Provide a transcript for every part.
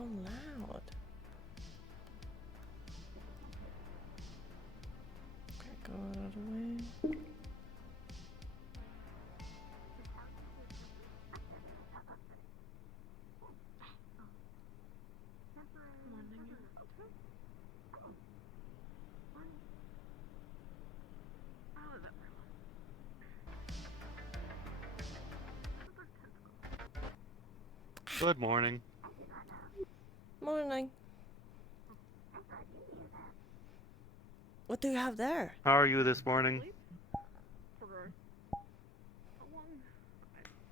so loud. Okay, go the other way. Good morning. Morning. What do you have there? How are you this morning?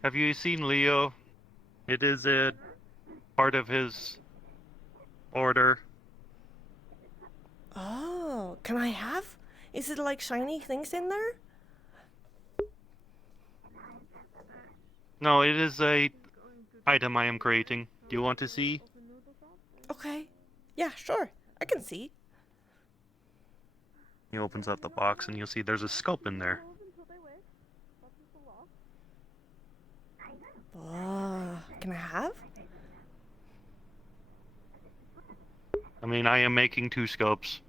Have you seen Leo? It is a part of his order. Oh, can I have? Is it like shiny things in there? No, it is a item I am creating. Do you want to see? Okay. Yeah, sure. I can see. He opens up the box and you'll see there's a scope in there. Oh, can I have? I mean, I am making 2 scopes.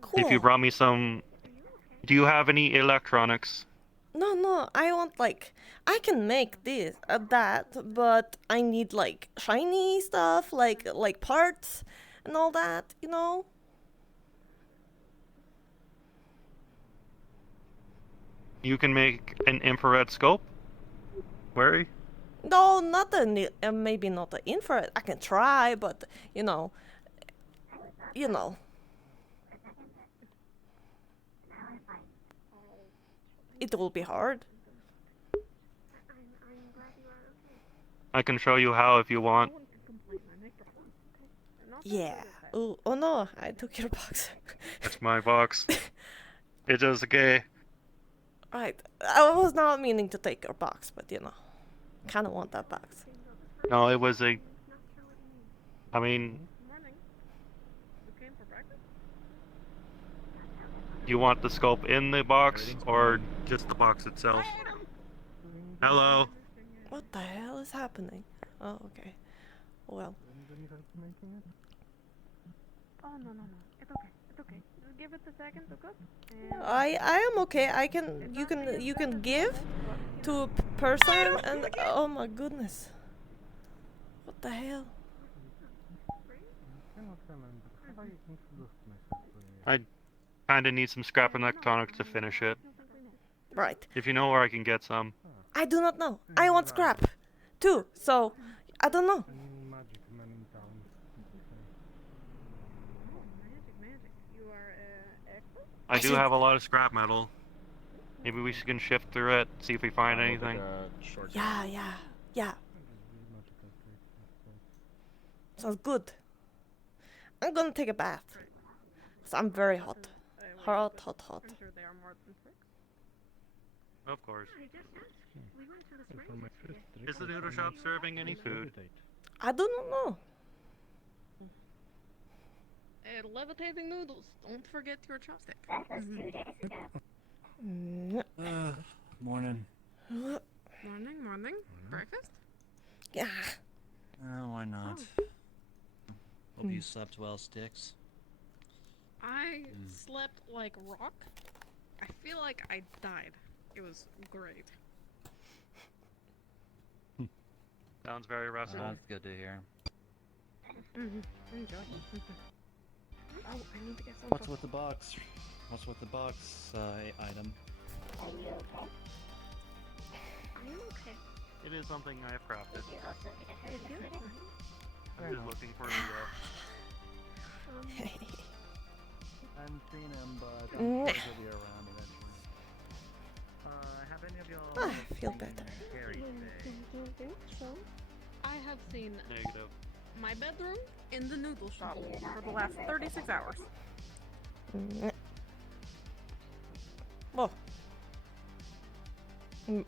Cool. If you brought me some... Do you have any electronics? No, I want like I can make this that, but I need like shiny stuff, like parts and all that, you know? You can make an infrared scope? Wary? No, not maybe not the infrared. I can try, but you know. It will be hard. I can show you how if you want. Yeah. Oh no, I took your box. That's my box. It is okay. Right. I was not meaning to take your box, but kind of want that box. No, it was a... I mean... Do you want the scope in the box or just the box itself? Hello. What the hell is happening? Oh, okay. Well. Oh no. It's okay. Just give it a second, okay? I am okay. You can give to a person and oh my goodness. What the hell? I kinda need some scrap electronics to finish it. Right. If you know where I can get some. I do not know. I want scrap too. So I don't know. Magic. You are expert? I do have a lot of scrap metal. Maybe we can shift through it, see if we find anything. Yeah. Sounds good. I'm gonna take a bath. 'Cause I'm very hot. Hot. I'm sure they are more than 6. Of course. We went to the springs. Is the noodle shop serving any food? I do not know. Levitating noodles. Don't forget your chopstick. Morning. Morning. Breakfast? Yeah. Why not? Hope you slept well, Sticks. I slept like rock. I feel like I died. It was great. Sounds very restful. That's good to hear. Enjoy. Oh, I need to get some. What's with the box? What's with the box item? Are you okay? It is something I have crafted. I'm just looking for Leo. I haven't seen him, but I'm sure he'll be around eventually. Have any of y'all I feel better. I have seen Negative. my bedroom in the noodle shop for the last 36 hours. Oh.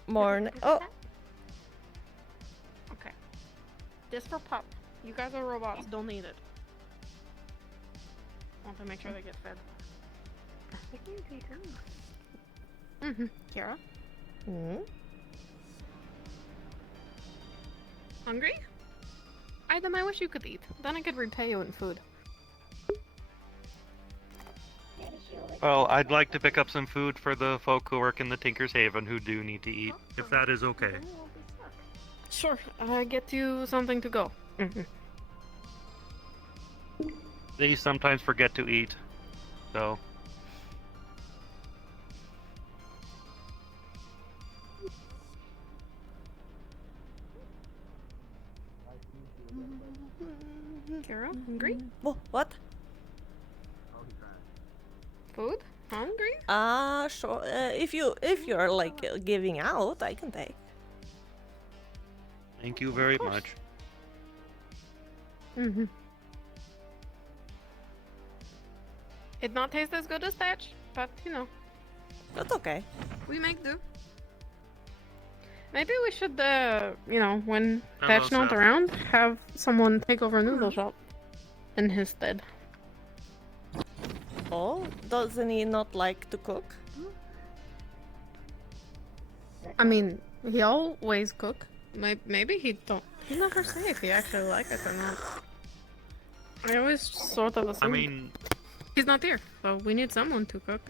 Morning. Oh. Okay. This for pup. You guys are robots, don't need it. Want to make sure they get fed. Kiara? Hmm? Hungry? item I wish you could eat. Then I could repay you in food. Well, I'd like to pick up some food for the folk who work in the Tinker's Haven who do need to eat, if that is okay. Sure, I get you something to go. They sometimes forget to eat, so. Kara, hungry? What? Food? Hungry? Sure. If you're like giving out, I can take. Thank you very course. much. Mm-hmm. It not taste as good as Thatch, but you know, That's okay. we make do. Maybe we should, you know, when Hello, Thatch not Seth. around, have someone take over a noodle shop in his stead. Oh, doesn't he not like to cook? I mean, he always cook. Maybe he don't. He never say if he actually like it or not. I always sort of assume. I mean, He's not here, so we need someone to cook.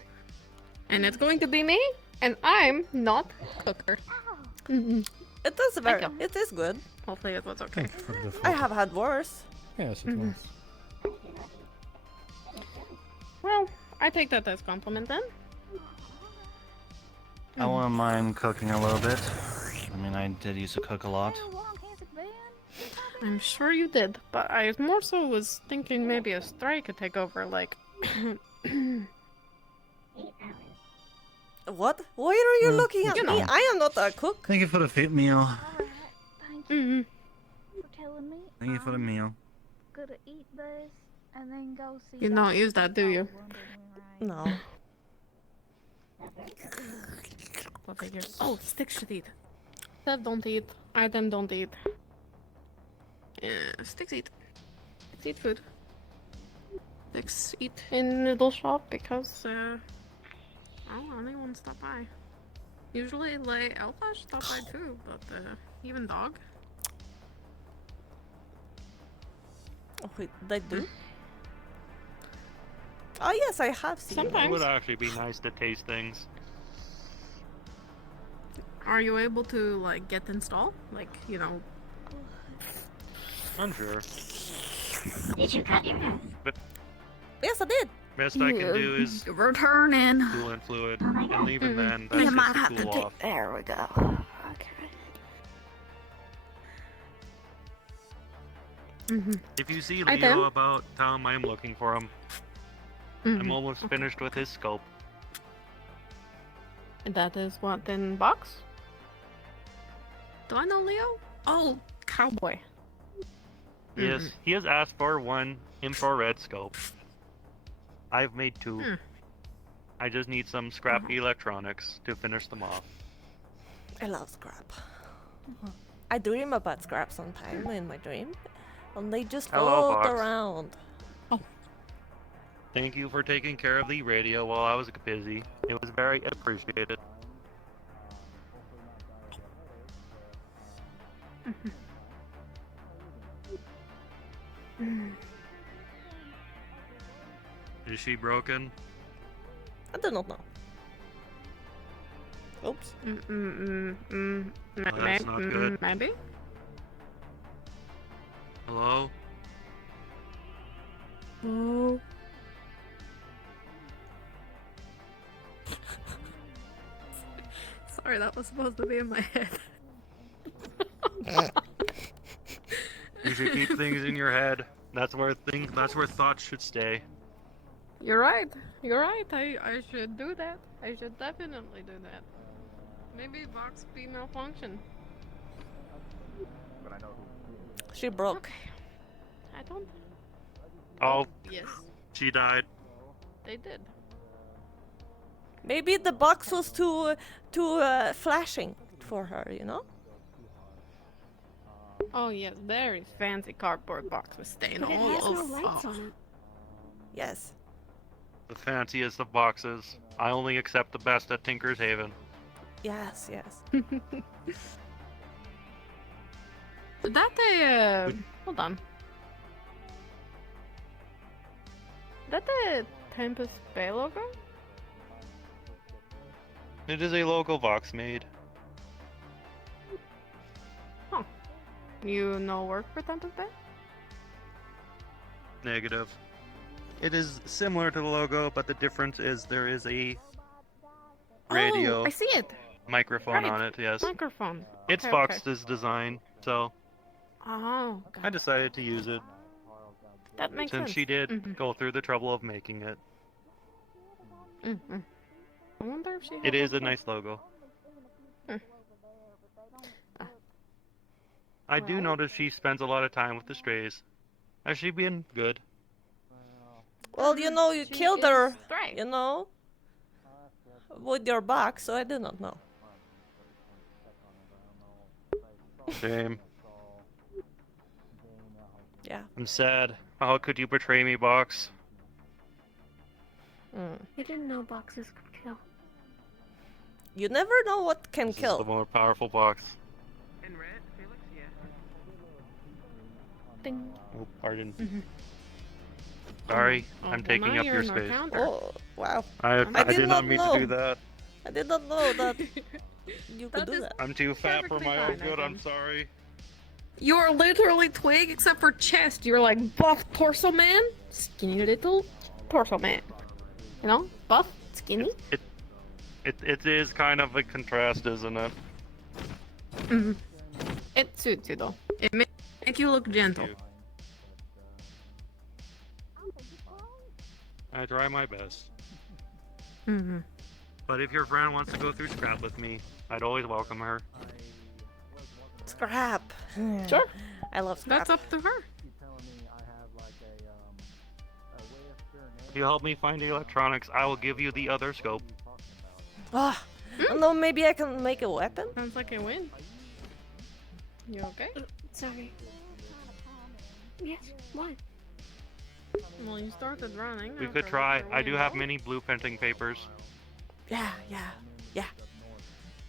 And it's going to be me, and I'm not cooker. It is very. you. It is good. Hopefully it was okay. Thanks for the I food. have had worse. Yes, it Mhm. was. Well, I take that as compliment then. I wouldn't mind cooking a little bit. I mean, I did used to cook a lot. I'm sure you did, but I more so was thinking maybe a Stray could take over, like... What? Why are you Mm, looking at you me? know. I am not a cook. Thank you for the meal. Alright, thank you Mm-hmm. for telling me. Thank you for the meal. Gonna eat this and then go see. You don't Dr. use that, do you? Wonderland, right? No. What figures? Oh, Sticks should eat. Sev don't eat. Item don't eat. Yeah, Sticks eat. Sticks eat food. Sticks eat in noodle shop because, oh, anyone stop by. Usually, like, Elfash stop by too, but, even dog. Oh, wait, they do? Oh yes, I have seen. it Sometimes. would actually be nice to taste things. Are you able to, like, get install? Like, you know... I'm sure. Yes, I did. Best I can do is Returning. coolant fluid, and even Mhm. then, You that's might just have to to cool take- off. There we go. Okay. Mm-hmm. If you see I Leo can. about, tell him I'm looking for him. I'm almost Okay. finished with his scope. That is what in box? Do I know Leo? Oh, cowboy. Yes, he has asked for one infrared scope. I've made two. Hmm. I just need some scrappy electronics to finish them off. I love scrap. I dream about scrap sometime in my dream, and they just Hello, float Fox. around. Thank you for taking care of the radio while I was busy. It was very appreciated. Is she broken? I do not know. Oops. That's not good. Maybe? Hello? Oh. Sorry, that was supposed to be in my head. You should keep things in your head. That's where thoughts should stay. You're right. You're right. I should do that. I should definitely do that. Maybe box be malfunction. She broke. Okay. I don't. Oh, Yes, she died. they did. Maybe the box was too flashing for her, you know? Oh yes, very fancy cardboard box with stain But it all has no over. lights on it. Yes. The fanciest of boxes. I only accept the best at Tinker's Haven. Yes, yes. That a hold on. That the Tempest Bay logo? It is a logo Vox made. You know work for Tempest Bay? Negative. It is similar to the logo, but the difference is there is a radio Oh, I see it. microphone Right. on it, yes. Microphone. It's Okay, Fox's design, so Oh, I God. decided to use it That makes since sense. she did Mhm. go through the trouble of making it. Mm-hmm. I wonder if she. It had is one a too. nice logo. Hmm. Ah. I do Well. notice she spends a lot of time with the strays. Has she been good? Well, you know, you She killed is her, right. you know, with your box, so I do not know. Shame. Yeah. I'm sad. How could you betray me, Box? Mm. You didn't know boxes could kill. You never know what can This is kill. the more powerful box. In red, Felix, yeah. Ding. Oh, pardon. Mhm. Sorry, Oh, I'm well, taking now up you're your in our space. counter. Oh, wow. I did did not not mean know. to do that. I did not know that you could That do is- that. I'm too fat for Perfectly my own fine, I good. I'm think. sorry. You're literally twig, except for chest. You're like buff torso man, skinny little torso man. You know, buff, skinny. It is kind of a contrast, isn't it? Mm-hmm. It suits you though. It make you look gentle. You. I try my best. Mm-hmm. But if your friend wants to go through scrap with me, I'd always welcome her. Scrap. Sure. I love scrap. That's up to her. She's telling me I have like a way of sure If you help me find the electronics, I will give you the other scope. Ah, no, maybe I can make a weapon. Sounds like a win. You okay? Sorry. Yes, why? Well, you started running. We after could try. Dr. I do have Window. many blueprinting papers. Yeah.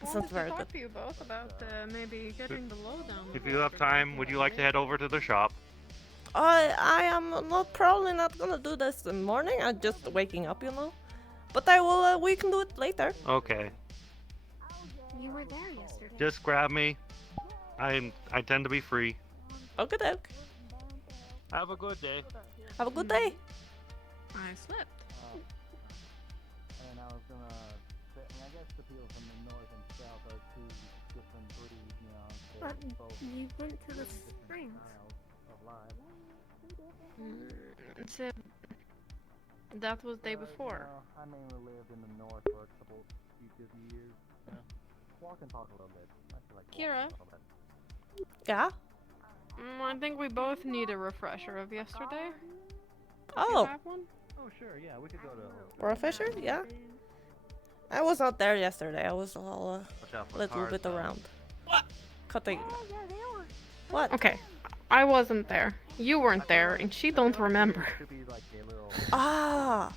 That sounds Wanted to very talk good. to you both about maybe getting the lowdown. If you have time, would you like to head over to the shop? I am not probably not gonna do this in the morning. I'm just waking up, you know. But I will. We can do it later. Okay. You were there yesterday. Just grab me. I tend to be free. Okay, doke. Have a good day. Have a good day. I slept. And I was gonna say, I guess the people from the north and south are two different breeds, you know. But They're both you went to the different springs. styles of life. So, that was day before. I mainly lived in the north for a couple few years. Walk and talk a little bit. I feel like Kira? walking a little bit. Yeah. I think we both need a refresher of yesterday. You Oh, have one? Oh sure, yeah, we could go to. Professor? Yeah. I was not there yesterday. I was all Watch out for a little cars, bit though. around. Cutting. What? Okay, I wasn't there. You weren't there, and she don't remember. Could be like a little. Ah.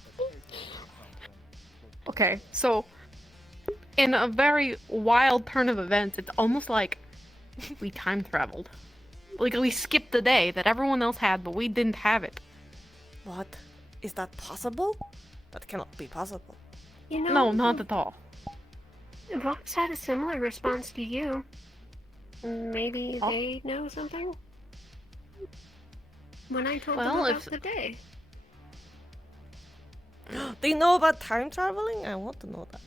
Okay, so in a very wild turn of events, it's almost like we time traveled. Like we skipped the day that everyone else had, but we didn't have it. What? Is that possible? That cannot be possible. You know, No, not at all. Vox had a similar response to you. Maybe Oh. they know something? When I told Well, them about if- the day. They know about time traveling? I want to know that.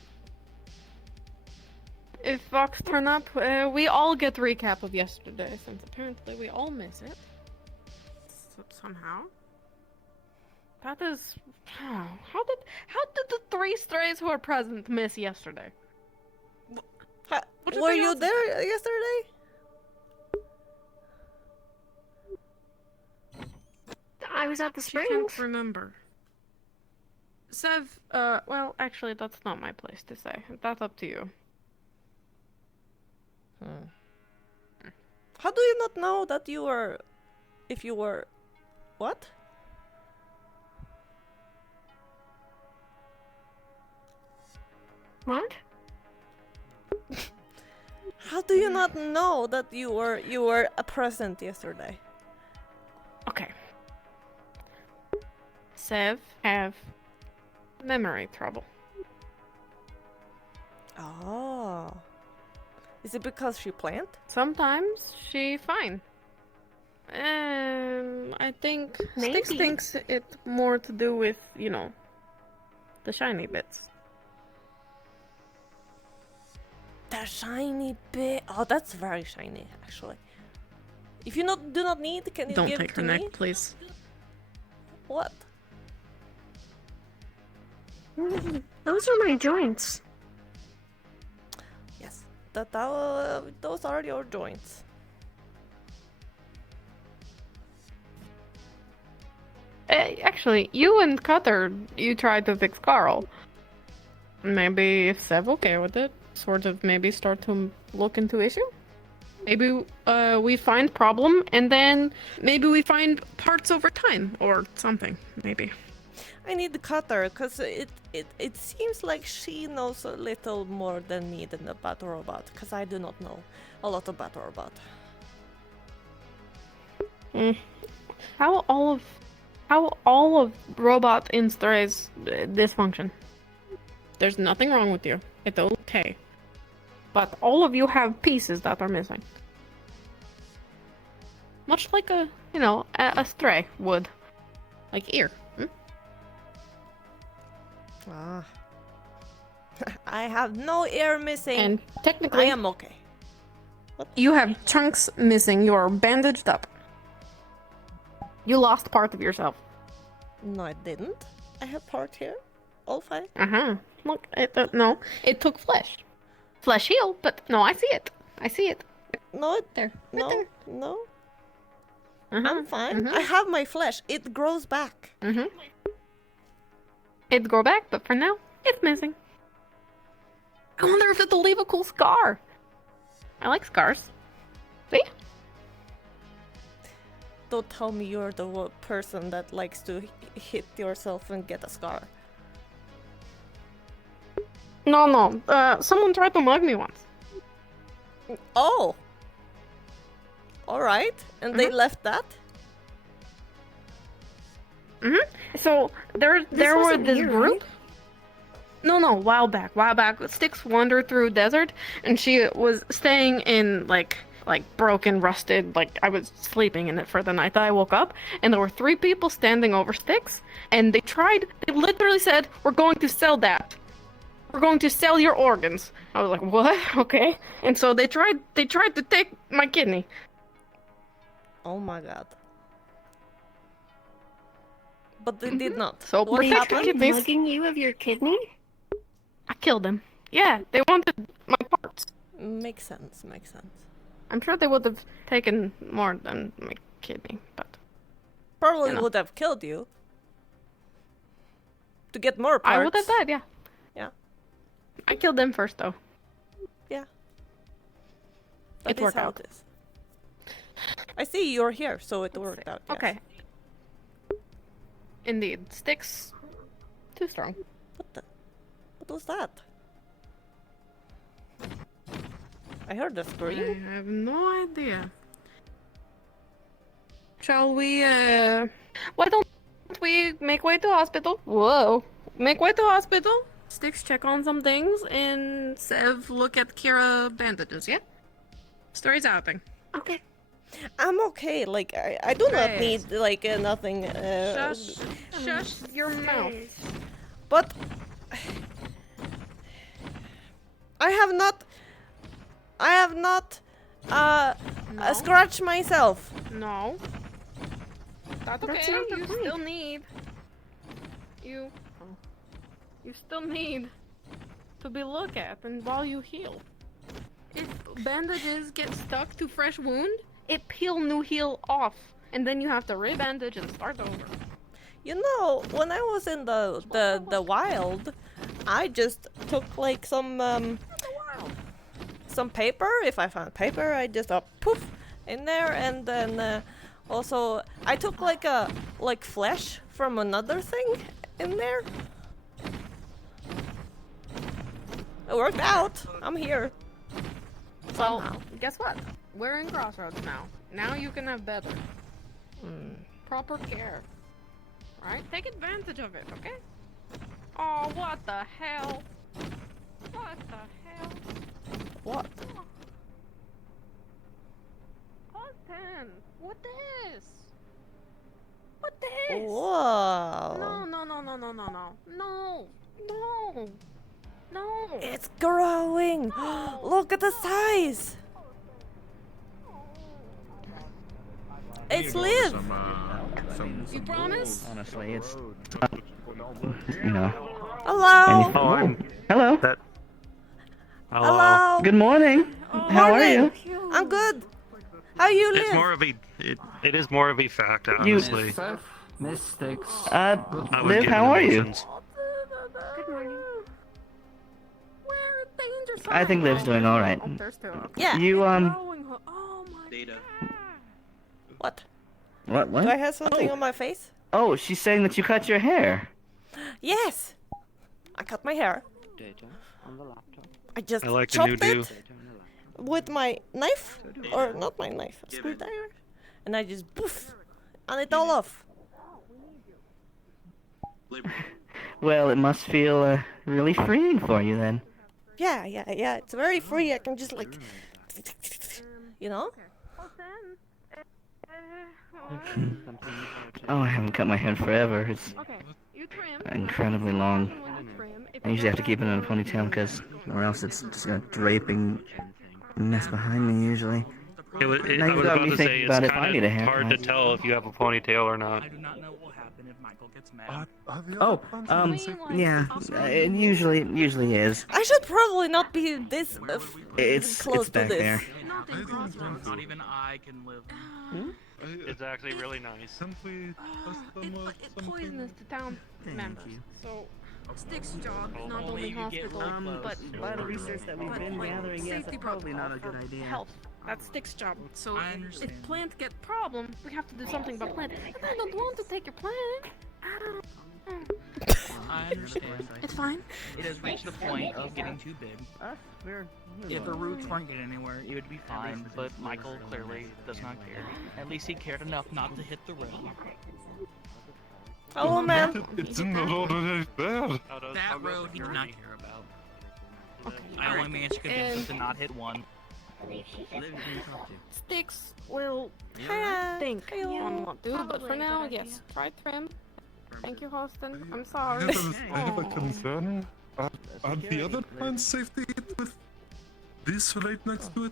If Vox turn up, we all get recap of yesterday, since apparently we all miss it. Somehow. That is... How did the three strays who are present miss yesterday? What did Were they you all- there yesterday? I was at the She springs. can't remember. Sev, well, actually, that's not my place to say. That's up to you. How do you not know that you were... If you were... What? What? How do you not know that you were present yesterday. Okay. Sev have memory trouble. Oh. Is it because she planned? Sometimes she fine. I think Styx Maybe. thinks it more to do with, the shiny bits. The shiny bit. Oh, that's very shiny, actually. If you do not need, can you Don't give take it her to neck, me? please. What? Those are my joints. Yes. Those are your joints. Actually, you and Cutter, you tried to fix Carl. Maybe if Sev okay with it, sort of maybe start to look into issue? Maybe we find problem and then maybe we find parts over time or something, maybe. I need the cutter, because it seems like she knows a little more than me than about robot, because I do not know a lot about robot. How all of robot Insta's dysfunction? There's nothing wrong with you. It's okay. But all of you have pieces that are missing. Much like a stray would. Like ear. Ah. I have no ear missing. And I technically, am okay. you have chunks missing. You're bandaged up. You lost part of yourself. No, I didn't. I have part here. All fine. Look, no, it took flesh. Flesh healed, but no, I see it. I see it. No, There. Right no, there. no. Uh-huh. I'm fine. I have my flesh. It grows back. It'd grow back, but for now, it's missing. I wonder if it'll leave a cool scar. I like scars. See? Don't tell me you're the person that likes to hit yourself and get a scar. No. Someone tried to mug me once. Oh! Alright. And they left that? So there were wasn't this you, group. No, while back. Styx wandered through desert, and she was staying in like broken, rusted. Like I was sleeping in it for the night. I woke up, and there were 3 people standing over Styx, and they literally said, "We're going to sell that. We're going to sell your organs." I was like, "What?" Okay. And so they tried to take my kidney. Oh my god. But they did not. So What They protect happened? the tried kidneys. mugging you of your kidney? I killed them. Yeah, they wanted my parts. Makes sense. I'm sure they would have taken more than my kidney, but Probably You know. would have killed you. To get more parts. I would have died, yeah. Yeah. I killed them first, though. Yeah. It That is worked how out. it is. I see you're here, so it worked out. Yes. Okay. Indeed. Styx. Too strong. What was that? I heard a I scream. have no idea. Shall we, why don't we make way to hospital? Whoa. Make way to hospital. Styx check on some things, and Sev look at Kira bandages, yeah? Story's happening. Okay. I'm okay. Like I do not Right. need like nothing. Shush your mouth. But I have not No. scratched myself. No. That's okay. That's not the You point. still need. You still need to be looked at, and while you heal. If bandages get stuck to fresh wound, it peel new heal off, and then you have to rebandage and start over. You know, when I was in the wild, I just took like some paper. If I found paper, I just poof in there, and then also I took like flesh from another thing in there. It worked out. I'm here. Well, Somehow. guess what? We're in Crossroads now. Now you can have better, proper care. Right? Take advantage of it, okay? Oh, what the hell? What the hell? What? Austin! What this? What this? Whoa. No, no, no, no, no, no, no. No! No! No! It's growing. Look at the size. It's live. You promise? Honestly, it's Hello. Oh, I'm Hello. that. Hello. Hello. Good morning. How are you? I'm good. How you It's live? more of a. It is more of a fact, You- honestly. Mistakes. I would Liv, give how it are you? emotions. Good morning. Where danger sign? I think Liv's doing all right. Oh, there's two. Yeah. You Oh my Data. God. What? what? Do I have something on my face? Oh, she's saying that you cut your hair. Yes. I cut my hair. Data on the laptop. I just I like the new chopped do. it with my knife, or not my knife, a screwdriver, and I just poof, and it all off. Well, it must feel really freeing for you then. Yeah. It's very free. I can just like, you know. Oh, I haven't cut my hair in forever. It's Okay, you trim. incredibly long. When you trim, if I usually have to keep it in a ponytail because, or else it's just a draping mess behind me usually. It was, Now I you've was got about me to thinking say about it's if I need a kind of hard to haircut. tell if you have a ponytail or not. I do not know what will happen if Michael gets mad. Oh, yeah, it usually is. I should probably not be this It's close back to this. there. Not in Crossroads. Not even I can live. It's actually really nice. It's poisonous to town members. So, Stick's job is not Only only if you get hospital, but by the research that we've but, been like, gathering, yes, safety that's probably not a protocol good for idea. Health. That's Stick's job. So I if understand. plant get problem, we have to do something about plant. And I don't want to take your plant. I understand. It's fine. It has reached the point of getting too big. If the roots weren't getting anywhere, it would be fine, but Michael clearly does not care. At least he cared enough not to hit the road. Oh man. It's in the road right there. That road he did not care about. Okay. I only managed to convince him to not hit one. Sticks will Hiya. think Hello. on what to do, but for Probably a now, good yes. Try trim. Thank you, Austin. I'm sorry. I have a Aw. concern. Are the other plants safe to eat with this right next to it?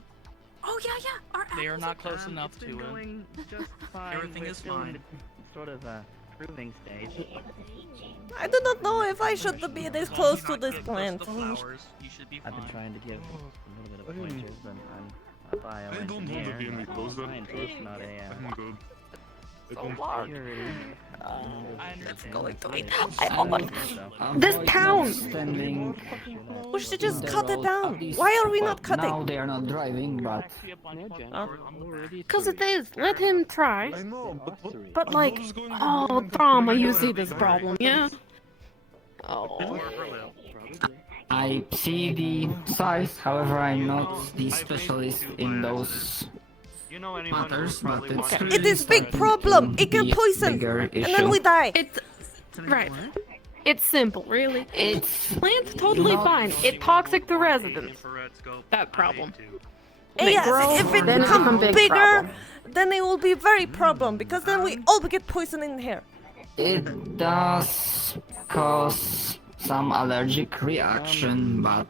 Oh yeah, yeah. Our They are apples not close It's enough been to it. going just fine. Everything We're is still in fine. the sort of proving stage. I do not know if I should be this close to Not this get plant. just the flowers, you should be I've been fine. trying to give a little bit of pointers, but I'm a I don't want to be bioengineer, any not a closer. scientist, not a I'm good. I So don't large. security. I understand. Going to it. So, This town. Standing. We should just the cut it road, down. at least- Why are we well, not cutting? Now they are not driving, but Because it is. Let him try. I know, but what? But the like, hell is going oh, on in the drama, you corner? see this problem, yeah? Oh. I see the size. However, I'm not the specialist in those You know anyone who matters, but probably wants it's to- really It is big starting problem. to It can be a poison, bigger and issue. then we die. It's right. It's simple, really. It's Plant's totally Not- fine. It's toxic to residents. Infrared scope. That problem. And They yes, grow, if it then it becomes become big bigger, problem. then it will be very problem because then we all get poison in here. it does cause some allergic reaction, but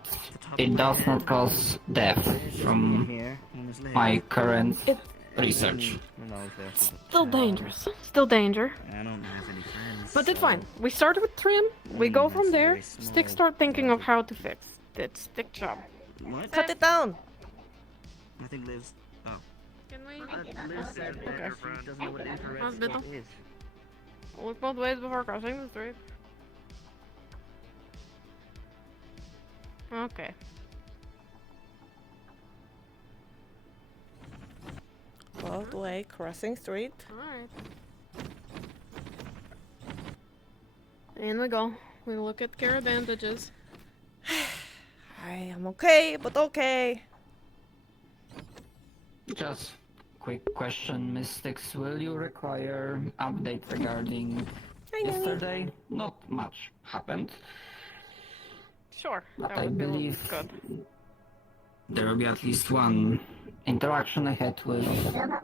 it does not cause death from here, and there's Liv. my current It- research. Who knows if it's- Still dangerous. Still danger. I don't lose any friends. But it's so- fine. We start with trim. We go Mm, from that's there. very Stick small. start thinking of how to fix. It's stick job. What? Cut it down. I think Liv's. Oh. Can we Liv said that Okay. she doesn't know what infrared Hospital. scope is. look both ways before crossing the street? Okay. Both way crossing street. Alright. In we go. We look at care advantages. I am okay, but okay. Just quick question, Mystics. Will you require update regarding yesterday? Not much happened, Sure, but that I would be believe good. there will be at least one interaction I had with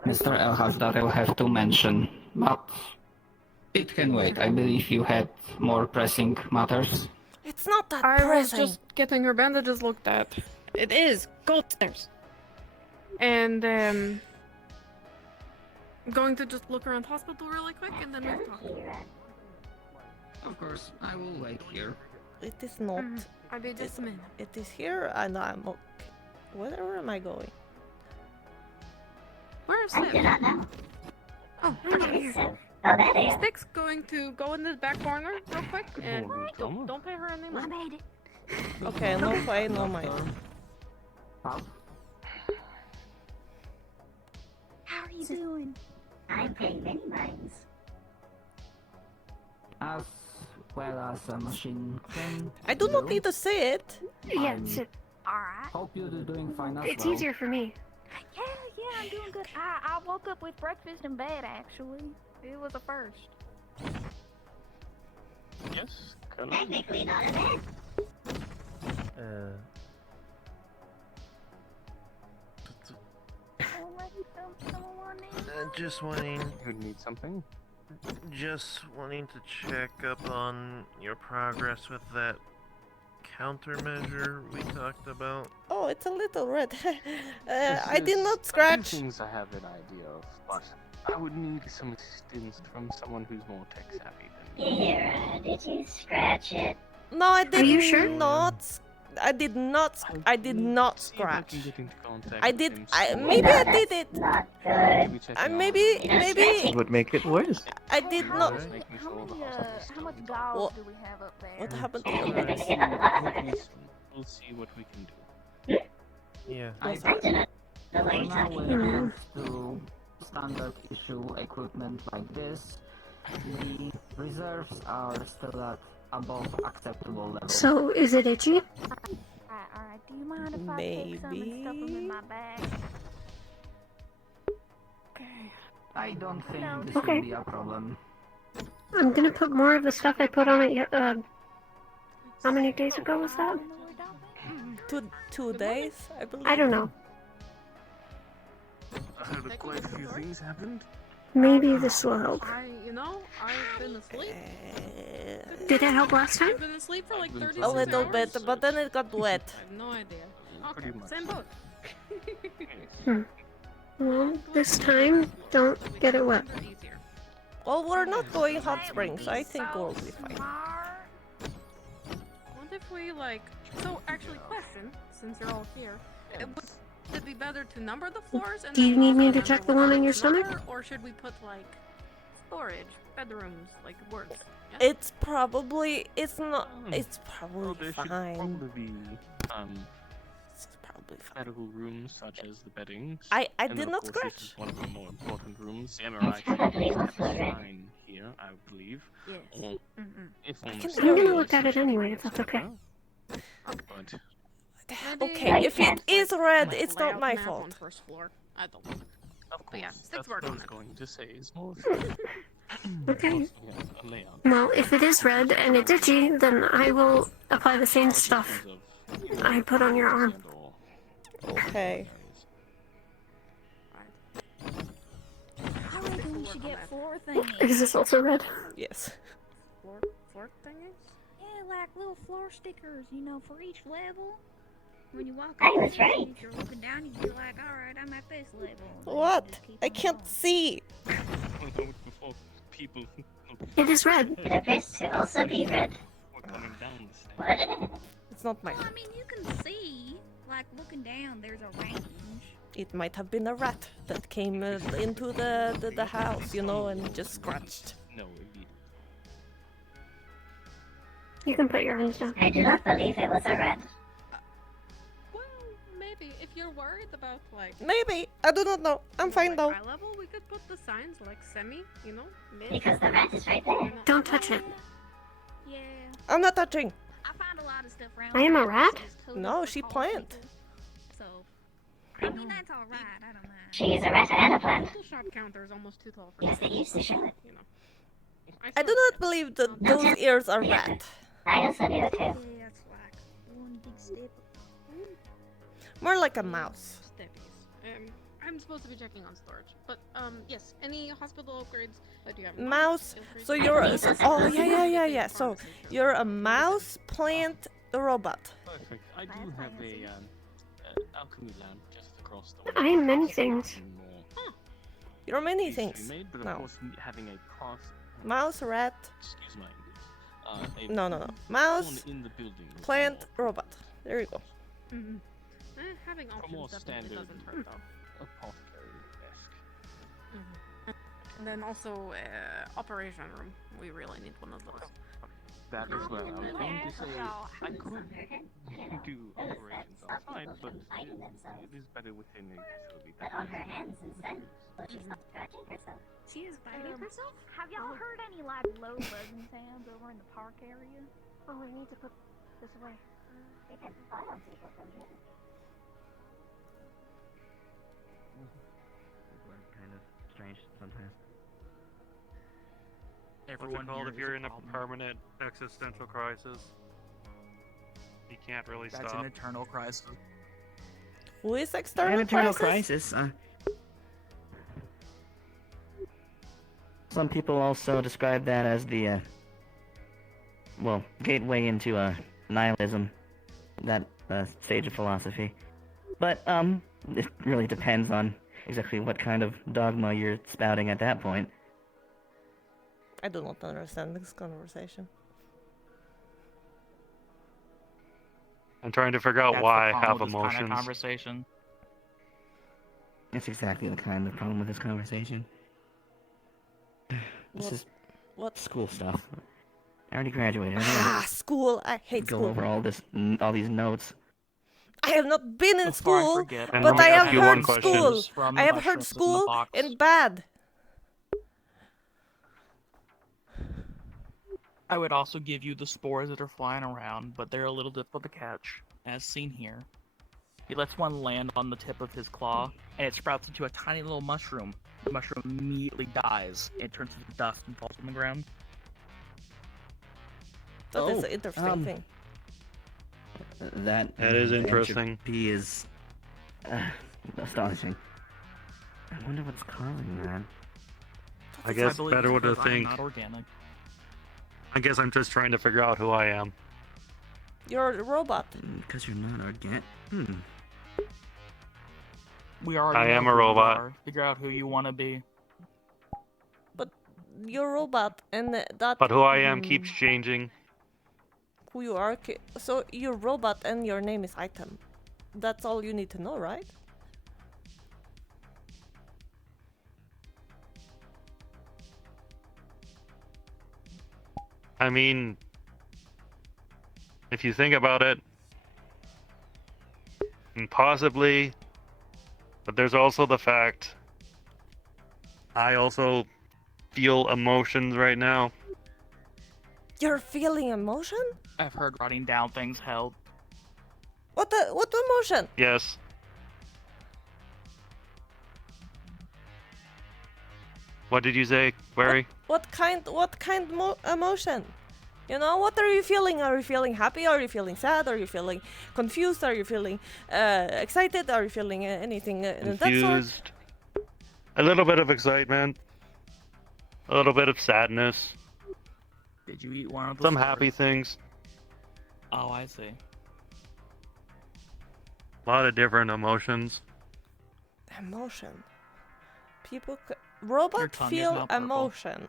Mr. Elhaz that I'll have to mention. But it can wait. I believe you had more pressing matters. It's not that I was pressing. just getting her bandages looked at. It is. Go upstairs. And going to just look around hospital really quick, and then we can talk. Of course, I will wait here. It is not. I'll be just a minute. It is here, and I'm okay. Where am I going? Where is Sif? Oh, Stick's going to go in the back corner real quick, and don't pay her any money. I made it. Okay, no play, no mind. How are you doing? I'm paying many minds. As well as a machine thing. I do not need to say it. Yeah, it's, Alright. Hope you're doing fine as it's well. easier for me. Yeah, I'm doing good. I woke up with breakfast in bed, actually. It was a first. Yes, Technically not a bed. Just wanting. Who needs something? Just wanting to check up on your progress with that countermeasure we talked about. Oh, it's a little red. I did not scratch. Things I have an idea of, but I would need some assistance from someone who's more tech savvy than me. Here, did you scratch it? No, I did Are you sure? not. I did not. I did not See if I scratch. can get into contact I with did. him Maybe I did it. Not good. Maybe check it out. Maybe. Would make it worse. I did not. How much gauze What- do we have up there? What happened to Alright, you? we'll see what we can do. Yeah. For now, when it comes to standard issue equipment like this, the reserves are still at above acceptable levels. So, is it itchy? Alright. Do you mind if I take some and stuff them in my bag? I don't think No. this Okay. will be a problem. I'm gonna put more of the stuff I put on it. How many days ago was that? Two days, I believe. I don't know. I heard quite a few things happened. Maybe this will help. I've been asleep. Did it help last time? I've been asleep for like 36 A little hours. bit, but then it got wet. I have no idea. Pretty much. Same boat. Well, this time, don't get it wet. Easier. Well, we're not going hot springs, so I think we'll be fine. What if we So actually, question, since you're all here, would it be better to number the floors and Do you then need me also to check number the one what on your to stomach? number, or should we put storage, bedrooms, words? Yeah? It's probably. It's not. It's Well, probably there should fine. probably be It's probably fine. medical rooms such as the beddings. I And did then, not of course, this scratch. is one of the more important rooms. The MRI should have a sign here, I believe. Yes. Or if on the can side I'm gonna of look the at it system, anyway, if that's okay. But Okay, if it is red, it's Lay not out my map on fault. first floor. I don't. of course, yeah, Sticks that's work what I on was it. going to say. It's more Okay. a layout. Well, if it is red and it's itchy, then I will apply the same stuff I put on your arm. Okay. I reckon we should get floor thingies. Is this also red? Yes. Floor thingies? Yeah, like little floor stickers, for each level. When you walk I up, was right. if you're looking down, you be like, alright, I'm at this level. Then you What? just keep I on can't going. see. Before people It is red. It appears to also be red. were coming down the stairs. It's not my Well, fault. I mean, you can see, looking down, there's a range. It might have been a rat that came into the house, and just scratched. No, indeed. You can put your hands down. I do not believe it was a red. Well, maybe if you're worried about Maybe. I do not know. I'm fine though. eye level, we could put the signs semi, mid. Because the rat is right there. Don't touch it. Yeah. I'm not touching. I find a lot of stuff around. I am a here rat? that says code No, for she tall plant. people. So, I mean, that's alright, I don't mind. She's a rat and a plant. The shop counter is almost too tall for Yes, me. they used to show it. You know. I do not believe that those ears are rat. I also do it too. Yeah, it's like one big step. More like a mouse. Steppies. I'm supposed to be checking on storage, but yes. Any hospital upgrades that you have? Mouse. So you're oh yeah. So you're a mouse, plant, a robot. Perfect. I do have a alchemy lamp just across the way. I am many things. You're many Easily things. made, but of No. course, having a cross. Mouse, rat. Excuse my English. No. Mouse, someone in the building with plant, robot. There you go. Mm-hmm. Having a more options definitely standard doesn't hurt though. apothecary desk. And then also operation room. We really need one of those. That as well. I was going to say I could do operations outside, but it is better within a facility. She is biting herself? Have y'all heard any like low buzzing sounds over in the park area? Oh, I need to put this away. People are kind of strange sometimes. What's Everyone it called here if is you're a in a problem. permanent existential crisis? You can't really That's stop. an eternal crisis. Who is An external eternal crisis? crisis. Some people also describe that as the, well, gateway into nihilism, that stage of philosophy. But it really depends on exactly what kind of dogma you're spouting at that point. I do not understand this conversation. I'm trying to figure out That's why the I problem have with this kind of emotions. conversation. That's exactly the kind of problem with this conversation. This What- is What? school stuff. I already graduated. I Ah, school. I hate go school. over all these notes. I have not been in Before I school, forget, And but let I me have ask you one heard question. school. From the I have heard mushrooms in the school box. in bad. I would also give you the spores that are flying around, but they're a little difficult to catch, as seen here. He lets one land on the tip of his claw, and it sprouts into a tiny little mushroom. The mushroom immediately dies. It turns into dust and falls on the ground. That is an interesting thing. That is interesting. entropy is astonishing. I wonder what's causing that. I guess believe better it's would because I'm think. not organic. I guess I'm just trying to figure out who I am. You're a robot. Because you're not organic. We already I know am a who you robot. are. Figure out who you want to be. But you're a robot, and that. But who I am keeps changing. Who you are. So you're a robot, and your name is Item. That's all you need to know, right? I mean, if you think about it, and possibly, but there's also the fact I also feel emotions right now. You're feeling emotion? I've heard writing down things help. What emotion? Yes. What did you say, Query? What kind emotion? You know, what are you feeling? Are you feeling happy? Are you feeling sad? Are you feeling confused? Are you feeling excited? Are you feeling anything that sort? Confused. A little bit of excitement. A little bit of sadness. Did you eat one of the Some spores? happy things. Oh, I see. A lot of different emotions. Emotion. People, Your robot tongue is feel now purple. emotion.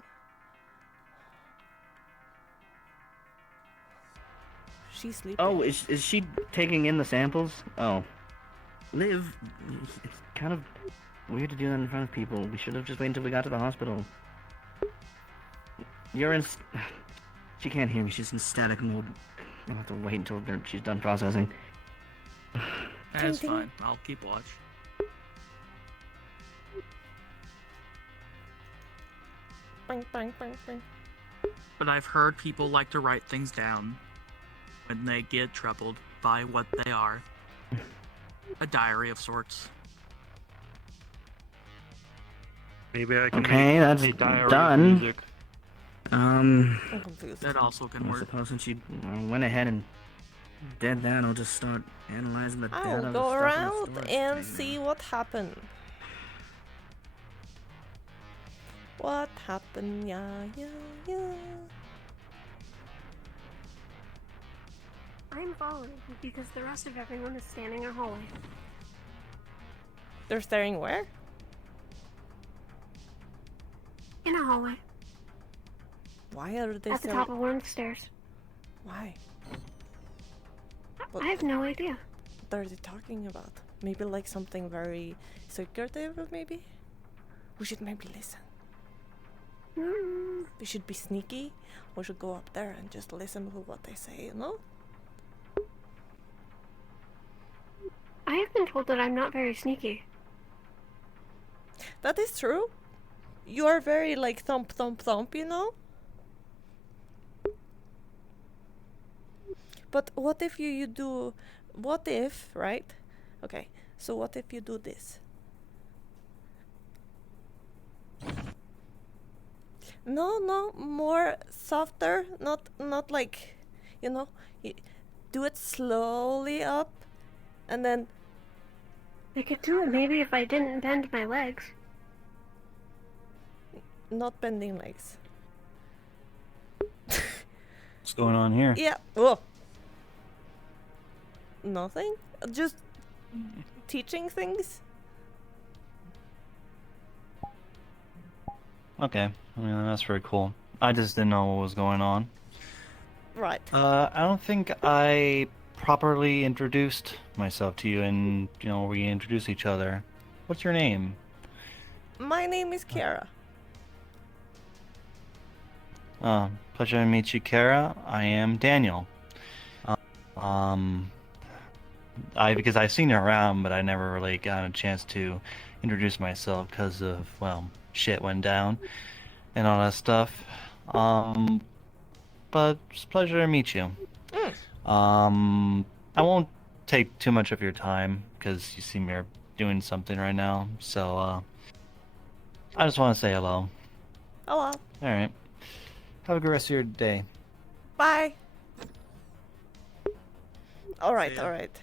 She's sleeping. Oh, is she taking in the samples? Oh. Liv, it's kind of weird to do that in front of people. We should have just waited until we got to the hospital. You're in... She can't hear me. She's in static mode. I'll have to wait until she's done processing. That's Ting, ting. fine. I'll keep watch. Bang, bang, bang, bang. But I've heard people like to write things down when they get troubled by what they are. A diary of sorts. Maybe I can Okay, make that's a diary done. music. I'm confused. That also can I work. suppose since you went ahead and did that, I'll just start analyzing the data I'll of the go stuff in the around storage and thing see now. what happened. What happened? Yeah, yeah, yeah. I'm following because the rest of everyone is standing in a hallway. They're staring where? In a hallway. Why are they At the top of one of the stairs. Why? I have no idea. What are they talking about? Maybe like something very secretive, maybe? We should maybe listen. We should be sneaky. We should go up there and just listen to what they say, you know? I have been told that I'm not very sneaky. That is true. You are very like thump, thump, thump, you know? But what if you do... What if, right? Okay, so what if you do this? No, more softer, not like, you know, you do it slowly up, and then... I could do it maybe if I didn't bend my legs. Not bending legs. What's going on here? Yeah, oh. Nothing? Just teaching things? Okay, I mean, that's very cool. I just didn't know what was going on. Right. I don't think I properly introduced myself to you, and, you know, we introduced each other. What's your name? My name is Kara. Pleasure to meet you, Kara. I am Daniel. Because I've seen you around, but I never really got a chance to introduce myself because of, well, shit went down and all that stuff. But it's a pleasure to meet you. I won't take too much of your time because you seem you're doing something right now. So, I just want to say hello. Hello. All right. Have a good rest of your day. Bye. Alright.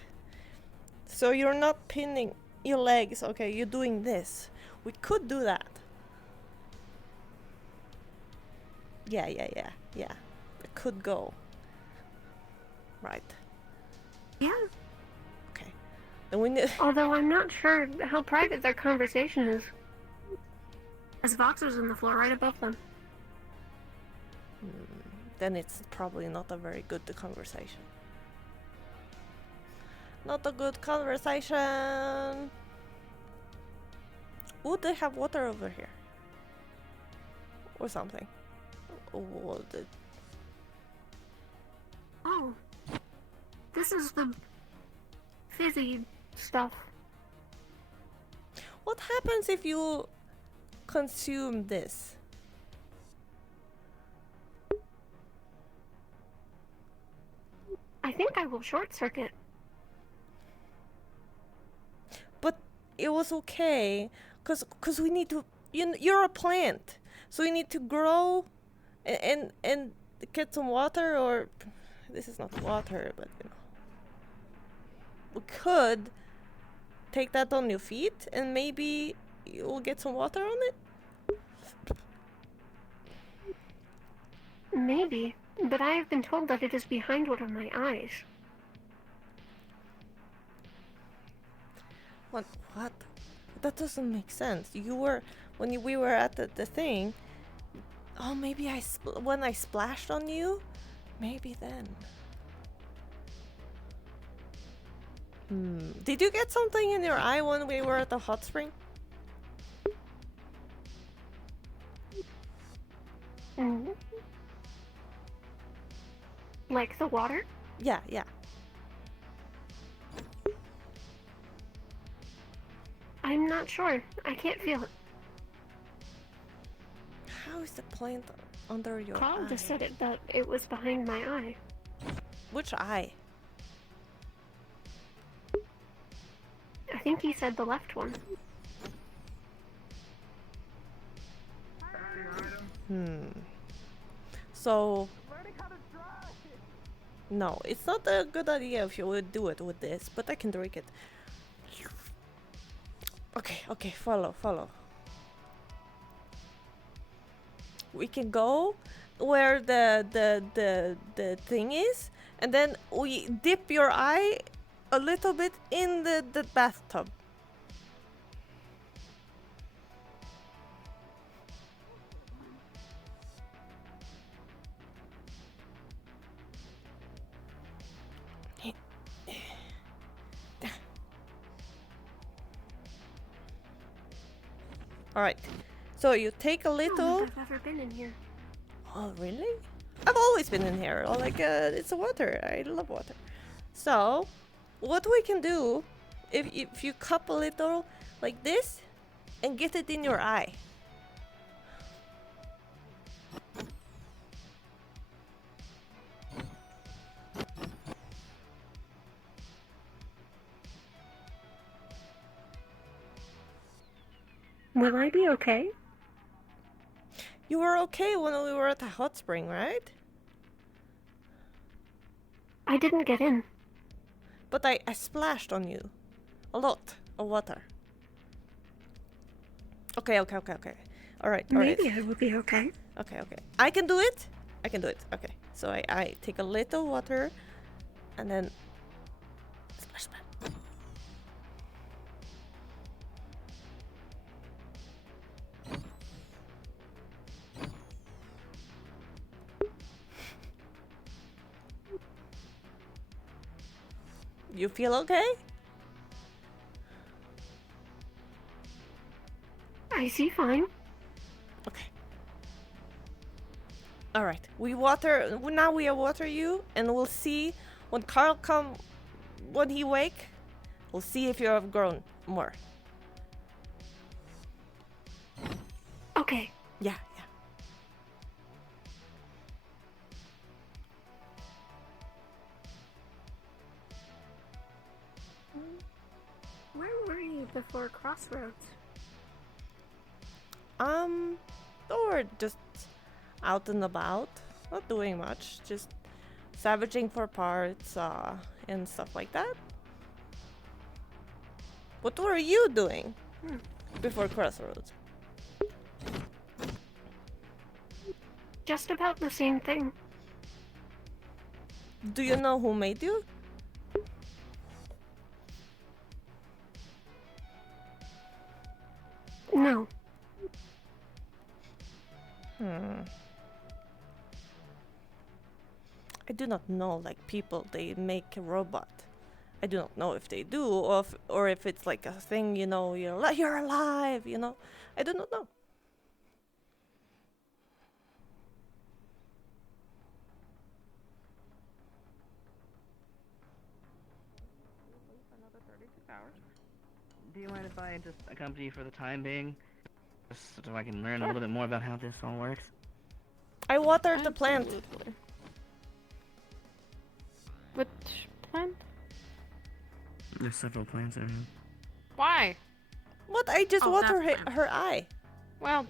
So you're not pinning your legs, okay, you're doing this. We could do that. Yeah. It could go. Right. Yeah. Okay. Then we need... Although I'm not sure how private their conversation is. As Vox was on the floor right above them. Then it's probably not a very good conversation. Not a good conversation. Would they have water over here? Or something? Oh. This is the fizzy stuff. What happens if you consume this? I think I will short circuit. But it was okay, cause we need to. You're a plant, so we need to grow, and get some water. Or this is not water, but you know, we could take that on your feet, and maybe you'll get some water on it. Maybe, but I have been told that it is behind one of my eyes. What? That doesn't make sense. You were we were at the thing. Oh, maybe when I splashed on you, maybe then. Did you get something in your eye when we were at the hot spring? Like the water? Yeah. I'm not sure. I can't feel it. How is the plant under your Carl eye? just said that it was behind my eye. Which eye? I think he said the left one. So no, it's not a good idea if you would do it with this, but I can drink it. Okay, okay, follow. We can go where the thing is, and then we dip your eye a little bit in the bathtub. All right. So you take a I don't little. think I've ever been in here. Oh, really? I've always been in here. Like, it's water. I love water. So, what we can do, if you cup a little like this, and get it in your eye. Will I be okay? You were okay when we were at the hot spring, right? I didn't get in. But I splashed on you. A lot of water. Okay. Alright. Maybe I will be okay. Okay. I can do it. Okay. So I take a little water and then splash. You feel okay? I see fine. Okay. Alright. Now we water you, and we'll see when Carl when he wake, we'll see if you have grown more. Okay. Yeah. Where were you before Crossroads? Or just out and about, not doing much, just savaging for parts, and stuff like that. What were you doing before Crossroads? Just about the same thing. Do you know who made you? No. I do not know, like, people, they make a robot. I do not know if they do, or if it's like a thing, you know, you're alive, you know. I do not know. Another 32 hours. Do you mind if I just accompany you for the time being? Just so I can learn a little bit more about how this all works? I watered the plant. Absolutely. Which plant? There's several plants around. Why? What? I just water her eye. Well,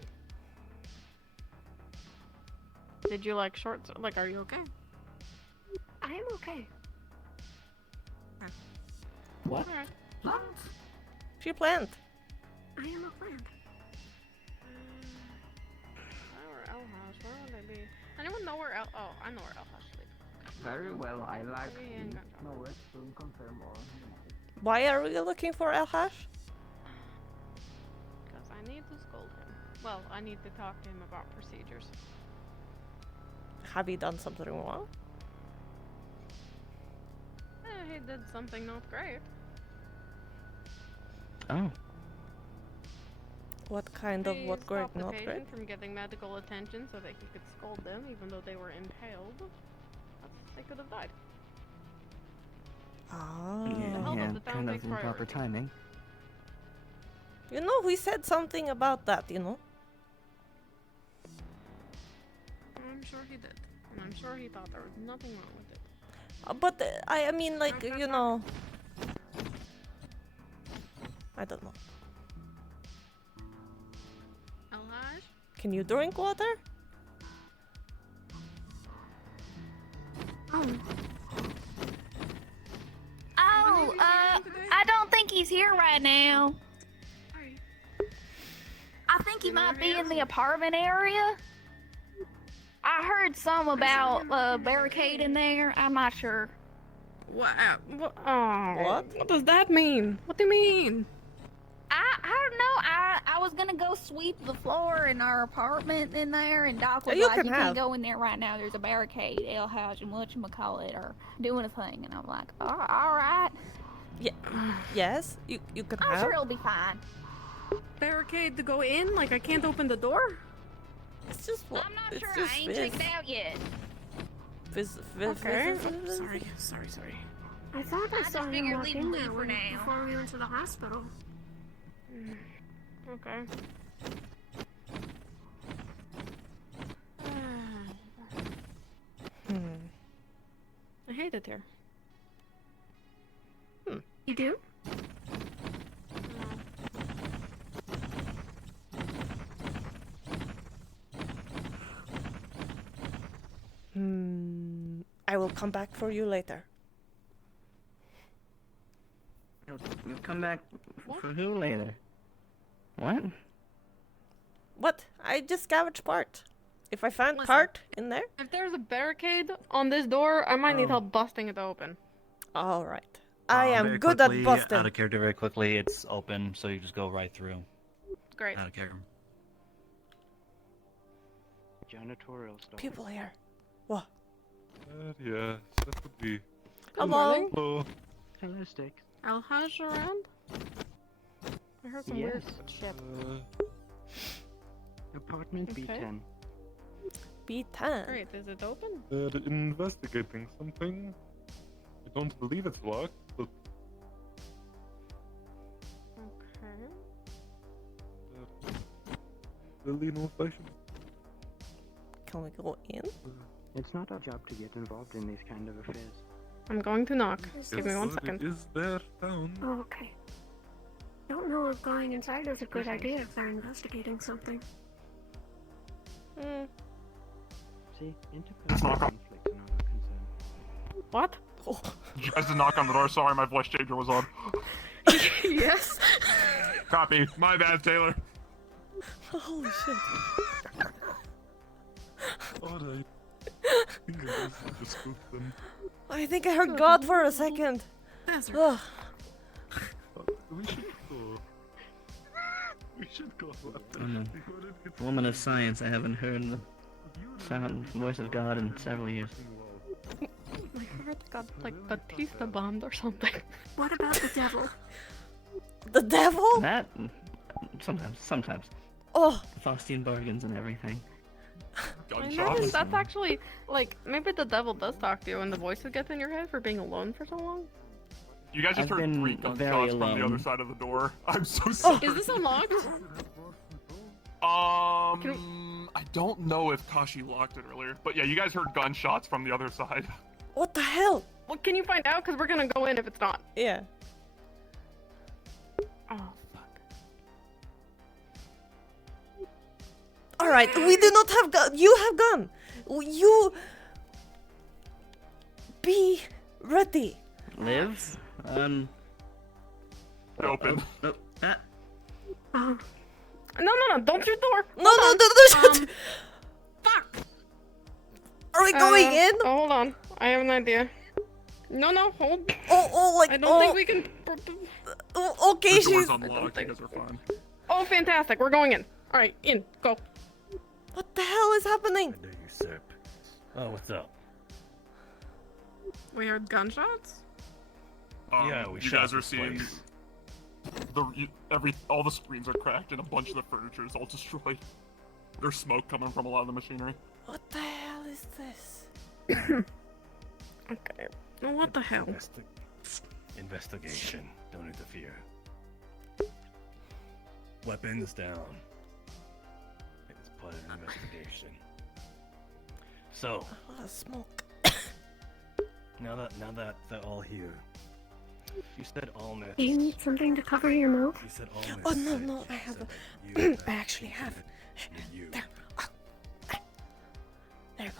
did you like shorts? Like, are you okay? I am okay. What? Alright. Plants? She plant. I am a plant. Where Elhash? Where would they be? Anyone know where Oh, I know where Elhash lives. Very well, I like Maybe in Gunshot. no it will confirm or Why are we looking for Elhash? Because I need to scold him. Well, I need to talk to him about procedures. Have you done something wrong? He did something not great. Oh. What kind of He what great, stopped the not patient great? from getting medical attention so that he could scold them, even though they were impaled. They could have died. Ah. The health of the town kind of takes improper priority. timing. You know, we said something about that, you know? I'm sure he did. And I'm sure he thought there was nothing wrong with it. But I mean, like, you know, I don't know. Elhash? Can you drink water? Oh, I don't think he's here right now. I think he might be in the apartment area. I heard some about barricade in there. I'm not sure. What? What does that mean? What do you mean? I don't know. I was gonna go sweep the floor in our apartment in there, and Doc was You like, can "You have. can't go in there right now. There's a barricade. El Haj and whatchamacallit are doing a thing." And I'm like, "All right. Yeah. Yes. You can I'm have. sure it'll be fine." Barricade to go in? Like I can't open the door? It's just what. I'm not It's sure. just I ain't checked it out yet. Okay. Sorry. I thought I just saw him figured walk leave in him there for now. before we went to the hospital. Okay. I hate it here. You do? I will come back for you later. You'll come back for who later? What? What? I just scavenged part. If I find Listen. part in there. If there's a barricade on this door, I might need help busting it open. All right. I am Very good quickly, at busting. Out of character, very quickly, it's open, so you just go right through. Great. Out of character. Janitorial stuff. People here. What? Yes, that would be. Hello. Hello. Hello, Stick. El Haj around? I heard some weird shit. Apartment Okay. B10. B10. Great, is it open? They're investigating something. I don't believe it's locked, but Okay. really no fashion. Can we go in? It's not our job to get involved in these kind of affairs. I'm going to knock. Give me one Yes, second. It is their town. Oh, okay. Don't know if going inside is a good idea if they're investigating something. See, interpersonal conflicts are not our concern. What? You guys did knock on the door. Sorry, my voice changer was on. Yes. Copy. My bad, Taylor. Holy shit. Alright. I think I heard God for a second. Ugh. We should go. We should go. I'm a woman of science. I haven't heard the sound voice of God in several years. My heart got like Batista bombed or something. What about the devil? The devil? That sometimes. Oh. Faustian bargains and everything. I know, that's actually, like, maybe the devil does talk to you and the voices get in your head for being alone for so long. You guys just I've heard been 3 very gunshots from the alone. other side of the door. I'm so sorry. Is this unlocked? I don't know if Kashi locked it earlier, but yeah, you guys heard gunshots from the other side. What the hell? Well, can you find out? Because we're gonna go in if it's not. Yeah. Oh. All right, we do not have gun. You have gun. You be ready. Live? Open. No, don't shoot the door. No, shut. Fuck. Are we going in? Oh, hold on. I have an idea. No, hold. Like I don't think we can. Okay, The she's. door's unlocked. You guys are fine. Oh, fantastic. We're going in. All right, in. Go. What the hell is happening? Usurp. Oh, what's up? We heard gunshots. Yeah, we you shot guys are this seeing place. all the screens are cracked and a bunch of the furniture is all destroyed. There's smoke coming from a lot of the machinery. What the hell is this? Okay. What the hell? Investigation. Don't interfere. Weapons down. It's part of an investigation. So, A lot of smoke. now that they're all here, you said all myths. Do you need something to cover your mouth? You said all myths. Oh no, I have a. You I actually have. you. There. Oh. There you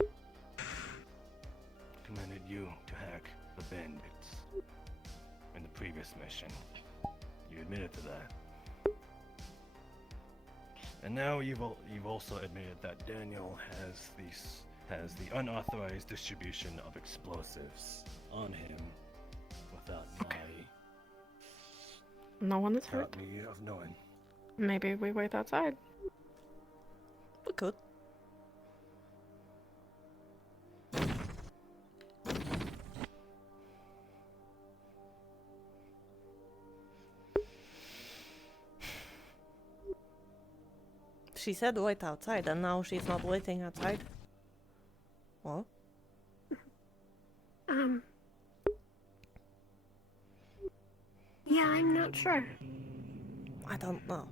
go. the bandits in the previous mission. You admitted to that. And now you've also admitted that Daniel has the unauthorized distribution of explosives on him without No one is hurt. me of knowing. Maybe we wait outside. We could. She said wait outside, and now she's not waiting outside. Well, Yeah, I'm not sure. I don't know.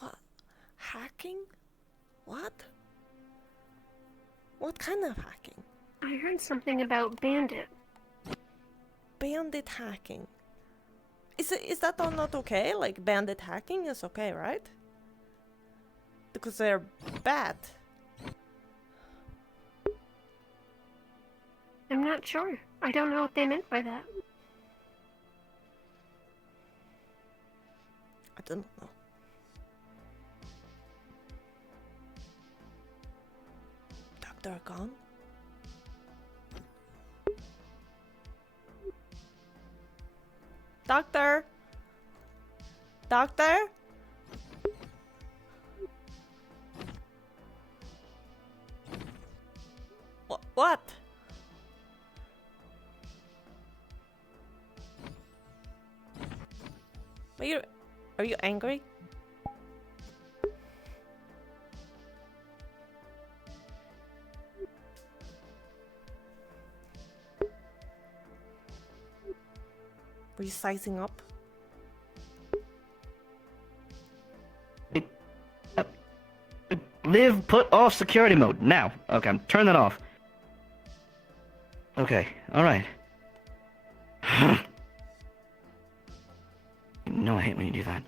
What? Hacking? What? What kind of hacking? I heard something about bandit. Bandit hacking. Is that all not okay? Like bandit hacking is okay, right? Because they're bad. I'm not sure. I don't know what they meant by that. I don't know. Doctor gone? Doctor? Doctor? What? Are you angry? Were you sizing up? Liv, put off security mode now. Okay, turn that off. Okay, alright. No, I hate when you do that.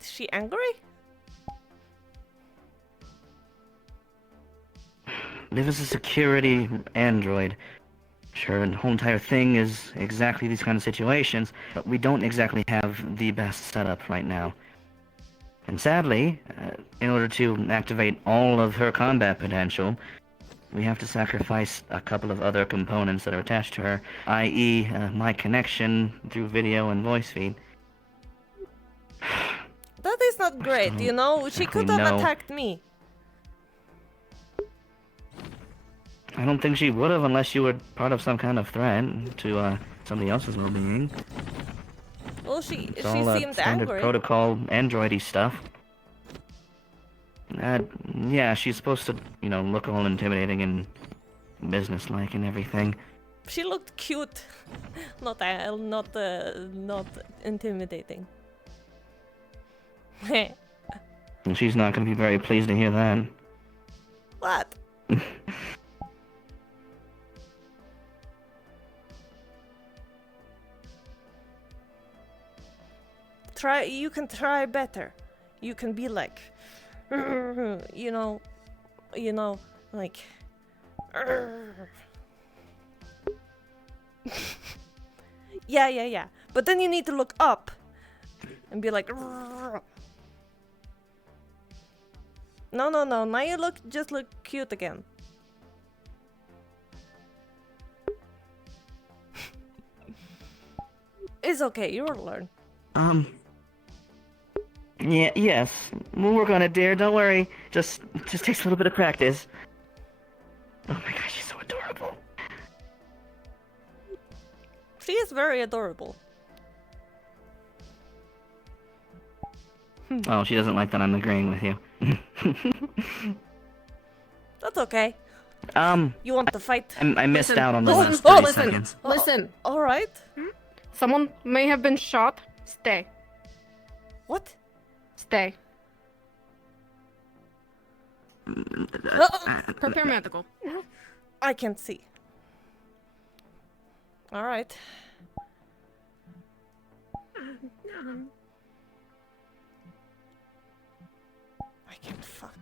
She angry? Liv is a security android. Sure, the whole entire thing is exactly these kind of situations, but we don't exactly have the best setup right now. And sadly, in order to activate all of her combat potential, we have to sacrifice a couple of other components that are attached to her, i.e. My connection through video and voice feed. That is not great, you know? She could have attacked me. I don't think she would have unless you were part of some kind of threat to somebody else's well-being. Well, she It's all seemed standard angry. protocol androidy stuff. Yeah, she's supposed to, you know, look all intimidating and businesslike and everything. She looked cute, not intimidating. And she's not going to be very pleased to hear that. What? You can try better. You can be like, you know, like. Yeah. But then you need to look up and be like. No. Now you just look cute again. It's okay. You'll learn. Yeah, yes. We'll work on it, dear. Don't worry. Just takes a little bit of practice. Oh my gosh, she's so adorable. She is very adorable. Oh, she doesn't like that I'm agreeing with you. That's okay. You want to fight? I missed out on the last Oh, 30 seconds. Listen. All right. Someone may have been shot. Stay. What? Stay. Prepare medical. I can't see. All right.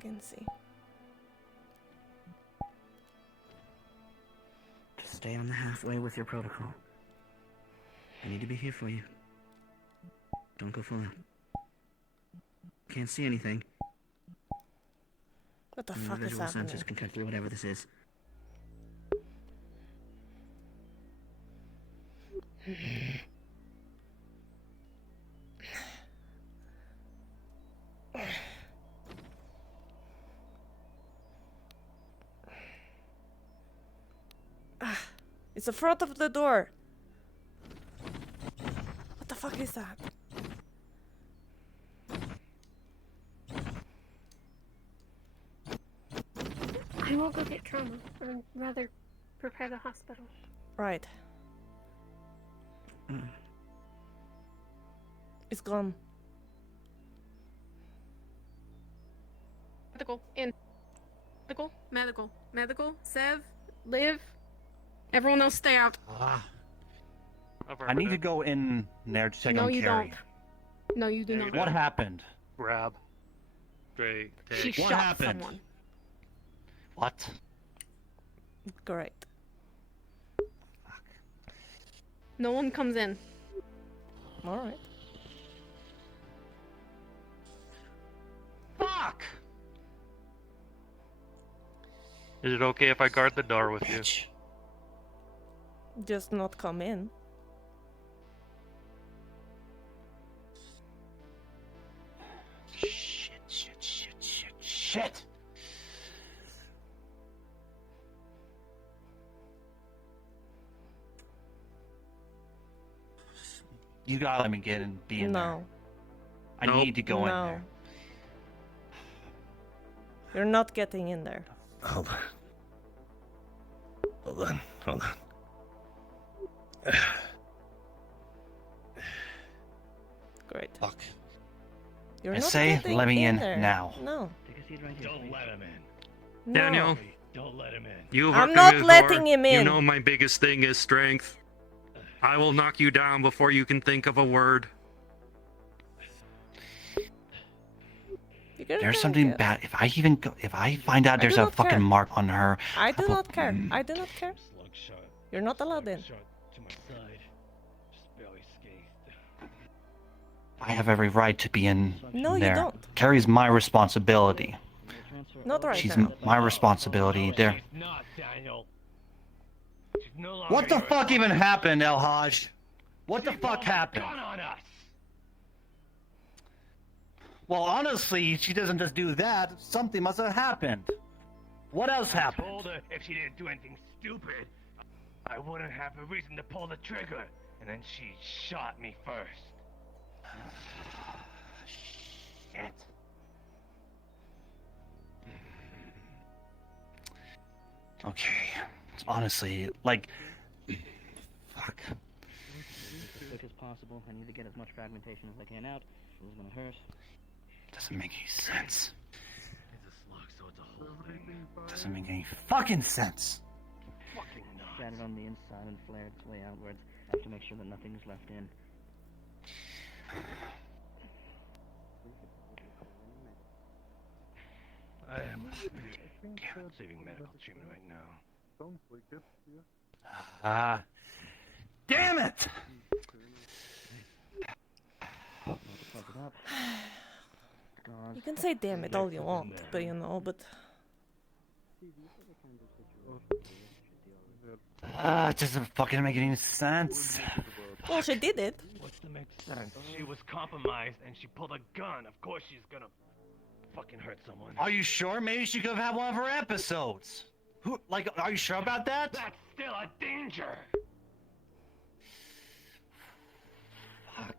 fucking see. Just stay on the halfway with your protocol. I need to be here for you. Don't go full out. Can't see anything. What the Only fuck is visual happening? sensors can cut through whatever this is. It's the front of the door. What the fuck is that? I will go get trauma, or rather, prepare the hospital. Right. It's gone. Medical, in. Medical, Sev, Liv. Everyone else stay out. I need to go in there to check No, on you Carrie. don't. No, you do not. What happened? Grab. Drake, She take. What shot happened? someone. What? Great. No one comes in. Alright. Fuck! Is it okay if I guard the door with you? Just not come in. Shit! You gotta let me get in, be in there. No. I need to go in No. there. You're not getting in there. Hold on. Hold on. Hold on. Great. Fuck. You're I not say, getting let me in there. now. No. Take a seat right here. Don't let him in. No. Daniel, Don't let him in. you I'm work not in this letting war. him in. You know my biggest thing is strength. I will knock you down before you can think of a word. You're gonna There's take something it. bad. If I find out I there's do a not fucking care. mark on her. I do will- not care. I do not care. Slugshot. You're not allowed in. Shot to my side. Just barely scathed. I have every right to be in No, you there. don't. Carrie's my responsibility. Not right She's now. my responsibility. There. She's not, Daniel. She's no longer What the your fuck even happened, El Haj? What the fuck happened? gun on us. Well, honestly, she doesn't just do that. Something must have happened. What else I happened? told her if she didn't do anything stupid, I wouldn't have a reason to pull the trigger. And then she shot me first. Shit. Okay. Honestly, like, fuck. As quick as possible. I need to get as much fragmentation as I can out. It was gonna hurt. Doesn't make any sense. Doesn't make any fucking sense. Shattered on the inside and flared its way outwards. I have to make sure that nothing is left in. I am receiving medical treatment right now. Ah. Damn it! You can say damn it all you want, but you know, but It doesn't fucking make any sense. well, she did it. What's to make sense? She was compromised and she pulled a gun. Of course she's gonna fucking hurt someone. Are you sure? Maybe she could have had one of her episodes. Who? Like, are you sure about that? That's still a danger. Fuck.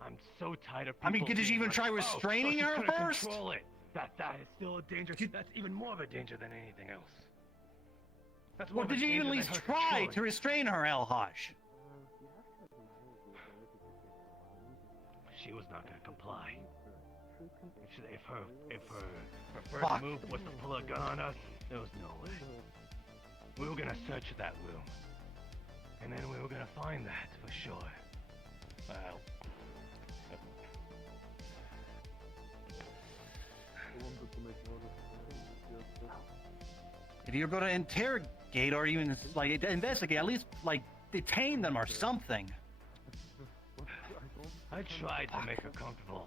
I'm so tired of people. I mean, did you being even like, try "Oh, restraining she her couldn't first?" Control it. That is still a danger. That's even more of a danger than anything else. That's more Well, of a did you even at danger least than her try controlling. to restrain her, El Haj? She was not gonna comply. If her first Fuck. move was to pull a gun on us, there was no way. We were gonna search that room, and then we were gonna find that for sure. Well, If you're going to interrogate or even like investigate, at least like detain them or something. I tried to make her comfortable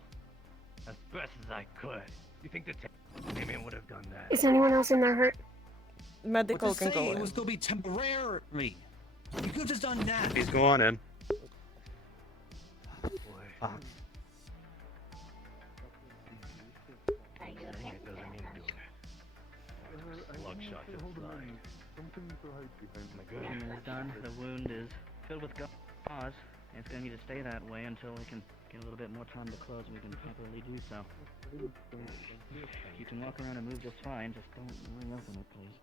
as best as I could. You think the Damien would have done that? Is anyone else in there hurt? Medical What to can say? go It in. will still be temporarily. You could have just done that. He's going in. Fuck. Slugshot just flying. The wound is done. The wound is filled with gauze. It's going to need to stay that way until we can get a little bit more time to close and we can properly do so. You can walk around and move just fine. Just don't reopen it, please.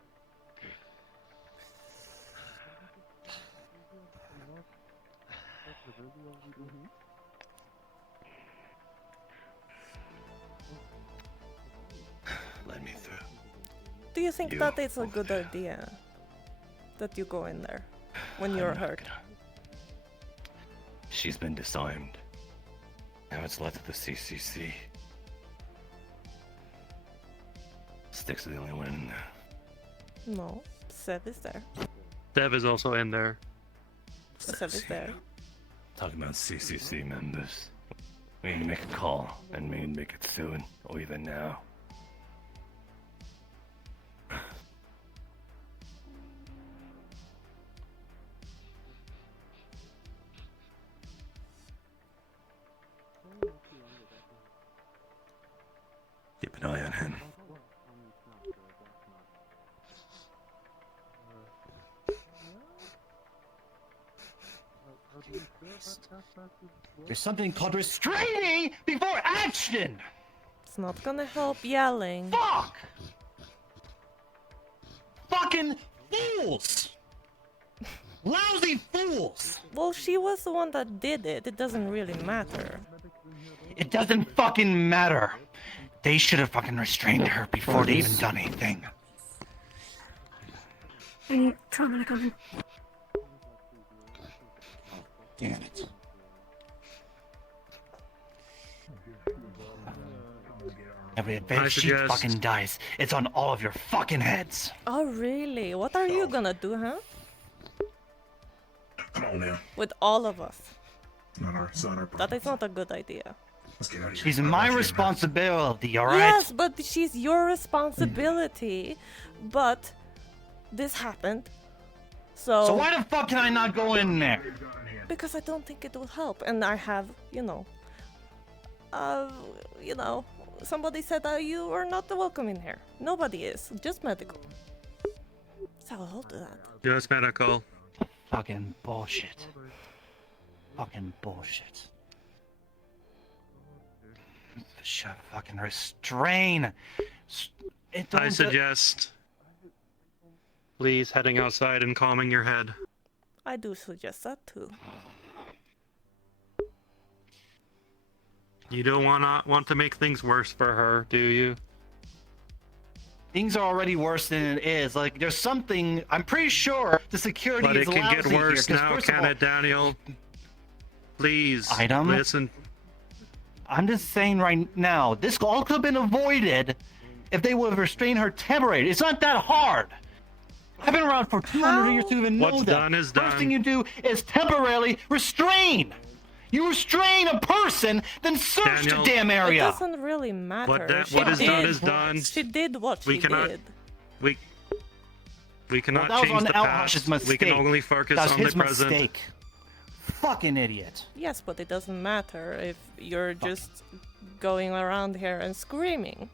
Let me through. Do you think that it's a good idea that you go in there when you're hurt? She's been disarmed. Now it's left to the CCC. Styx is the only one in there. No, Sev is there. Dev is also in there. Sev is there. Talking about CCC members. We need to make a call, and we need to make it soon, or even now. Keep an eye on him. There's something called restraining before action! It's not gonna help yelling. Fuck! Fucking fools! Lousy fools! Well, she was the one that did it. It doesn't really matter. It doesn't fucking matter. They should have fucking restrained her before they even done anything. I need trauma to come in. Damn it. If she fucking dies, it's on all of your fucking heads. Oh, really? What are you gonna do, huh? Come on now. With all of us. It's not our problem. That is not a good idea. Let's get out of here. She's my responsibility, alright? Yes, but she's your responsibility. But this happened. So why the fuck can I not go in there? Because I don't think it will help. And I have, somebody said that you are not welcome in here. Nobody is. Just medical. So I'll do that. Just medical. Fucking bullshit. Fucking bullshit. Should fucking restrain. I suggest, please, heading outside and calming your head. I do suggest that too. You don't want to make things worse for her, do you? Things are already worse than it is. Like, there's something. I'm pretty sure the security But is it can get lousy worse here, 'cause now, first of can all- it, Daniel? Please, Item? listen. I'm just saying right now, this all could have been avoided if they would have restrained her temporarily. It's not that hard. I've been around for 200 years to even know What's that. done is First done. thing you do is temporarily restrain. You restrain a person, then search Daniel, the damn It area. doesn't really matter. What is done is done. She did what We she cannot. did. We cannot Well, that was change on the Alhash's past. We mistake. can only focus That was on his the present. mistake. Fucking idiot. Yes, but it doesn't matter if you're just going around here and screaming.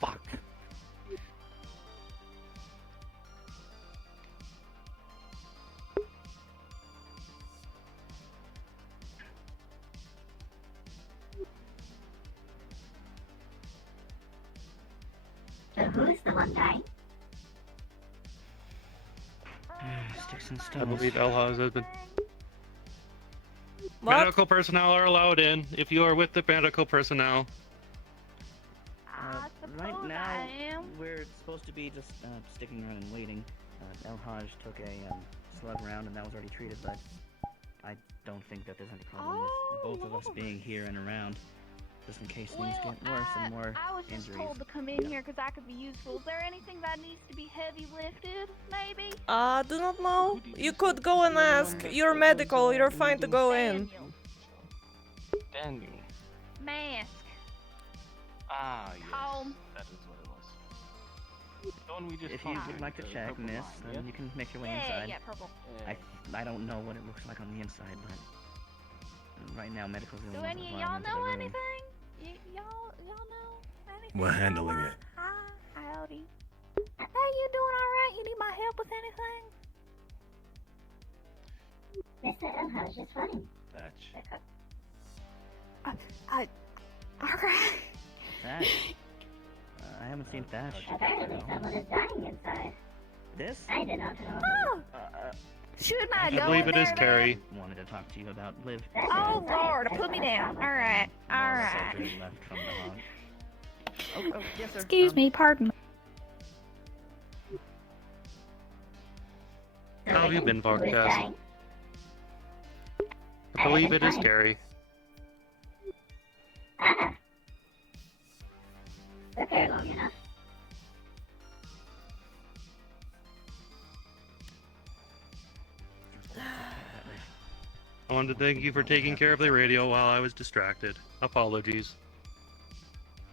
Fuck. So who's the one dying? Sticks and I stones. believe Elha's has been. What? Medical personnel are allowed in if you are with the medical personnel. Right now, we're supposed to be just sticking around and waiting. El Haj took a slug round, and that was already treated, but I don't think that there's any problem with both of us being here and around, just in case things get worse and more I was just injuries. told to come in here because I could be useful. Is there anything that needs to be heavy lifted, maybe? Do not know. You could go and ask. You're medical. You're fine to go in. Daniel. Mask. Ah, yes. Home. That is what it was. Don't we just If you would like to check, miss, then you can make your way inside. Yeah, purple. I don't know what it looks like on the inside, but right now medical's the Do only any of one y'all allowed into the know room. anything? Y'all know anything? We're handling it. Hi, howdy. Hey, you doing alright? You need my help with anything? Mr. Elhouse is fine. Thatch. Alright. Thatch? I haven't seen Thatch. Apparently someone is dying inside. This? I did not know. Oh! Shouldn't I go I believe in it is there, Carrie. Wanted to talk to you about Liv. Oh Lord, put me down. Alright, alright. Soldiers left from the hog. Oh, yes, sir. Excuse me, pardon. How have you been, Vodcast? I believe it is Carrie. Okay, long enough. I wanted to thank you for taking care of the radio while I was distracted. Apologies.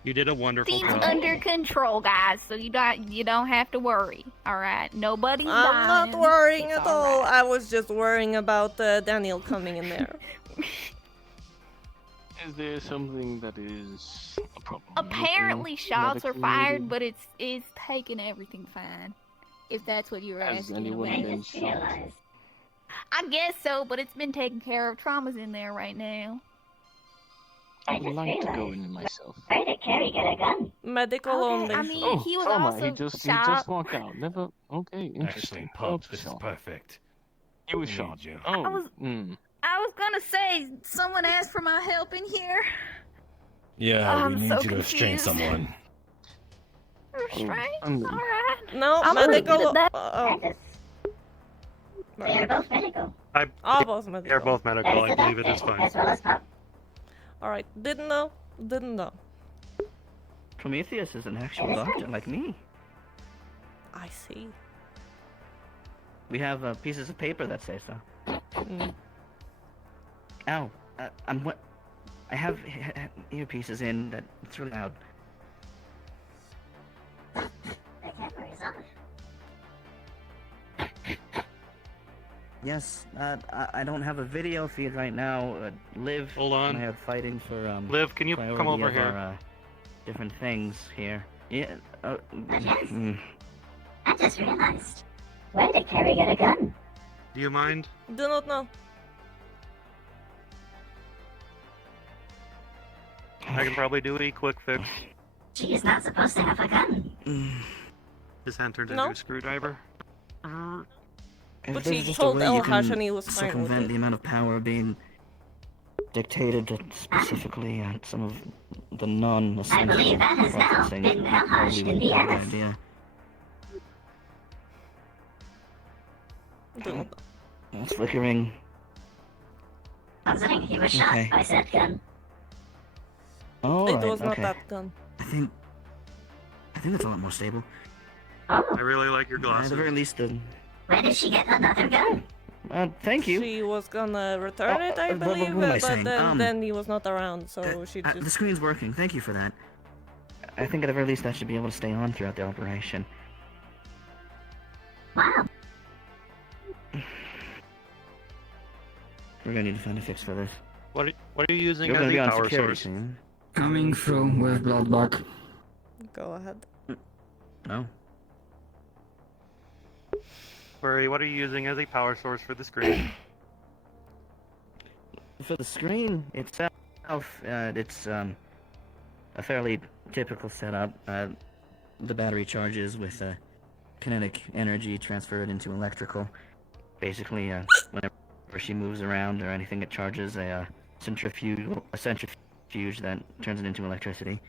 You did a wonderful Seems job. under control, guys, so you don't have to worry. Alright, nobody's I'm dying. not worrying It's at all. alright. I was just worrying about Daniel coming in there. Is there something that is a problem? Apparently shots are Medically fired, needed? but it's taking everything fine. If that's what you were Has asking. anyone about. been shot? I guess so, but it's been taken care of. Trauma's in there right now. I would like to go in myself. Where did Carrie get a gun? Medical only. I mean, Oh, he was trauma. also He just shot. walked out. Never. Okay, interesting. Actually, Pup, this is perfect. He was We shot. need you. Oh. I was gonna say, someone asked for my help in here. Yeah, I'm we need so you to restrain confused. someone. Restraint? Alright. No, I'm really medical. good at that. Oh. They are both medical. All both medical. They're both medical. I believe it is fine. As well as Pup. Alright, didn't know. Didn't know. Prometheus is an actual doctor like me. I see. We have pieces of paper that say so. Mm. Ow. I have earpieces in that it's really loud. The camera is on. Yes, I don't have a video feed right now. Liv Hold on. and I are fighting for Liv, can you come priority over of here? Our, different things here. Yeah. I just realized. Where did Carrie get a gun? Do you mind? Do not know. I can probably do a quick fix. She is not supposed to have a gun. Just entered No. into a screwdriver. If But there's she just told a way you Elhash can and he was fine with circumvent it. the amount of power being dictated to specifically some of the non-essential believe that has now processing, been Elhash probably in wouldn't the be a good earth. idea. Do not know. It's flickering. Considering he was shot Okay. by said gun. Oh, It right, was not okay. that gun. I think it's a lot more stable. I really like your At glasses. the very least, Where did she get another gun? thank you. She was gonna return it, I what believe, am I but saying? then he was not around, so she The just. screen's working. Thank you for that. I think at the very least that should be able to stay on throughout the operation. Wow. We're gonna need to find a fix for this. What are you using You're as gonna a be on power security source? soon. Coming through with bloodback. Go ahead. No. Furry, what are you using as a power source for the screen? For the screen itself, it's a fairly typical setup. The battery charges with kinetic energy transferred into electrical. Basically, whenever she moves around or anything, it charges a centrifuge that turns it into electricity.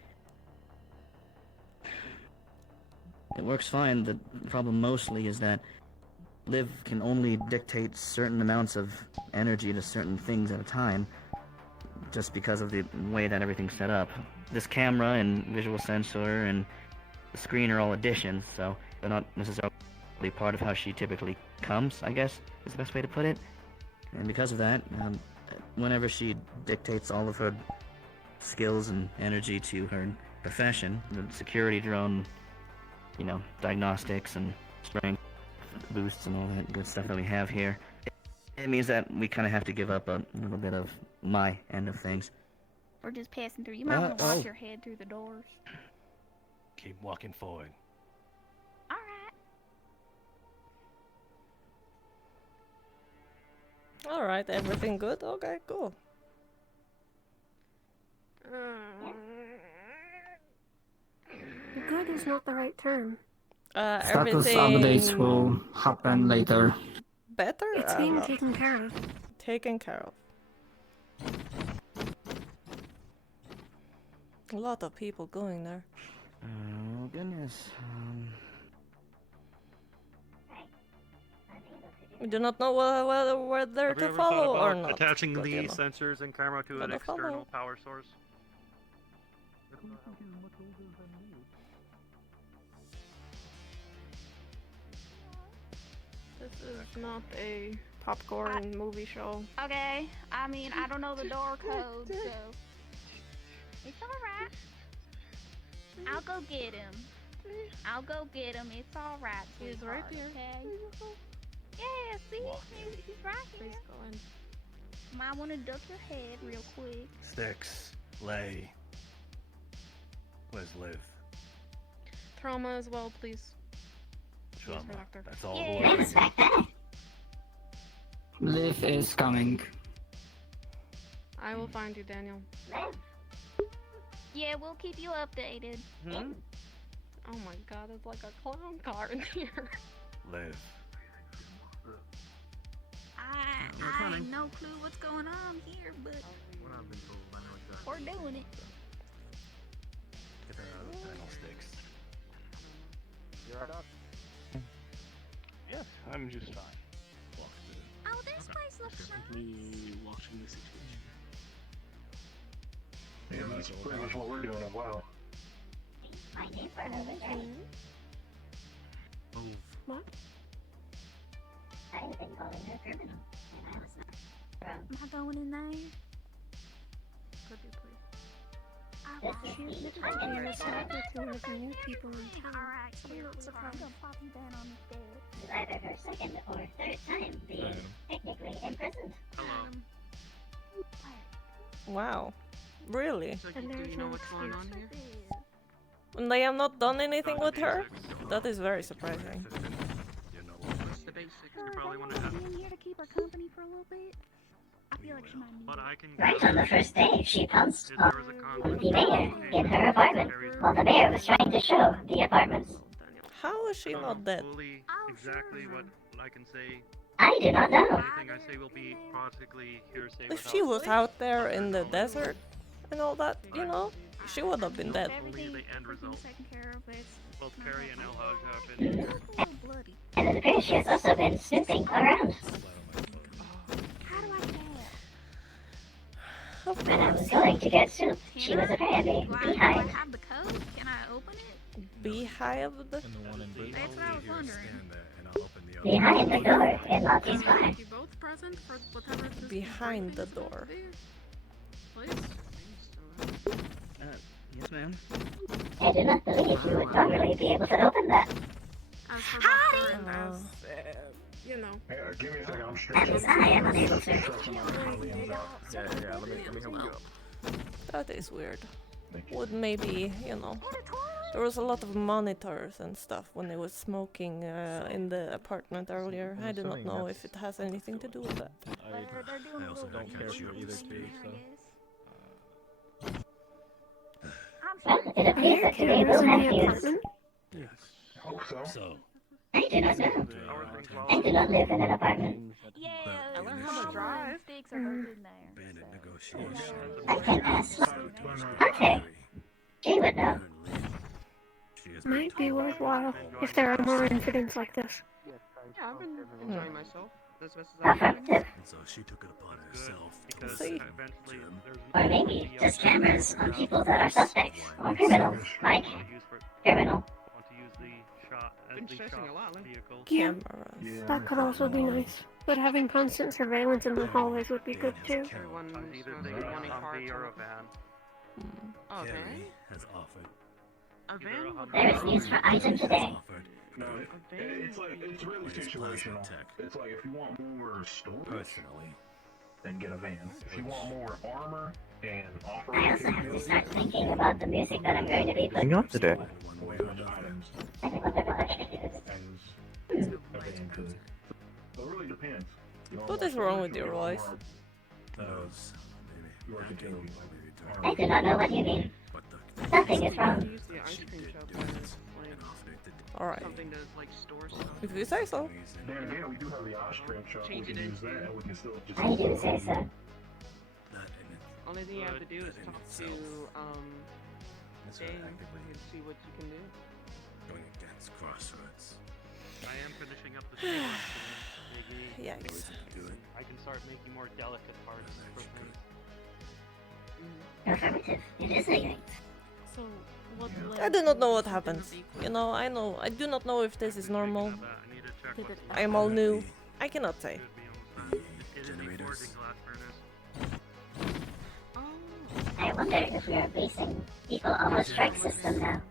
It works fine. The problem mostly is that Liv can only dictate certain amounts of energy to certain things at a time, just because of the way that everything's set up. This camera and visual sensor and the screen are all additions, so they're not necessarily part of how she typically comes, I guess, is the best way to put it. And because of that, whenever she dictates all of her skills and energy to her profession, the security drone, you know, diagnostics and strength boosts and all that good stuff that we have here, it means that we kind of have to give up a little bit of my end of things. We're just passing through. You might want to watch your head through the doors. Keep walking forward. Alright, everything good? Okay, cool. Good is not the right term. Status Everything updates will happen later. better? It's being taken care of. Taken care of. A lot of people going there. Oh, goodness. We do not know whether Have you to ever follow thought or about not. attaching but, the you know. sensors and camera to an Gotta external follow. power source? This is not a popcorn movie show. Okay, I mean, I don't know the door code, so it's alright. I'll go get him. It's alright. He's right here. Okay. Yeah, see, he's right here. Please go in. Might want to duck your head real quick. Sticks, lay. Where's Liv? Trauma as well, please. Trauma. Yes, doctor. That's all Yeah. the way. Liv is coming. I will find you, Daniel. Yeah, we'll keep you updated. Oh my god, it's like a clown car in here. Liv. I have no clue what's going on here, but we're doing it. Get her out of the panel, Sticks. You're right up. Yes, I'm just fine. Oh, this place looks nice. Watching the situation. Yeah, that's pretty much what we're doing as well. My neighbor over there. Move. What? I've been calling her criminal, and I was not. Am I going in there? Could you please? She's literally being a stalker to one of the new people in town. Alright, So I'm here, not I'm surprised. gonna pop you down on the bed. It's either her second or third time being technically imprisoned. Hello. Wow. Really? And Do there's you know no what's going on excuse. here? And they have not done anything with her? That is very surprising. What's the basics? You probably want to Be have, in here to keep her company for a little bit. I feel like she might need but it. I can Right on the first day, she pounced If on there was a conflict the mayor in her apartment Carrie's while the mayor was trying to show the apartments. How is she not dead? fully exactly what I can say. I do not know. Anything I say will be practically hearsay. If she was out there in the desert and all that, you know, she would have been dead. Only the end result. Taken care of. It's Both Carrie and El Haj have been. a little bloody. And it appears she has also been snooping around. How do I get out? When I was going to get soup, she was apparently Do I behind. have the code? Can I open it? Behind the... That's what I was wondering. Behind the door in Lottie's car. You both present for whatever this Behind the door. Please? Yes, ma'am. I do not believe you would normally be able to open that. As for doctor and as, you know. Give me a second, I'm straight. I am unable to. Yeah, let me help you up. That is weird. Would maybe, you know, there was a lot of monitors and stuff when they was smoking in the apartment earlier. I do not know if it has anything to do with that. I also don't care for either speak, so. Well, it appears that they will have used. Yes. Hope so. So, I do not know. I do not live in an apartment. Yeah, I learned how to drive. Sticks are in there. bandit negotiations. Okay. She would know. She has Might be worthwhile if there are more incidents like this. Yeah, I've been enjoying myself as best as I can. And so she took it upon herself to because listen eventually to him. there's Or maybe just cameras on people that are suspects or criminals, like criminal. want to use the shot as Been the stressing shot a lot, lately. vehicle. Cameras. That could also be nice. But having constant surveillance in the hallways would be good too. Everyone's Either wanting the a car Humvee or a to- van. Oh, Carrie van? has offered. A van? There is news for items today. No, it's like it's really situational. Tech. It's like if you want more storage, Personally, then get a van. If you want more armor and I off-road also have to capability, start thinking about the music that I'm going to be playing. Hang up today. one way or another. I think we'll never actually do this. And a van could. So it really depends. You want What more is wrong storage with or your you want voice? more, those You are continuing. I do not know what you mean. Nothing is wrong. Use the ice cream shop as like Alright. something to like store stuff. If you say so. Then again, we do have the ice cream shop. Change We it can use into- that, and we can still just. I do say so. Only thing you have to do is talk to Dane and see what you can do. Going against Crossroads. I am finishing up the stream. Maybe Yikes. I can start making more delicate parts for things. Affirmative. It is a Yikes. So, what I do not know what happens. You know, I do not know if this is normal. I am all new. I cannot say. Generators. I wonder if we are basing people on a strike system now.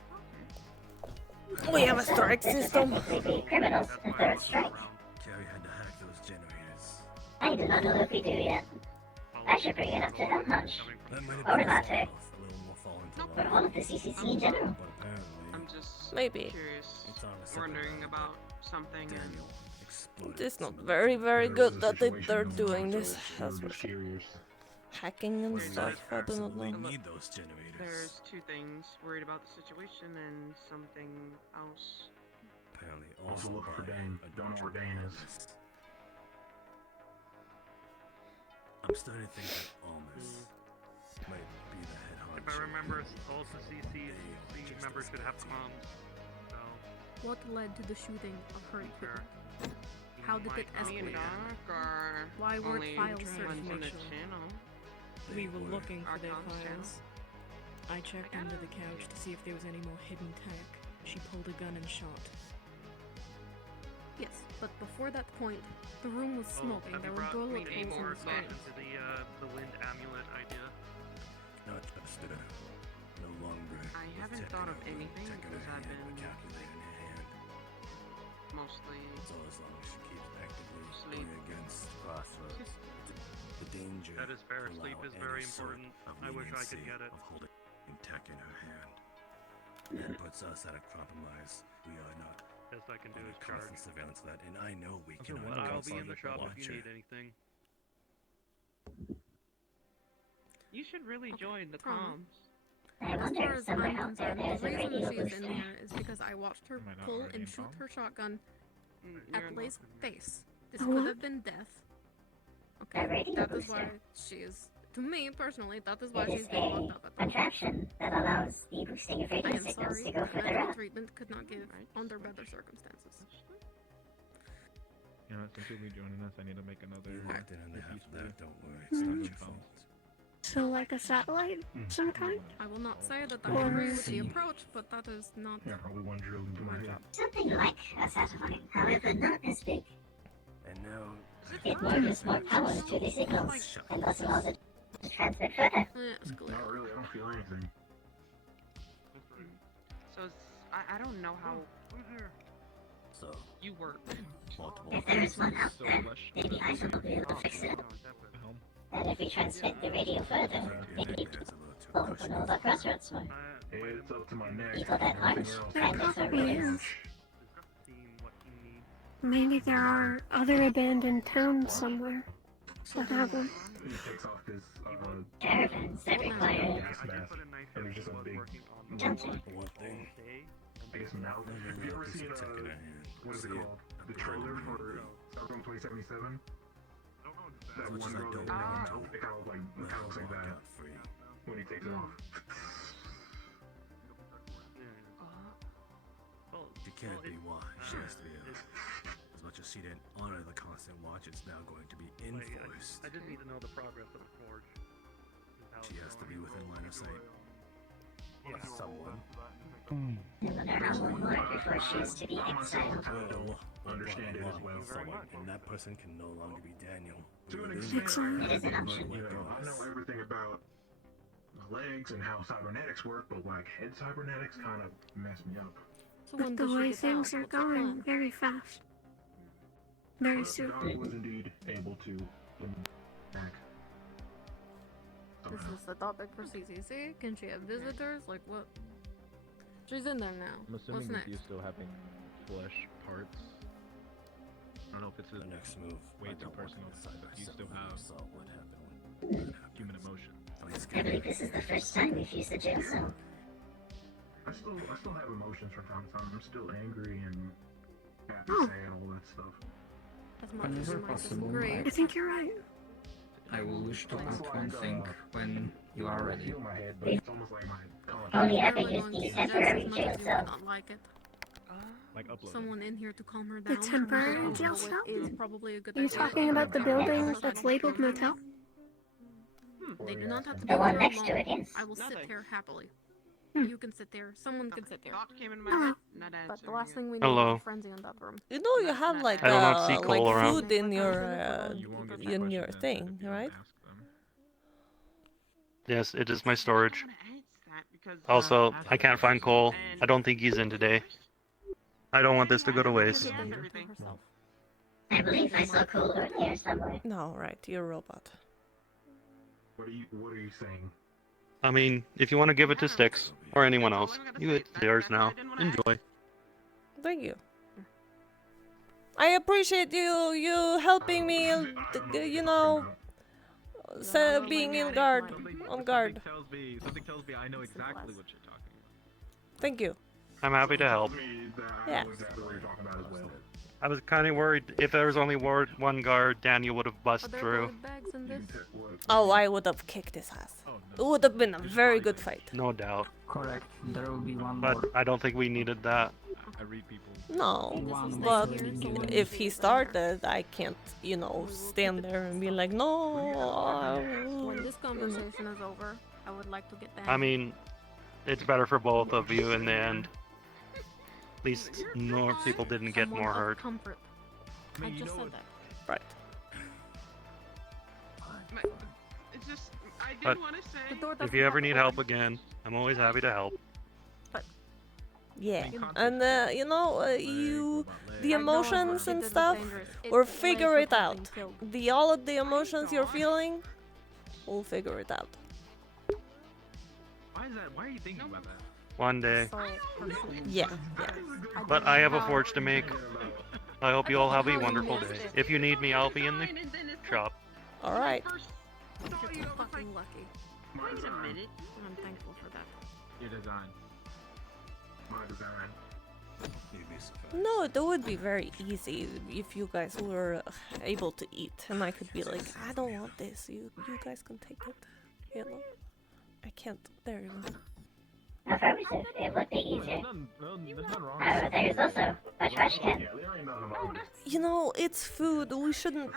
We have a strike system. Maybe criminals, a third strike. Carrie had to hack those generators. I do not know if we do yet. I should bring it up to that much. That might have Or been not a little more fall into Or all of the CCC in general. But apparently, I'm just Maybe. curious, it's on a separate wondering level. about something. Daniel exploded. It's not very good that they're doing this. That's for sure. Curious. Hacking and stuff. I do not We know. need those generators. There's two things: worried about the situation and something else. Apparently, Also look for by Dane. a Don't know where Dane is. journalist. I'm starting to think that Almas might be the head honcho. If I remember, all the CCC just members should have comms. So, What led to the shooting of her equipment? How did it Me and escalate? Doc Are Why weren't only files trying searched to on the make sure. channel? We were looking Our for their comms channel? files. I checked under the couch to see if there was any more hidden tech. She pulled a gun and shot. Yes, but before that point, the room was smoking. have There you were brought bullet any holes in more the thought screens. into the wind amulet idea? Not just no longer. I with haven't tech thought in of her- anything tech in her because I've hand, been a calculator in her hand. mostly So as long as she keeps actively Sleep. going against Crossroads, the danger. That is fair. to Sleep allow is very any sort important. of I wish I could leniency get it. Of holding tech in her hand. That puts us at a compromise. We are not Best I can do under is charge. constant surveillance of that, and I know we But cannot I'll be in the constantly shop watch if you her. need anything. You should really join the Tom. comms. I As wonder far if as someone I'm else there concerned, the has a reason radio she's boost. in there is because I watched her Am I not pull already and in shoot comms? her shotgun You're at Blaze's face. This Oh, could what? have been death. A Okay, radio that is booster. why she is. To me personally, that is why It she's is being a locked up at the moment. contraption that allows the boosting of I radio am signals sorry, to go but further medical out. treatment could not give under better circumstances. You know, since you'll be joining us, I need to make another. You walked in on the half of that, don't worry. Hmm. It's not your fault. So like a satellite of some kind? I will not say that I Or- agree with the approach, but that is not Yeah, probably one drilled into my my head. job. Something like a satellite, however not as big. And now, It merges more power to the signals, and thus allows it to transmit further. Yes, clear. Not really, I don't feel anything. So I don't know how so you work. multiple. If there is one out So there, much. maybe I will be able to fix it. Helm. And if we transmit the radio further, maybe it will open over crossroads more. It's up to my neck. People that Everything watch, else. there probably is. Seeing what you need. Maybe there are other abandoned towns somewhere that have them. He takes off his Caravans that require gas mask, and there's just a big jumping. One thing. I guess now. Have you ever seen what is it called? The trailer for Cyberpunk 2077? That Which one is I girl don't that know. it kind of looks like that Free. when he takes it off. Well, She can't be wise. She has to be a As much as she didn't honor the constant watch, it's now going to be enforced. I just need to know the progress of the forge. She has to be within line of sight. Yeah, Someone. Understand it as well. And that person can no longer be Daniel. To an extent, I know everything about the legs and how cybernetics work, but like head cybernetics kind of messed me up. But the way things are going, very fast. Very soon. Doc was indeed able to back. This is the topic for CCC. Can she have visitors? Like what? She's in there now. I'm assuming What's with next? you still having flesh parts. I don't know if it's The next move. way too personal, but you still have what happened human emotion. I believe this is the first time we've used the jigsaw. I still have emotions from time to time. I'm still angry and happy, sad, all that stuff. As much as Whenever you might possible, disagree. I think you're right. I will wish to add one thing when you are ready. Feel my head, but it's almost like my Only I'm ever really use going to these suggest for as much as you jigsaw. might not like it. Like upload. Someone in here to calm her The down. temporary jail With cell? is probably a good Are you idea. talking about the building that's labeled motel? They do not have to be The one there next to alone. it is. I will sit there happily. Hmm. You can sit there. Someone can sit there. Came in my Oh. head. Not But the last thing we need Hello. is a frenzy in that room. You know you have like I don't have sequel like around. food in your get in your thing, right? Yes, it is my storage. because Also, I can't find Cole. I don't think he's in today. I don't want this to go to waste. I believe I saw Cole over there somewhere. No, right, you're a robot. What are you saying? I mean, if you want to give it to Styx or anyone else, it's yours now. Enjoy. Thank you. I appreciate you helping me, you know, being in guard, on guard. Something tells me I know exactly what you're talking about. Thank you. I'm happy to help. Yeah. I was kind of worried if there was only one guard, Daniel would have bust through. Oh, I would have kicked his ass. It would have been a very good fight. No doubt. Correct. There will be one But more. I don't think we needed that. I read people. No, but if he started, I can't, you know, stand there and be like, no. When this conversation is over, I would like to get down. I mean, it's better for both of you in the end. At least more people didn't get more hurt. Comfort. I just said that. Right. It's just I But did want to say. if you ever need help again, I'm always happy to help. Yeah, and you know, the emotions and stuff, or figure it out. All of the emotions you're feeling, we'll figure it out. Why is that? Why are you thinking about that? One day. Yeah, But I have a forge to make. I hope you all have a wonderful day. If you need me, I'll be in the shop. All right. You're fucking lucky. Wait a minute. I'm thankful for that. Your design. My design. No, that would be very easy if you guys were able to eat, and I could be like, I don't want this. You guys can take it. You know, I can't. There you go. Affirmative, it would be easier. However, there's also a trash can. You know, it's food. We shouldn't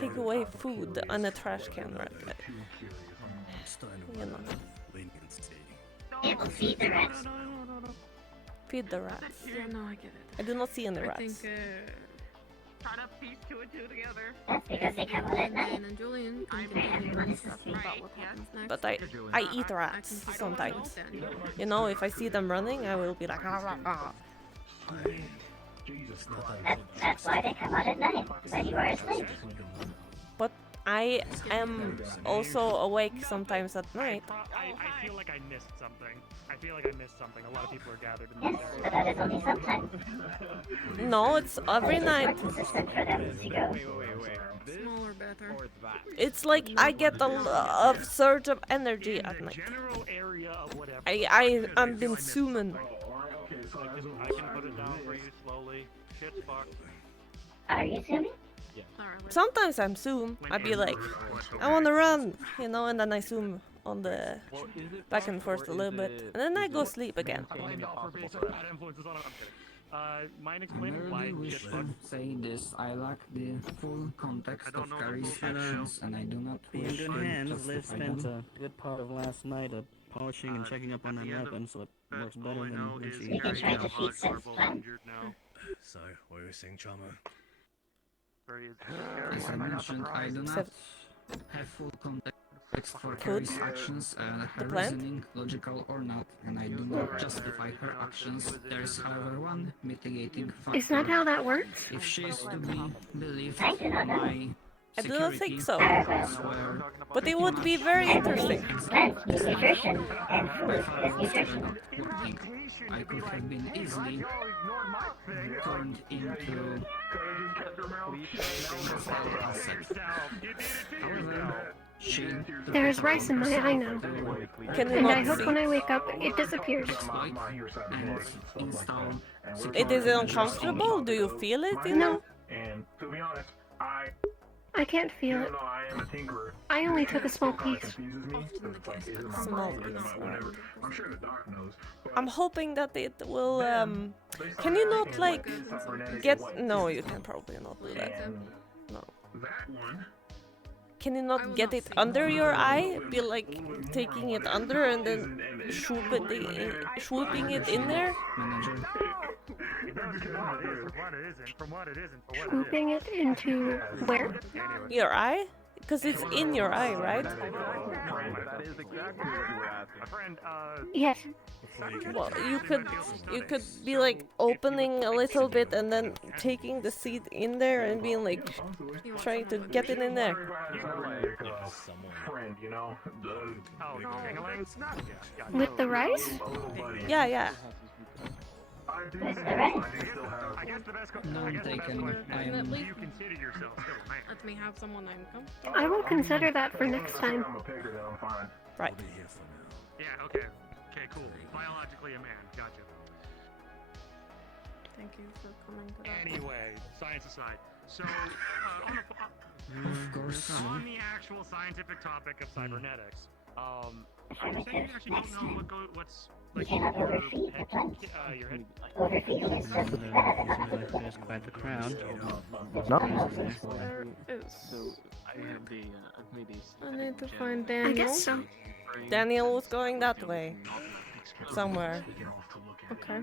take away food on a trash can, right? You know. It will feed the rats. Feed the rats. Yeah, no, I get it. I do not see any I rats. think, Try to piece two and two together. That's because they come out at night. and Julian can continue discussing about what happens next. But I eat rats sometimes. You know, if I see them running, I will be like, ah, ah, ah. That's why they come out at night, so you are asleep. But I am also awake sometimes at night. I feel like I missed something. I feel like I missed something. A lot of people are gathered in this area. But that is only sometimes. No, it's every night. Wait. Smaller, better. It's like I get a surge of energy at night. General area of whatever. I'm been zooming. I can put it down for you slowly. Shit's fucked. Are you zooming? Yeah. Sometimes I'm zoom. I'd be like, I want to run, you know, and then I zoom on the back and forth a little bit, and then I go sleep again. Mind I explaining why merely it wish gets to fucked? say this. I lack the full context of Carrie's actions, and I do not Be in wish good to hands. Liv justify spent them. a good part of last night polishing and checking up on that weapon, so it works better than when she... Carrie and Elhaj are both injured now. So, what were you saying, Chama? As I mentioned, I do not have full context for Carrie's actions, her reasoning, logical or not, and I do not justify her actions. There is, however, one mitigating factor. Is that how that works? If she is to be believed, my I don't think so. swear But it would be very interesting. I could have been easily turned into There is rice in my eye now. Can you And I not hope see? when I wake up, it disappears. It is uncomfortable? Do you feel it, you know? And to be honest, I can't feel it. even though I am a tinkerer, I only took a small piece. confuses me. It's like, is it my Small brain? Is it piece, my whatever? I'm sure the doc knows. I'm hoping that it will, can you not, like, get... No, you can probably not do that. No. That one. Can you not get it under your eye? Be like taking it under and then swooping it in there? Swooping it into where? Your eye? Because it's in your eye, right? That is exactly what you were asking. Friend, Yes. Well, you could be like opening a little bit and then taking the seed in there and being like trying to get it in there. Friend, you know. With the rice? Yeah, yeah. None taken. I am. You consider yourself still a man. Let me have someone I'm comfortable. I will consider that for next time. Right. Yeah, okay. Okay, cool. Biologically a man. Gotcha. Thank you for coming to that. Anyway, science aside. So, Of course. on the actual scientific topic of cybernetics, you're saying you actually don't know what's like your head. There's quite the crowd. There is. So I have the I need to find Daniel. I guess so. Daniel was going that way. Somewhere. Okay.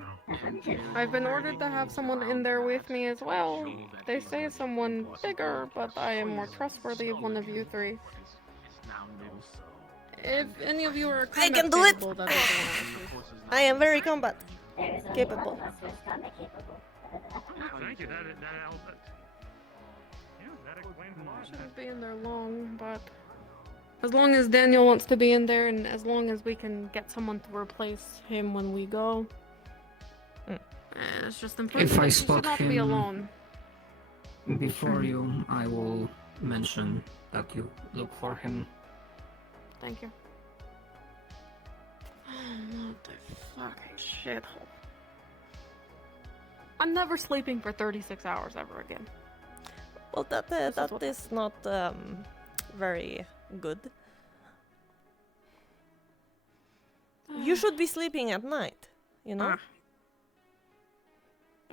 I've been ordered to have someone in there with me as well. They say someone bigger, but I am more trustworthy of one of you three. If any of you are I can do it! capable, that is the one. I am very combat capable. Thank you. That helped. Yeah, that explains a lot. Shouldn't be in there long, but as long as Daniel wants to be in there, and as long as we can get someone to replace him when we go, it's just important. If I that he should spot not be him alone. before you, I will mention that you look for him. Thank you. What the fucking shithole. I'm never sleeping for 36 hours ever again. Well, that is not very good. You should be sleeping at night, you know?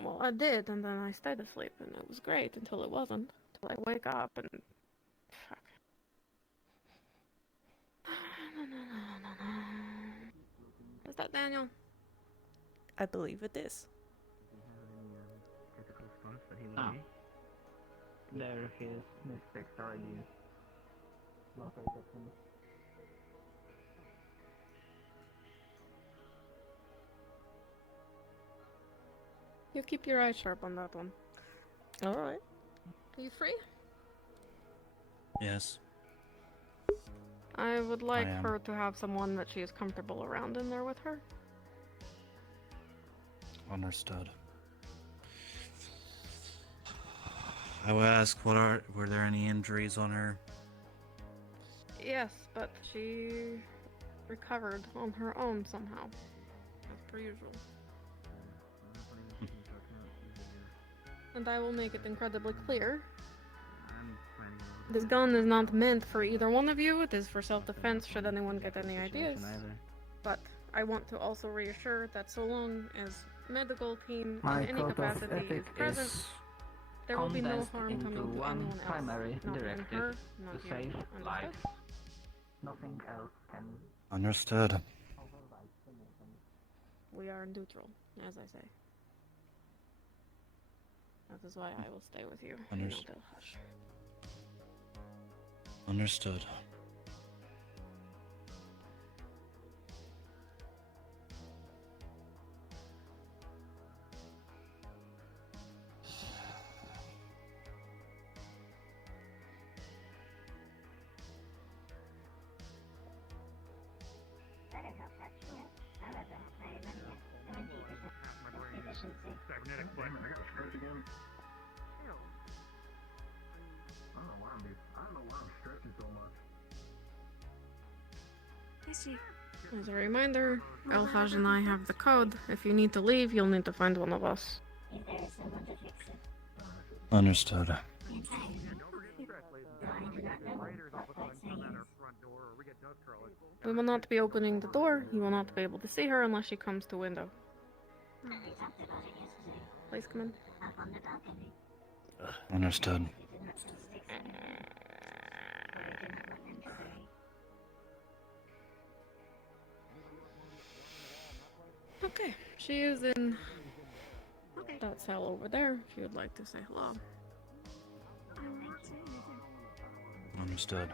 Well, I did, and then I stayed asleep, and it was great until it wasn't. Until I wake up and... Fuck. Is that Daniel? I believe it is. Ah. There his mistakes are you. You keep your eyes sharp on that one. Alright. Are you free? Yes. I would like am. her to have someone that she is comfortable around in there with her. Understood. I would ask, were there any injuries on her? Yes, but she recovered on her own somehow. As per usual. And I will make it incredibly clear. This gun is not meant for either one of you. It is for self-defense should anyone get any ideas. But I want to also reassure that so long as medical team My in any code of capacity is ethic present, is there will be no condensed harm into coming to one anyone else. primary Not even directive her, to not you. save Understood? life. Nothing else can. Understood. We are neutral, as I say. That is why I will stay with you. and not Elhash. Understood. Cybernetic foot. I got stretch again. I don't know why I'm stretching so much. I see. As a reminder, Elhash and I have the code. If you need to leave, you'll need to find one of us. Understood. We will not be opening the door. You will not be able to see her unless she comes to window. Please come in. Understood. Okay, she is in that cell over there if you would like to say hello. Understood.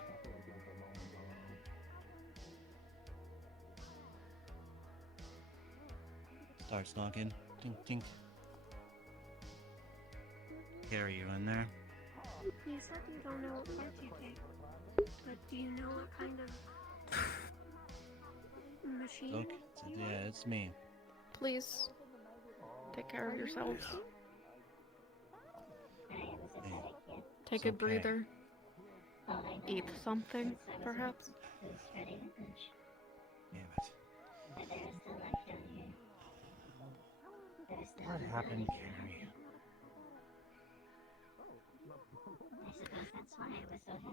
Starts knocking. Tink, tink. Carrie, you in there? You said you don't know what part you take, but do you know what kind of machine? Okay. Yeah, it's me. Please take care of yourselves. Take a breather. Eat something, perhaps. Damn it. What happened, Carrie?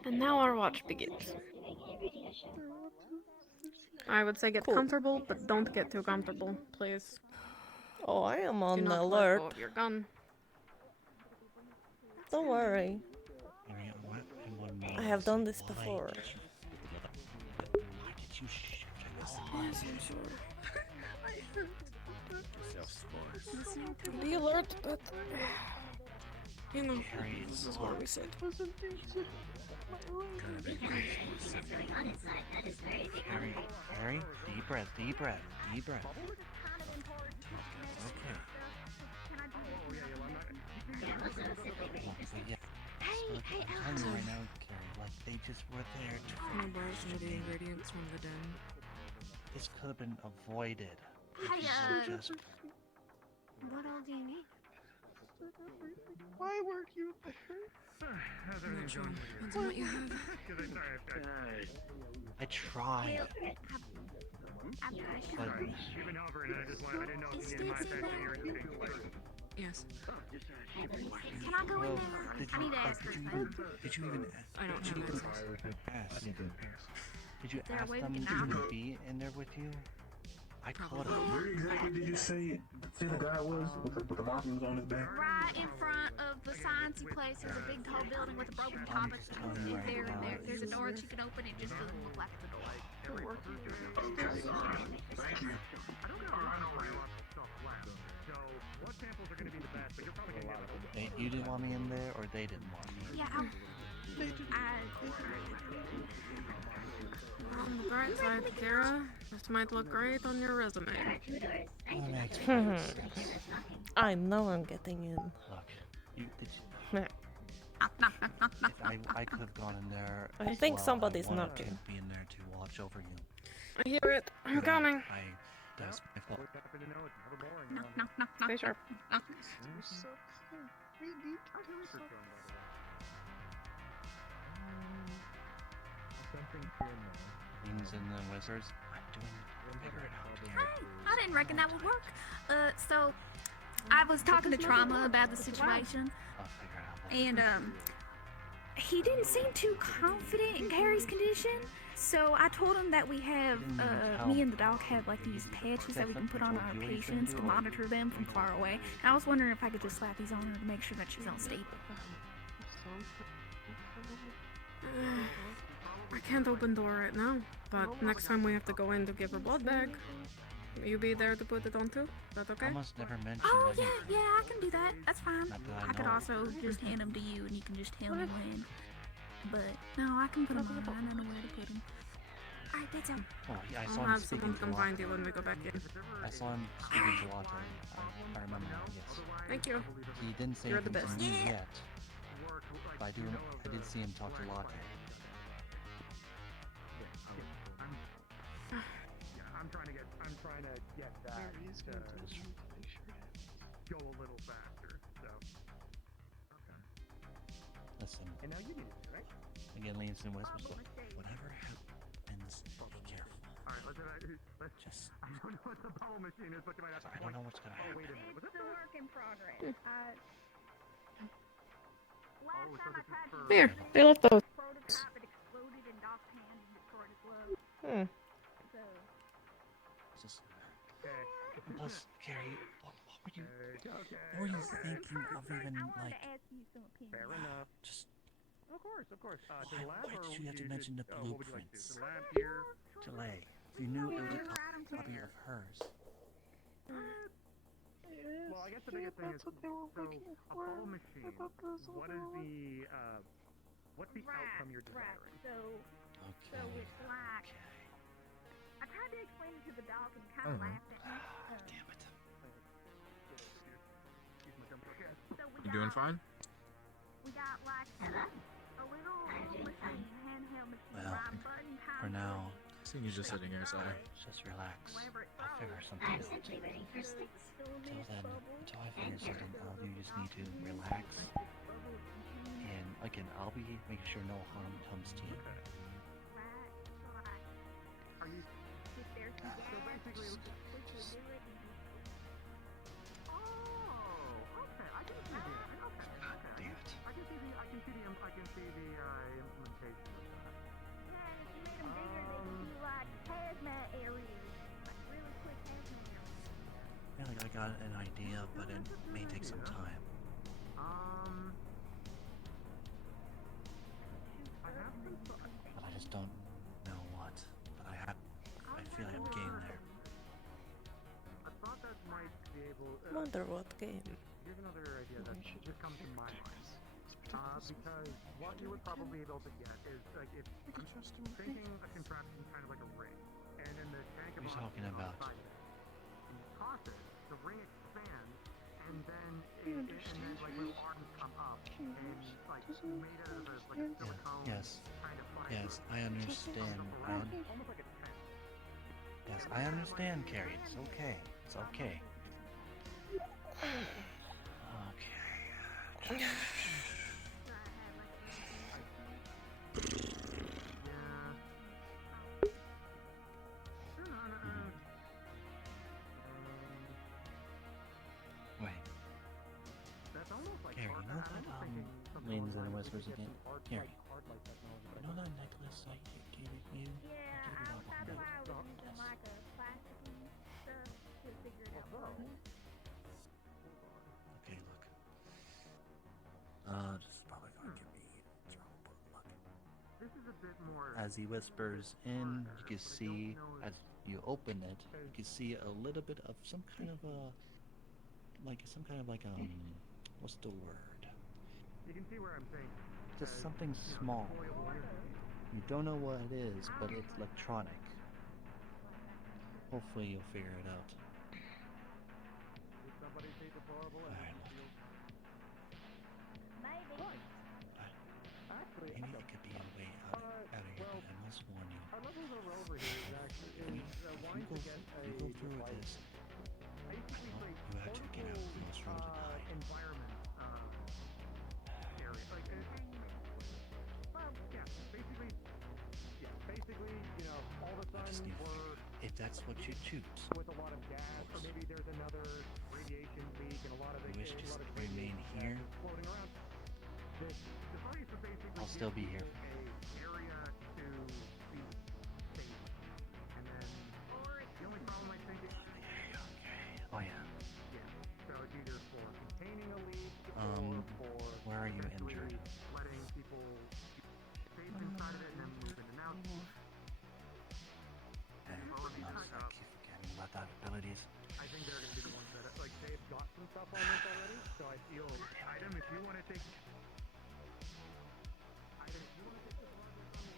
And now our watch begins. I would say get comfortable, but don't get too comfortable, please. Oh, I am Do on not let alert. go of your gun. Don't worry. Carrie, I have done this before. Why did you shoot us? Yes, I'm sure. Self-scores. Be alert, but you know, this is what we said. Harry, deep breath, deep breath, deep breath. Okay. Hey, I'm telling you right now, Carrie, like they just were there to. Can I borrow some of the ingredients from the den? This could have been avoided. Hey, If you just what all do you need? Why weren't you there? Depends on what you have. I tried. But Yes. Can I go in well, there? I need to ask her. did you even I don't did you have even ask? Did you there a ask way we them can to ask? be in there with you? I called Where exactly did you say the guy was with the markings on his back? Right in front of the sciencey place, there's a big tall building with a broken top. There's a door that you can open. It just doesn't look like it's a door. Okay. Thank you. You didn't want me in there, or they didn't want me? Yeah, On the bright side, Kara, this might look great on your resume. That makes perfect sense. I know I'm getting in. Look, I could have gone in there. I as think well. somebody's I wanted knocking. to be in there to watch over you. I hear it. I'm coming. That's my fault. Stay sharp. Things in the wizards. I'm figure it out. Hey, I didn't reckon that would work. So I was talking to Trauma about the situation, I'll figure it out. and he didn't seem too confident in Carrie's condition. So I told him that we have, me and the dog have like these patches that we can put on our patients to monitor them from far away. And I was wondering if I could just slap these on her to make sure that she's unstable. I can't open door right now, but next time we have to go in to give her blood bag, you be there to put it on too? Is that okay? Almost never mentioned. Oh yeah, I can do that. That's fine. Not that I could know. also just hand them to you, and you can just tell me when. But no, I can put them on. I don't know where to put them. All right, that's all. Oh, yeah, I saw I'll him have speaking someone to come Latte. find you when we go back in. I saw him speaking to Latte. I remember now, yes. Thank you. He didn't say You're the anything to best. me yet. But I did see him talk to Latte. I'm trying to get that to go a little faster. So. Okay. Listen. And now you need it, right? Again, Liamson whispers, whatever happens, be careful. Alright, let's just. I don't know what the bowel machine is, but you might have to. I don't know what's gonna happen. Wait a minute. It's a work in progress. Here, they left those. Prototype, it exploded in Doc's hand and destroyed his glove. Hmm. So, Just, plus, Carrie, what were you thinking of even, like, Fair enough. just, Of course. why did you have to mention the blueprints? The lab here. Delay. If you knew it was a copy of hers. Well, I guess the biggest thing is, so a bowel machine, what's the outcome you're desiring? So it's like, I tried to explain it to the dog and he kind of laughed at me. Damn it. You doing fine? We got like a little machine, handheld machine, Well, right button, for now, Seeing you just sitting here, so just relax. I'll figure something out. Until then, until I figure something out, you just need to relax. And again, I'll be making sure no harm comes to you. Are you? So basically. Oh, okay. I can see the. Okay. Damn it. I can see the implementation of that. Yeah, if you made them bigger, they could do like hazmat areas, like really quick hazmat areas. Yeah, like I got an idea, but it may take some time. But I just don't know what. But I feel like I'm getting there. I thought that might be able. Wonder what game. Here's another idea that just comes to my mind. Because what you would probably be able to get is like if thinking a contraption kind of like a ring, and then the tank of What are you talking about? and you toss it, the ring expands, and then like little arms come up and like made out of like a silicone Yes. kind of fiber. Yes, I understand. Almost like a tent. Yes, I understand, Carrie. It's okay. It's okay. Okay. Wait. That's almost like Carrie, you know that, leans in and whispers again. Carrie, you know that necklace I gave you? Yeah, I was why I was using like a plasticky stuff to figure it out. Okay, look. This is probably gonna get me in trouble, but look. This is a bit more. As he whispers in, you can see, as you open it, you can see a little bit of some kind of what's the word? You can see where I'm saying. Just something small. You don't know what it is, but it's electronic. Hopefully you'll figure it out. Alright, look. Maybe it could be a way out of here, but I must warn you. If you go through with this, you have to get out from this road and hide. Environment area. Like, basically, you know, all of a sudden we're if that's what you choose. with a lot of gas, or maybe there's another radiation leak and a lot of You wish to remain here, floating around. The place is basically I'll still be here. a area to be are you essentially injured? letting people safe inside of it and then move in and out. Hey, I keep forgetting about that abilities. I think they're going to be the ones that, like, they've got some stuff on this already, so I feel, Item, if you want to take... Item, if you want to take the progress on the way...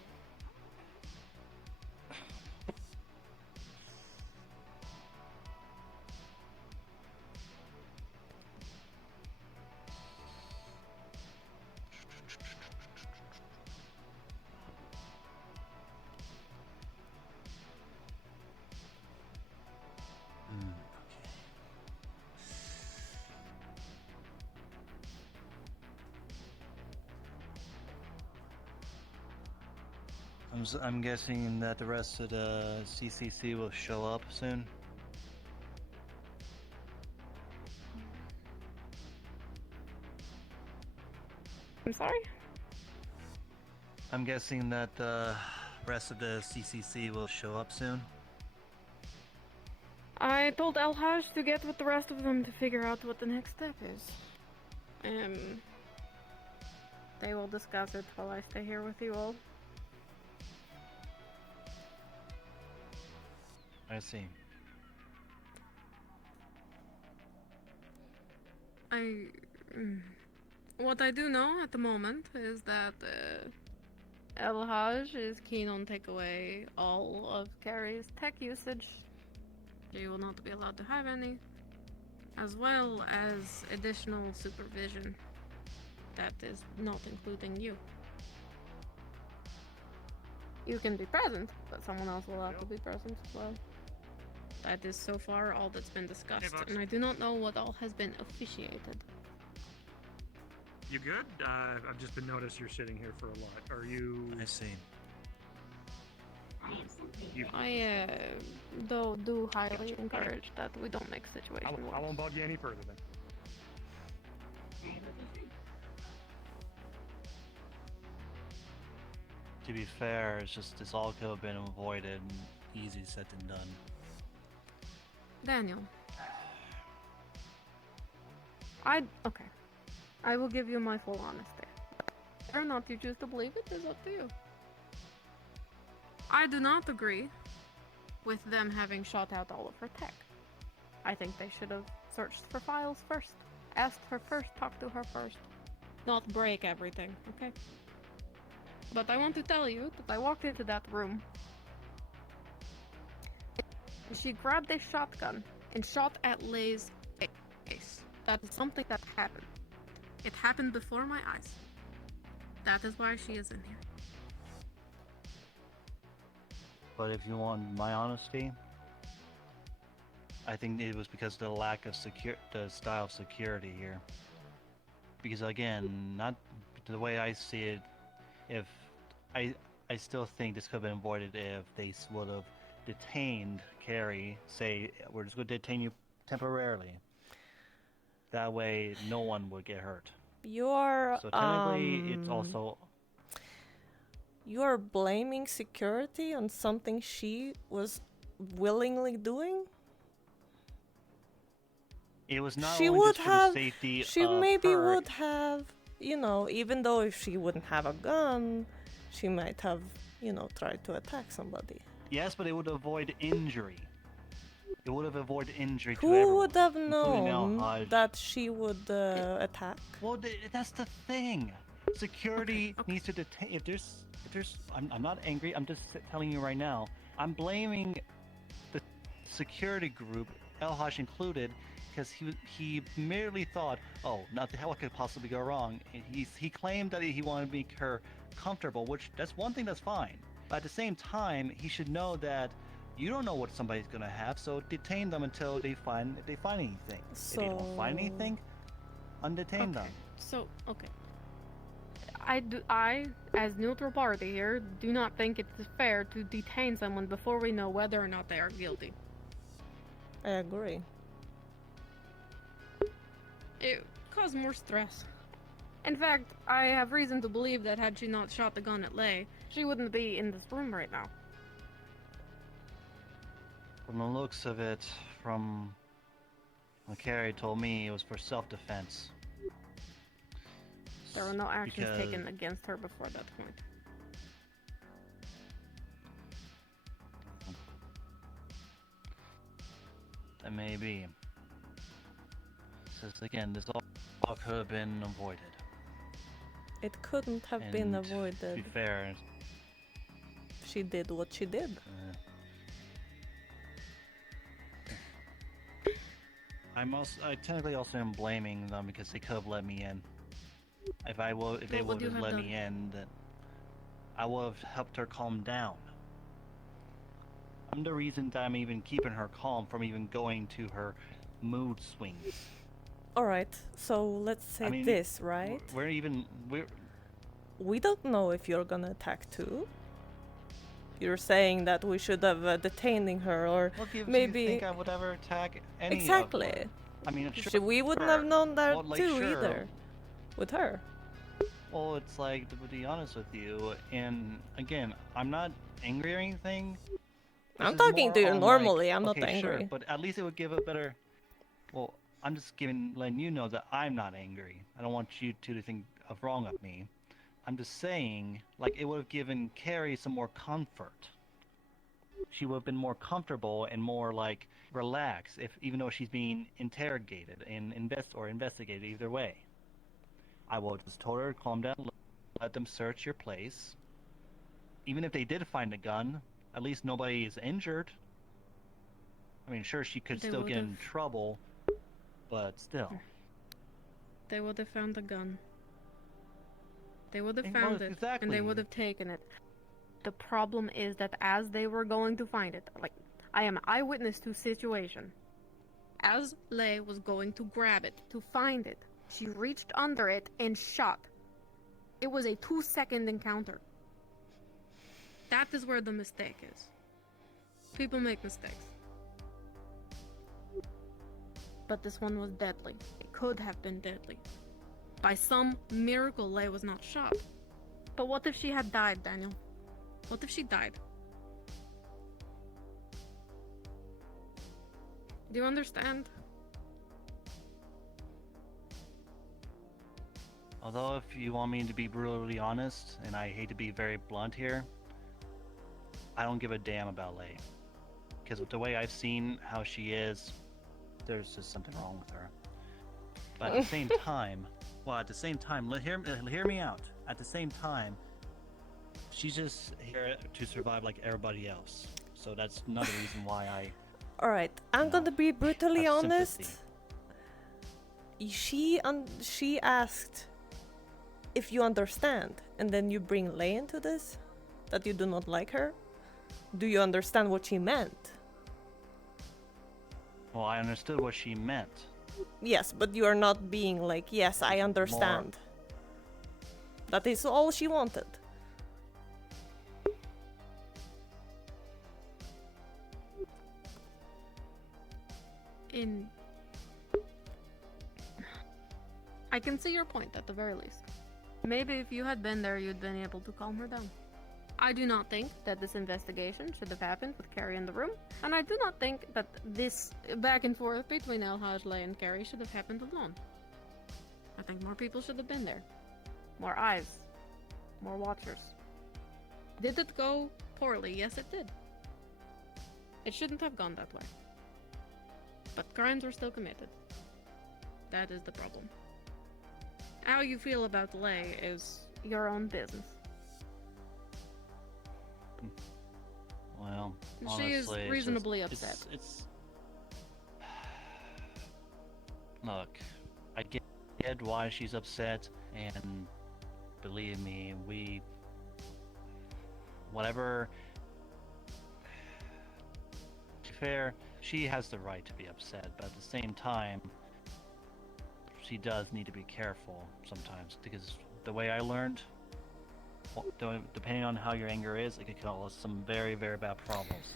I'm guessing that the rest of the CCC will show up soon. I'm sorry? I'm guessing that the rest of the CCC will show up soon. I told Elhaj to get with the rest of them to figure out what the next step is. They will discuss it while I stay here with you all. I see. What I do know at the moment is that Elhaj is keen on take away all of Carrie's tech usage. She will not be allowed to have any, as well as additional supervision. That is not including you. You can be present, but someone else will have to be present as well. That is so far all that's been discussed, Bucks. and I do not know what all has been officiated. You good? I've just been noticed you're sitting here for a lot. Are you... I see. I do highly encourage that we don't make situations I won't bug you any further then. To be fair, it's just this all could have been avoided and easy said than done. Daniel. Okay. I will give you my full honesty. Whether or not you choose to believe it is up to you. I do not agree with them having shot out all of her tech. I think they should have searched for files first. Asked her first, talked to her first. Not break everything, okay? But I want to tell you that I walked into that room. She grabbed a shotgun and shot at Lay's face. That is something that happened. It happened before my eyes. That is why she is in here. But if you want my honesty, I think it was because of the lack of the style of security here. Because again, not the way I see it, if I still think this could have been avoided if they would have detained Carrie, say, we're just going to detain you temporarily. That way, no one would get hurt. So technically, it's also... You're blaming security on something she was willingly doing? It was not She only would just for have, the safety she of maybe her. would have, you know, even though if she wouldn't have a gun, she might have, you know, tried to attack somebody. Yes, but it would avoid injury. It would have avoided injury to Who everyone, would have including known Elhaj. that she would attack? Well, that's the thing. Security needs to detain. If there's, I'm not angry. I'm just telling you right now. I'm blaming the security group, Elhaj included, because he merely thought, oh, what could possibly go wrong? And he claimed that he wanted to make her comfortable, which that's one thing that's fine. But at the same time, he should know that you don't know what somebody's gonna have, so detain them until they find anything. If they don't find anything, undetain them. So, okay. I, as neutral party here, do not think it's fair to detain someone before we know whether or not they are guilty. I agree. It caused more stress. In fact, I have reason to believe that had she not shot the gun at Lay, she wouldn't be in this room right now. From the looks of it, from what Carrie told me, it was for self-defense. There were no actions because taken against her before that point. that may be. Since again, this all could have been avoided. It couldn't have been And to avoided. be fair, She did what she did. I technically also am blaming them because they could have let me in. If they What would would you have have let done? me in, then I would have helped her calm down. I'm the reason that I'm even keeping her calm from even going to her mood swings. Alright, so let's say I mean, this, right? We're We don't know if you're gonna attack too. You're saying that we should have detaining her, or What gives maybe you think I would ever attack any exactly. of them? I mean, sure. We wouldn't have known that Well, like, too sure. either. With her. Well, it's like, to be honest with you, and again, I'm not angry or anything. I'm This is talking more to you on, normally, like, I'm not okay, angry. Sure, but at least it would give a better. Well, I'm just letting you know that I'm not angry. I don't want you two to think of wrong of me. I'm just saying, like, it would have given Carrie some more comfort. She would have been more comfortable and more like relaxed, even though she's being interrogated and investigated either way. I would have just told her to calm down, let them search your place. Even if they did find a gun, at least nobody is injured. I mean, sure, she could They still get in would've- trouble, but still. They would have found the gun. They would have And found well, it, exactly. and they would have taken it. The problem is that as they were going to find it, like, I am eyewitness to situation. As Lei was going to grab it, to find it, she reached under it and shot. It was a 2-second encounter. That is where the mistake is. People make mistakes. But this one was deadly. It could have been deadly. By some miracle, Lei was not shot. But what if she had died, Daniel? What if she died? Do you understand? Although, if you want me to be brutally honest, and I hate to be very blunt here, I don't give a damn about Lei. Because with the way I've seen how she is, there's just something wrong with her. But at the same time, hear me out. At the same time, she's just here to survive like everybody else. So that's another reason why I... Alright, I'm gonna be brutally have honest. sympathy. She asked if you understand, and then you bring Lei into this? That you do not like her? Do you understand what she meant? Well, I understood what she meant. Yes, but you are not being like, yes, I understand. That is all she wanted. I can see your point at the very least. Maybe if you had been there, you'd been able to calm her down. I do not think that this investigation should have happened with Carrie in the room, and I do not think that this back and forth between El-Haj, Lei, and Carrie should have happened alone. I think more people should have been there. More eyes. More watchers. Did it go poorly? Yes, it did. It shouldn't have gone that way. But crimes were still committed. That is the problem. How you feel about Lei is your own business. Well, She is honestly, reasonably it's upset. Look, I get why she's upset, and believe me, whatever. To be fair, she has the right to be upset, but at the same time, she does need to be careful sometimes, because the way I learned, depending on how your anger is, it could cause some very, very bad problems.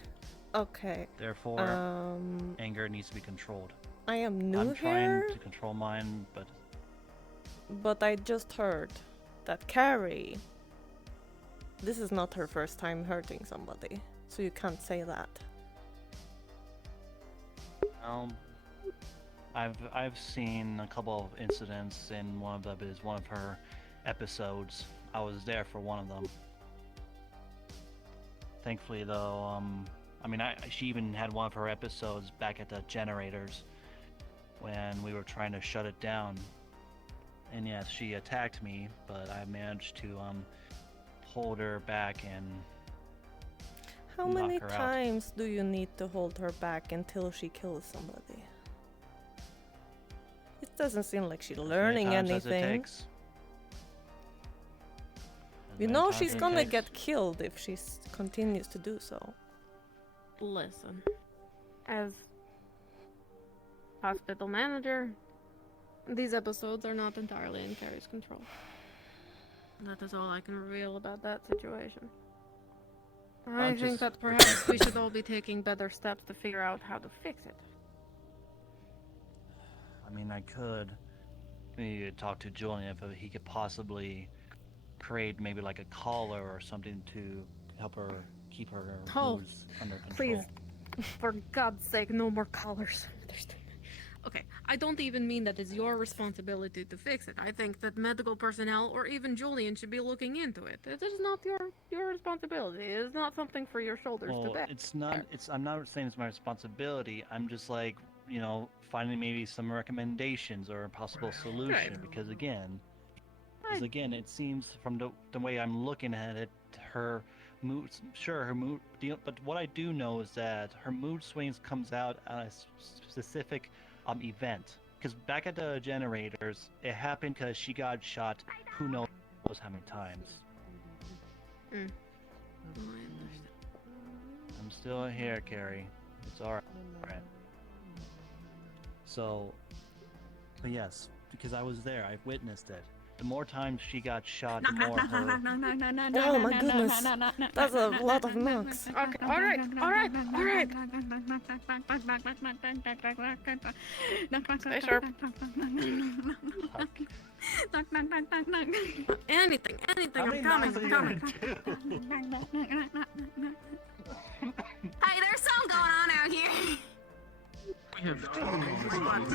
Okay. Therefore, anger needs to be controlled. I am new I'm trying here, to control mine, but I just heard that Carrie, this is not her first time hurting somebody, so you can't say that. I've seen a couple of incidents, and one of them is one of her episodes. I was there for one of them. Thankfully, though, I mean, she even had one of her episodes back at the generators when we were trying to shut it down. And yes, she attacked me, but I managed to hold her back and How knock many her out. times do you need to hold her back until she kills somebody? It doesn't seem like she's learning As many times as it anything. takes. As You many know times she's as it gonna takes. get killed if she continues to do so. Listen, as hospital manager, these episodes are not entirely in Carrie's control. That is all I can reveal about that situation. I I'm think just that perhaps we should all be taking better steps to figure out how to fix it. I mean, I could maybe talk to Julian if he could possibly create maybe like a collar or something to help her keep her Oh, moods under control. please, for God's sake, no more collars. Okay, I don't even mean that it's your responsibility to fix it. I think that medical personnel or even Julian should be looking into it. It is not your responsibility. It is not something for your shoulders to Well, bear. it's not. I'm not saying it's my responsibility. I'm just like, finding maybe some recommendations or a possible solution. Because again, it seems from the way I'm looking at it, her mood. Sure, her mood. But what I do know is that her mood swings comes out on a specific event. Because back at the generators, it happened because she got shot. Who knows how many times? I'm still here, Carrie. It's alright. So, but yes, because I was there, I witnessed it. The more times she got shot, the more her... Oh my goodness, that's a lot of knocks. Okay, alright. Stay sharp. Anything, I'm coming. Hey, there's something going on out here. We have Take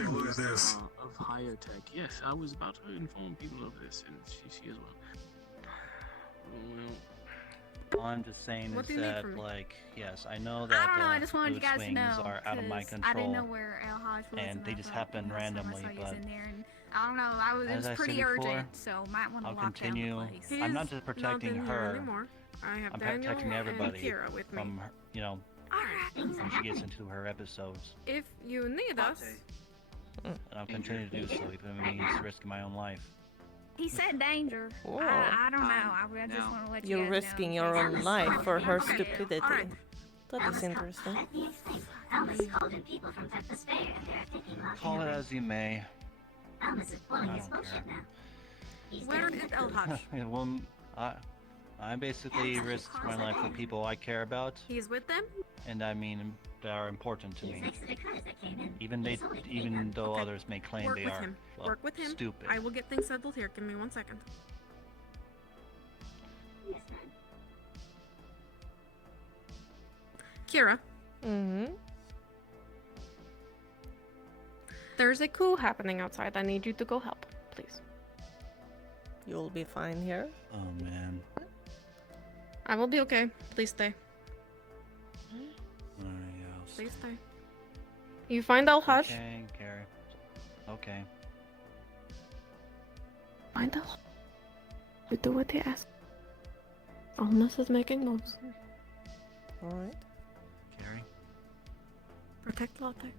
a look at this. of higher tech. Yes, I was about to inform people of this, and she as well. Well, All I'm just saying What is do you need that, from me? like, yes, I know that I don't know. I the just wanted you mood guys to swings know. are out of my 'cause control. I didn't know where El Hodge was, and they I just thought happen last time I randomly, saw you was but in there, and I don't know. It as was I said pretty before, urgent, so might want to I'll lock continue. down the place. I'm not just Not protecting in here her. anymore. I have I'm Daniel protecting everybody and Kira with me. from her, when she gets into her episodes. If you need us, And I'll continue to do so, even if it means risking my own life. He said danger. Whoa. I don't know. I just want to let you You're guys risking know. your own life for her Okay, stupidity. alright. That is interesting. Elvis called in people from Tempest Bay, and they're thinking about Call it as you may. Elvis is pulling I his don't bullshit care. now. He's where doing is El Hodge? Well, I basically risk my life for people I care about, He's with them? and I mean that are important to me. next to the cars that came in. Even though others may claim Work they with are him. well, Work with him. stupid. I will get things settled here. Give me 1 second. Yes, ma'am. Kira, Mm-hmm. there's a coup happening outside. I need you to go help, please. You'll be fine here. Oh man. I will be okay. Please stay. Alright, Please stay. You find El Hodge? Okay, Carrie. Okay. Find El Hodge. You do what he asks. Almas is making moves. Alright. Carrie. Protect Lotte.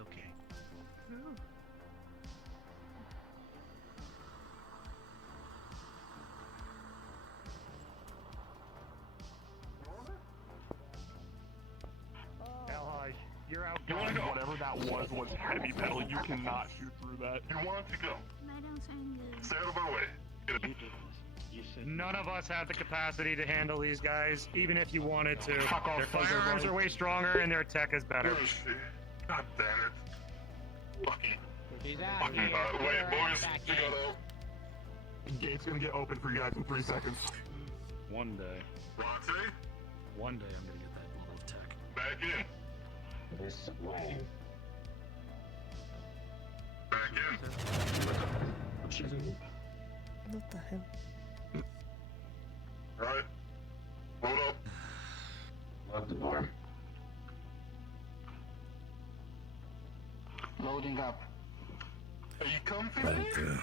Okay. Alhaj, you're out. Whatever that was heavy metal. You cannot shoot through that. You want to go? That don't sound good. Stay out of our way. None of us have the capacity to handle these guys, even if you wanted to. Fuck off, Their firearms are way stronger and their tech is better. Where is she? God damn it. Fucking. Wait, boys. We gotta. Gate's gonna get open for you guys in 3 seconds. One day. Latte? One day I'm gonna get that level of tech. Back in. This way. Back in. What the hell? Alright. Load up. Lock the door. Loading up. Are you comfy? Okay.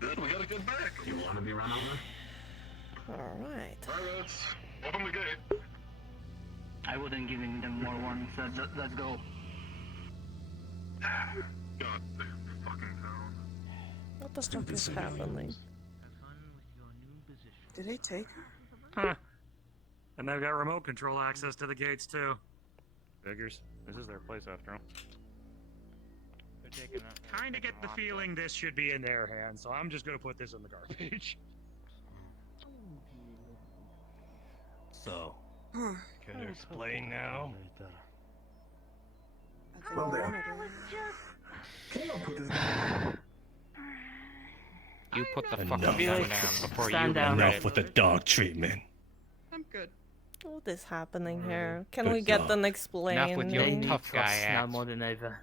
Good, we got a good back. You want to be run over? Alright. Alright, let's open the gate. I wouldn't give them more warnings. Let's go. God damn fucking town. What the fuck is happening? Did they take her? Huh. And they've got remote control access to the gates too. Figures. This is their place after all. Kinda get the feeling this should be in their hands, so I'm just gonna put this in the garbage. So, can you explain now? Well then. You put the Enough. fucking gun down before you Enough with the dog treatment. I'm good. What is happening here? Can we get an explain? Enough with your They tough need guy trust now act. more than ever.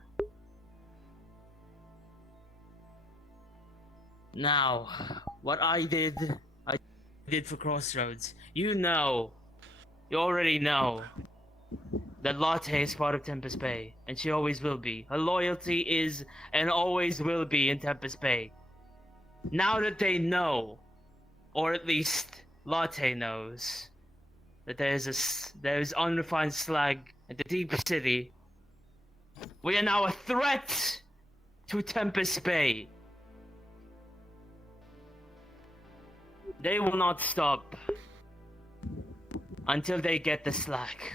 Now, what I did for Crossroads. You know, you already know that Latte is part of Tempest Bay, and she always will be. Her loyalty is and always will be in Tempest Bay. Now that they know, or at least Latte knows, that there's unrefined slag at the deep city, we are now a threat to Tempest Bay. They will not stop until they get the slack.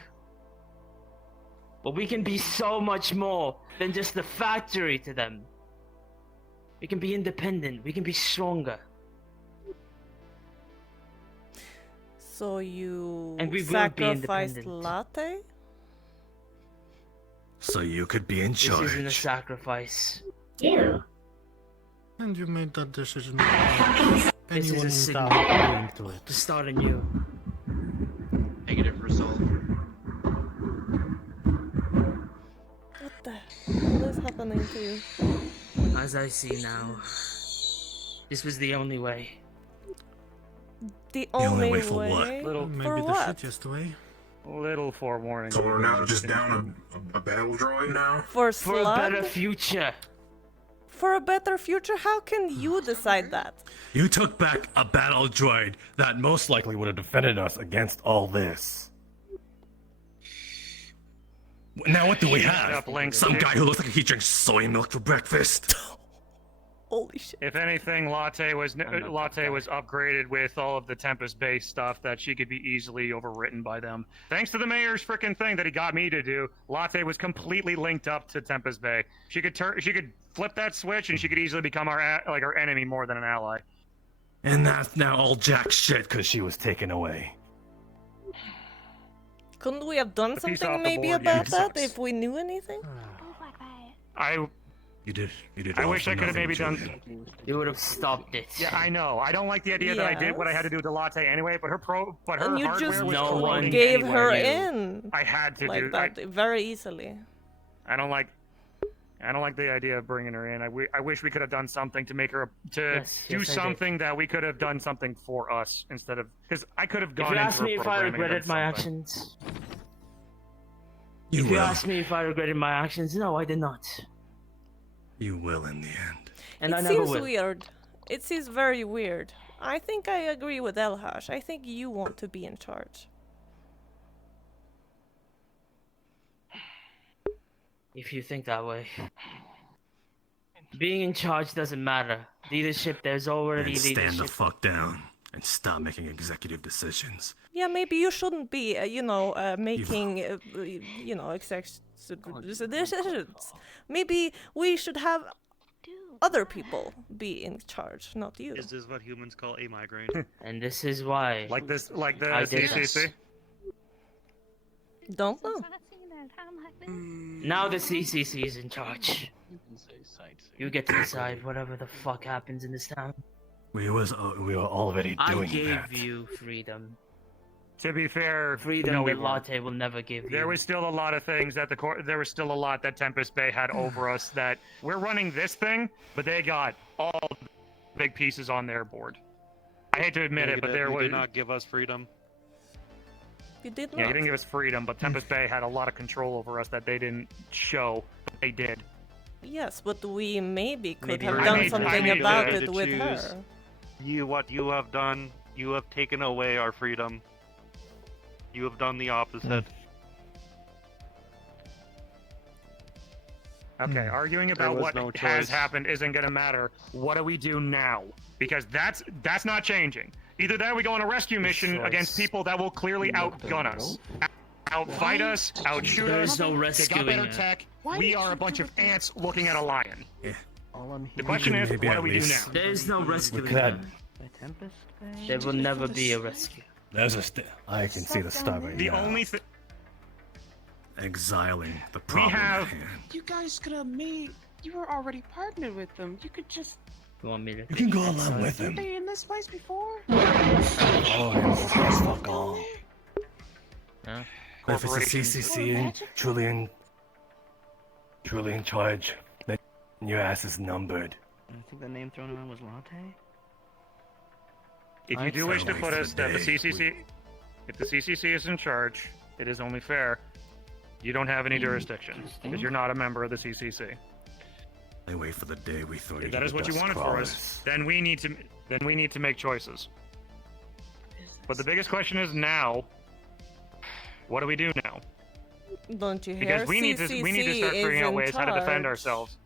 But we can be so much more than just a factory to them. We can be independent. We can be stronger. So you And we will be sacrificed independent. Latte? So you could be in This charge. isn't a sacrifice. Yeah. And you made that decision. This is a signal to start anew. Negative result. What the hell is happening to you? As I see now, this was the only way. The only only way for what? Little, Maybe for the what? shittiest way. little forewarning. So we're now just down a battle droid now? For a Slug? better future. For a better future? How can you decide that? You took back a battle droid that most likely would have defended us against all this. Now what do we have? Some guy who looks like he drinks soy milk for breakfast. Holy shit. If anything, Latte was upgraded with all of the Tempest Bay stuff that she could be easily overwritten by them. Thanks to the mayor's freaking thing that he got me to do, Latte was completely linked up to Tempest Bay. She could flip that switch and she could easily become our enemy more than an ally. And that's now all jack shit because she was taken away. Couldn't we have done The piece something off the maybe board about game that sucks. if we knew anything? You did. I all wish for I could have nothing, maybe done. Julian. You would have stopped it. Yeah, I know. I don't like the idea that I did what I had to do with the Latte anyway. But her And you hardware just was No one gave anyway. her in. I had to like do that very easily. I don't like the idea of bringing her in. I wish we could have done something to make her do yes, I did. something that we could have done something for us instead of because I could have If gone you into ask her me if I programming and regretted done my something. actions, You if you will. ask me if I regretted my actions, no, I did not. You will in the end. And I It never seems will. weird. It seems very weird. I think I agree with Elhash. I think you want to be in charge. If you think that way. Being in charge doesn't matter. Leadership, there's already And stand the leadership. fuck down and stop making executive decisions. Yeah, maybe you shouldn't be, making, decisions. Maybe we should have other people be in charge, not you. Is this what humans call a migraine? And this is why. Like the I did CCC. this. Don't know. Now the CCC is in charge. You get to decide whatever the fuck happens in this town. We were already I doing gave that. you freedom. To be fair, Freedom no, we that weren't. Latte will never give you. There was still a lot of things that there was still a lot that Tempest Bay had over us that we're running this thing, but they got all big pieces on their board. I hate to admit it, but there you was did not give us freedom. You did not. Yeah, you didn't give us freedom, but Tempest Bay had a lot of control over us that they didn't show. But they did. Yes, but we maybe could Maybe have I done made- something I made about you it to with choose. her. What you have done, you have taken away our freedom. You have done the opposite. Okay, arguing about was what no has choice. happened isn't gonna matter. What do we do now? Because that's not changing. Either that, or we go on a rescue mission against people that will clearly outgun us, outfight us, outshoot There us. is no They rescuing got better it. tech. We are a bunch of ants looking at a lion. All I'm The question is, maybe what do at we do least- now? There is no rescuing Look at them. Tempest Bay? There will never be a rescue. There's a I can see the star right The now. only thing Exiling the we problem have. at hand. You guys could have made. You were already partnered with them. You could just. You want me to? You can go along with Were him. they in this place before? Oh, fuck all. Huh? If it's a Corporations. CCC and truly in charge, then your ass is numbered. I think the name thrown around was Latte. If you do wish to put us that the CCC, if the CCC is in charge, it is only fair. You don't have any jurisdiction because you're not a member of the CCC. I wait for the day we throw you If to that is the what you dust wanted for crawlers. us, then we need to make choices. But the biggest question is now, what do we do now? Don't you hear? Because we need to start CCC figuring is out in ways how to defend charge. ourselves.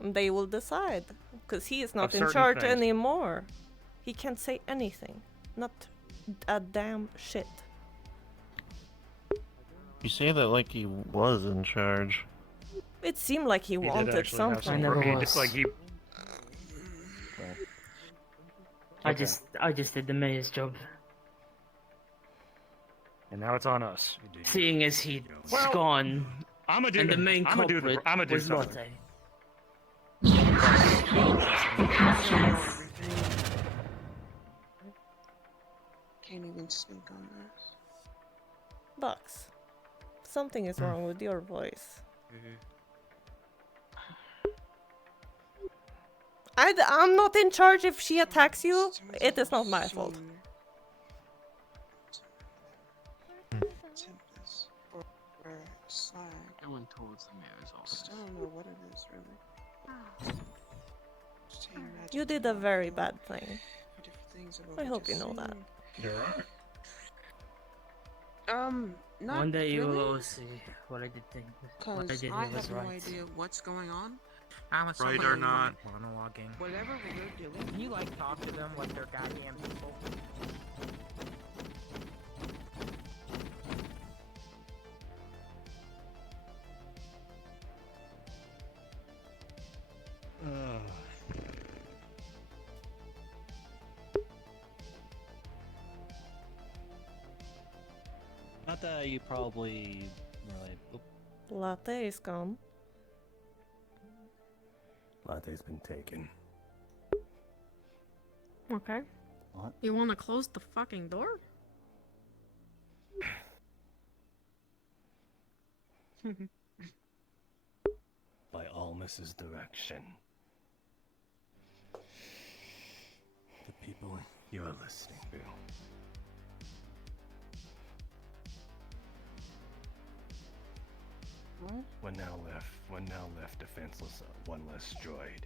They will decide, because he is not Of in certain charge things. anymore. He can't say anything, not a damn shit. You say that like he was in charge. It seemed like he He did wanted actually have something. some I never he was. did- like he. I just did the mayor's job. And now it's on us. Seeing as he's Well, gone, I'm a dude. and the main I'm a dude. culprit I'm a dude. was Lotte. Can't even speak on this. Bucks, something is wrong with your voice. I'm not in charge. If she attacks you, it is not my fault. Tempest. Or slag. Going towards the mayor's office. I don't know what it is really. Chain magic You did a very bad thing. for different things about I what hope you you're know that. saying. You're right. Not One day you really, will see what I did think. What I Cause did I was have no right. idea what's going on. Right or not. Monologuing. Whatever we're doing. Can you like talk to them like they're goddamn people? Not that you probably really. Latte is gone. Latte's been taken. Okay. What? You want to close the fucking door? By Almus's direction. The people you're listening to. What? One now left defenseless, one less droid.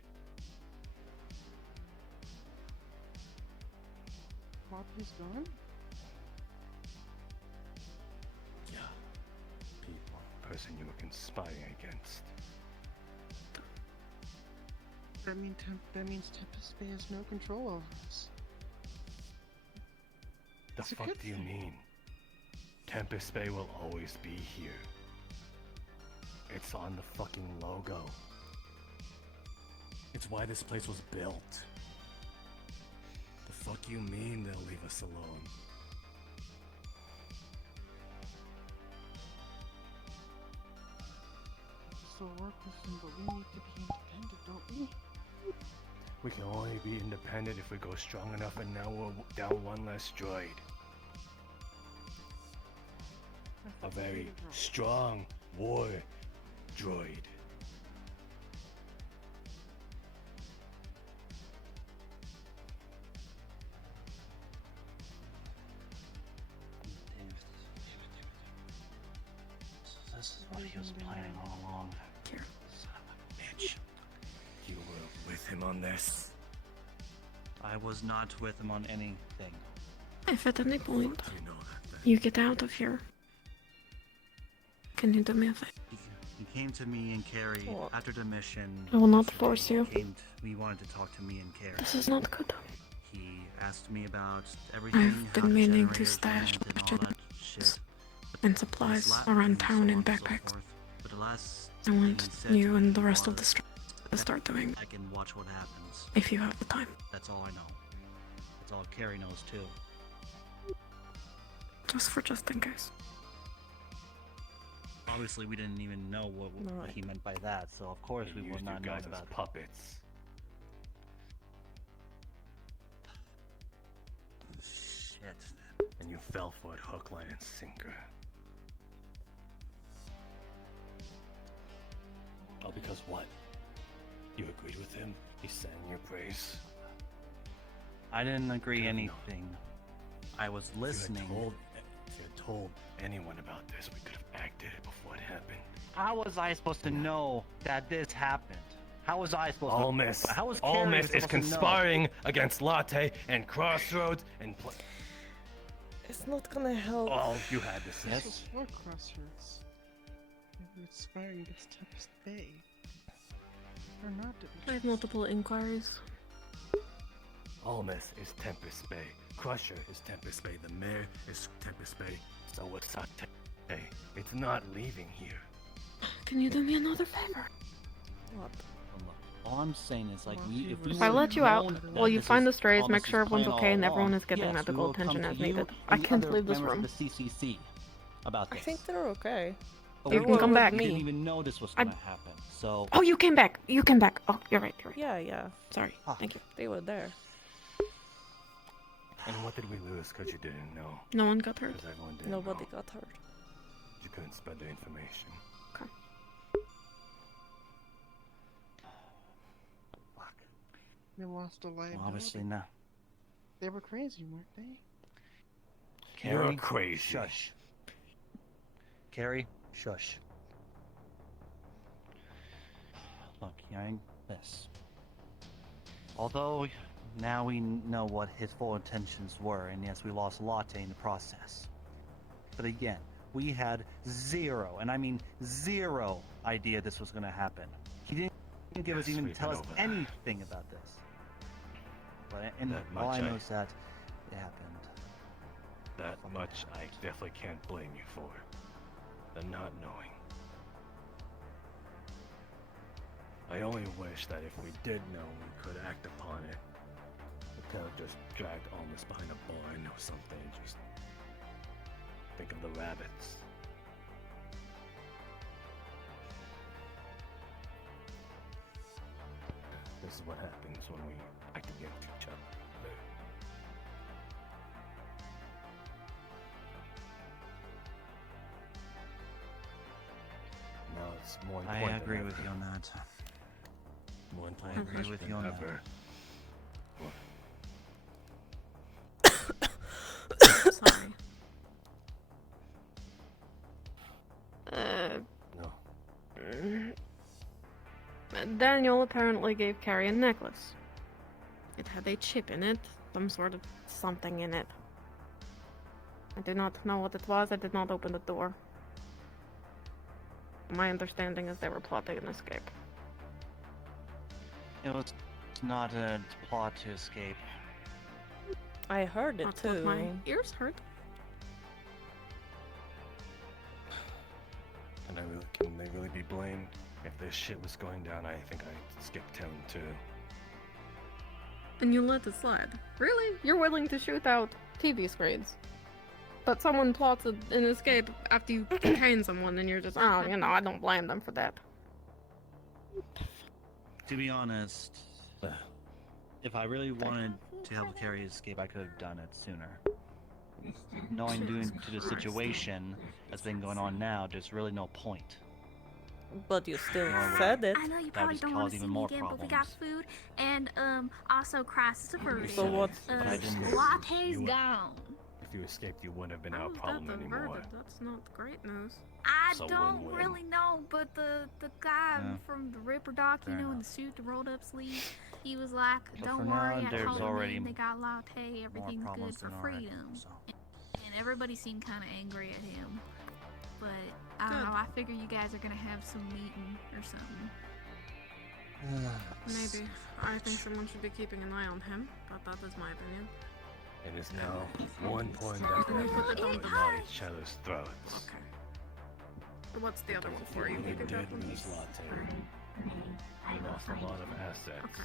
Poppy's gone? Yeah. People. Person you were conspiring against. That means Tempest Bay has no control over us. The It's a fuck good do you thing. mean? Tempest Bay will always be here. It's on the fucking logo. It's why this place was built. The fuck you mean they'll leave us alone? So work with them, but we need to be independent, don't we? We can only be independent if we go strong enough, and now we're down one less droid. A very strong war droid. This is what he was planning all along. Here. Son of a bitch. You were with him on this? I was not with him on anything. If at any point you get out of here, can you do me a favor? He came to me and Carrie after the mission. I will not force you. He wanted to talk to me and Carrie. This is not good. He asked me about everything. I've been meaning to stash shit and supplies around town in backpacks. But the last I want you and the rest of the to start doing I can watch what happens. if you have the time. That's all I know. That's all Carrie knows too. Just in case. Obviously, we didn't even know what he meant by that, so of course we would not know about puppets. Shit. And you fell for it hook, line, and sinker. Oh, because what? You agreed with him? He sang your praise? I didn't agree anything. I was listening. If you had told anyone about this, we could have acted before it happened. How was I supposed to know that this happened? How was I supposed Almas. to? How was Carrie Almas is supposed to know? conspiring against Latte and Crossroads and. It's not gonna help. Oh, you had this. This was for Crossroads. They were conspiring against Tempest Bay. Or not. I have multiple inquiries. Almas is Tempest Bay. Crusher is Tempest Bay. The mayor is Tempest Bay. So what's Latte? It's not leaving here. Can you do me another favor? What? All I'm saying is, like, If I let you out, will you find the strays, make sure everyone's okay, and everyone is getting medical attention as needed? I can't leave this room. The CCC about this. I think they're okay. But you can come back. We didn't even know this was gonna happen. So. Oh, you came back. You came back. Oh, you're right. Yeah. Sorry. Thank you. They were there. And what did we lose because you didn't know? No one got hurt. 'Cause everyone didn't Nobody know. got hurt. You couldn't spread the information. Okay. They lost a liability. Well, obviously not. They were crazy, weren't they? You're crazy. Shush. Carrie, shush. Look, hearing this. Although now we know what his full intentions were, and yes, we lost Latte in the process. But again, we had zero, and I mean zero, idea this was going to happen. He didn't give us even tell us anything about this. But all I know is that it happened. That much I definitely can't blame you for. The not knowing. I only wish that if we did know, we could act upon it. We could have just dragged Almas behind a barn or something and just think of the rabbits. This is what happens when we act against each other. Now it's more important. I agree with you on that. More I important agree with you on that. ever. Sorry. No. Daniel apparently gave Carrie a necklace. It had a chip in it, some sort of something in it. I do not know what it was. I did not open the door. My understanding is they were plotting an escape. It was not a plot to escape. I heard it That's what too. my ears heard. And can they really be blamed? If this shit was going down, I think I'd skip town too. And you let it slide. Really? You're willing to shoot out TV screens? But someone plots an escape after you detain someone and you're just, oh, I don't blame them for that. To be honest, if I really wanted to help Carrie escape, I could have done it sooner. Knowing due to the situation that's been going on now, there's really no point. But you still said it. I know you probably don't want to see me again, but we got food and also crisis averted. So what? But I didn't. Latte's gone. you escaped, you wouldn't have been our How's problem that anymore. diverted? That's not great news. I It's a don't win-win. really know, but the guy Yeah. from the Ripper Doc, you Fair know, in enough. the suit, the rolled up sleeve, he was like, So "Don't for worry, now, I there's told already them they got latte, everything's good problems for than alright, freedom." so. And everybody seemed kind of angry at him. But I don't know. I figure you guys are gonna have some meeting or something. Maybe. I think someone should be keeping an eye on him, but that is my opinion. It is now one point after Can you put it on going the at each other's throats. Okay. What's the other one for you? We You can did drop one. lose Latte. We lost a lot of assets.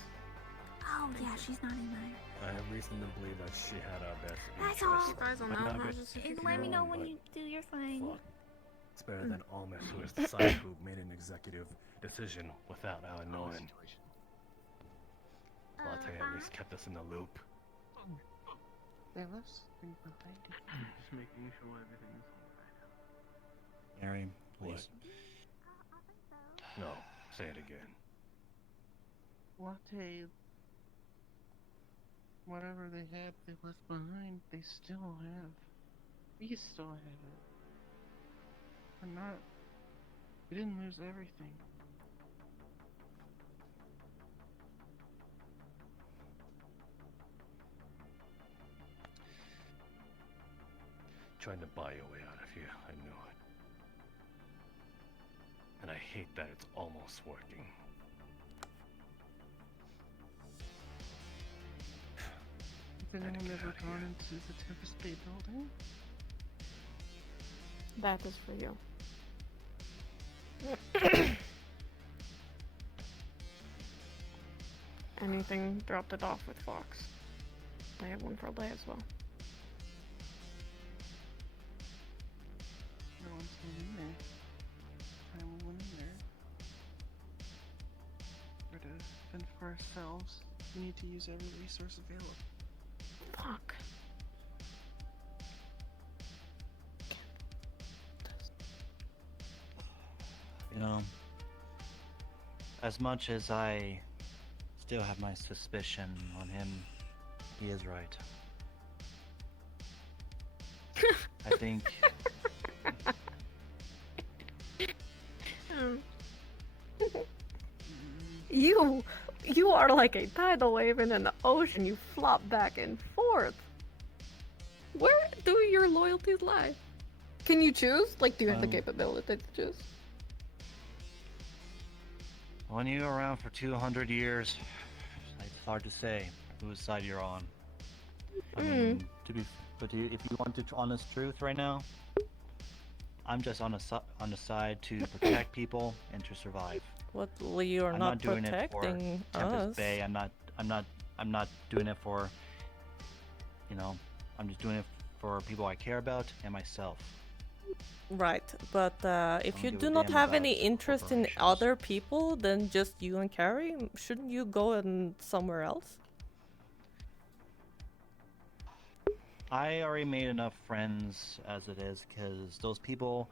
Oh yeah, she's not in there. I have reason to believe that she had our best That's interests. all. You guys will But know. not I'll good- just And let me know when you do your thing. Fuck. It's better than Almas, who is the side who made an executive decision without our knowing. Latte at least kept us in the loop. They left something behind it. Just making sure everything is alright. Gary, please. No, say it again. Latte. Whatever they had, they left behind, they still have. We still have it. We're not. We didn't lose everything. Trying to buy your way out of here, I knew it. And I hate that it's almost working. Has anyone ever gone into the Tempest Bay building? That is for you. Anything, dropped it off with Fox. I have one for a day as well. No one's been in there. I went in there. We're to fend for ourselves. We need to use every resource available. Fuck. You know, as much as I still have my suspicion on him, he is right. I think You are like a tidal wave and in the ocean you flop back and forth. Where do your loyalties lie? Can you choose? Like, do you have the capability to choose? when you're around for 200 years, it's hard to say whose side you're on. I mean, if you want the honest truth right now, I'm just on the side to protect people and to survive. What? Well, you're I'm not doing it for protecting Tempest us. Bay. I'm not doing it for, you know, I'm just doing it for people I care about and myself. Right, but if Don't you give do a not damn have about any interest in other people than just you and Carrie, shouldn't you go and somewhere else? I already made enough friends as it is, because those people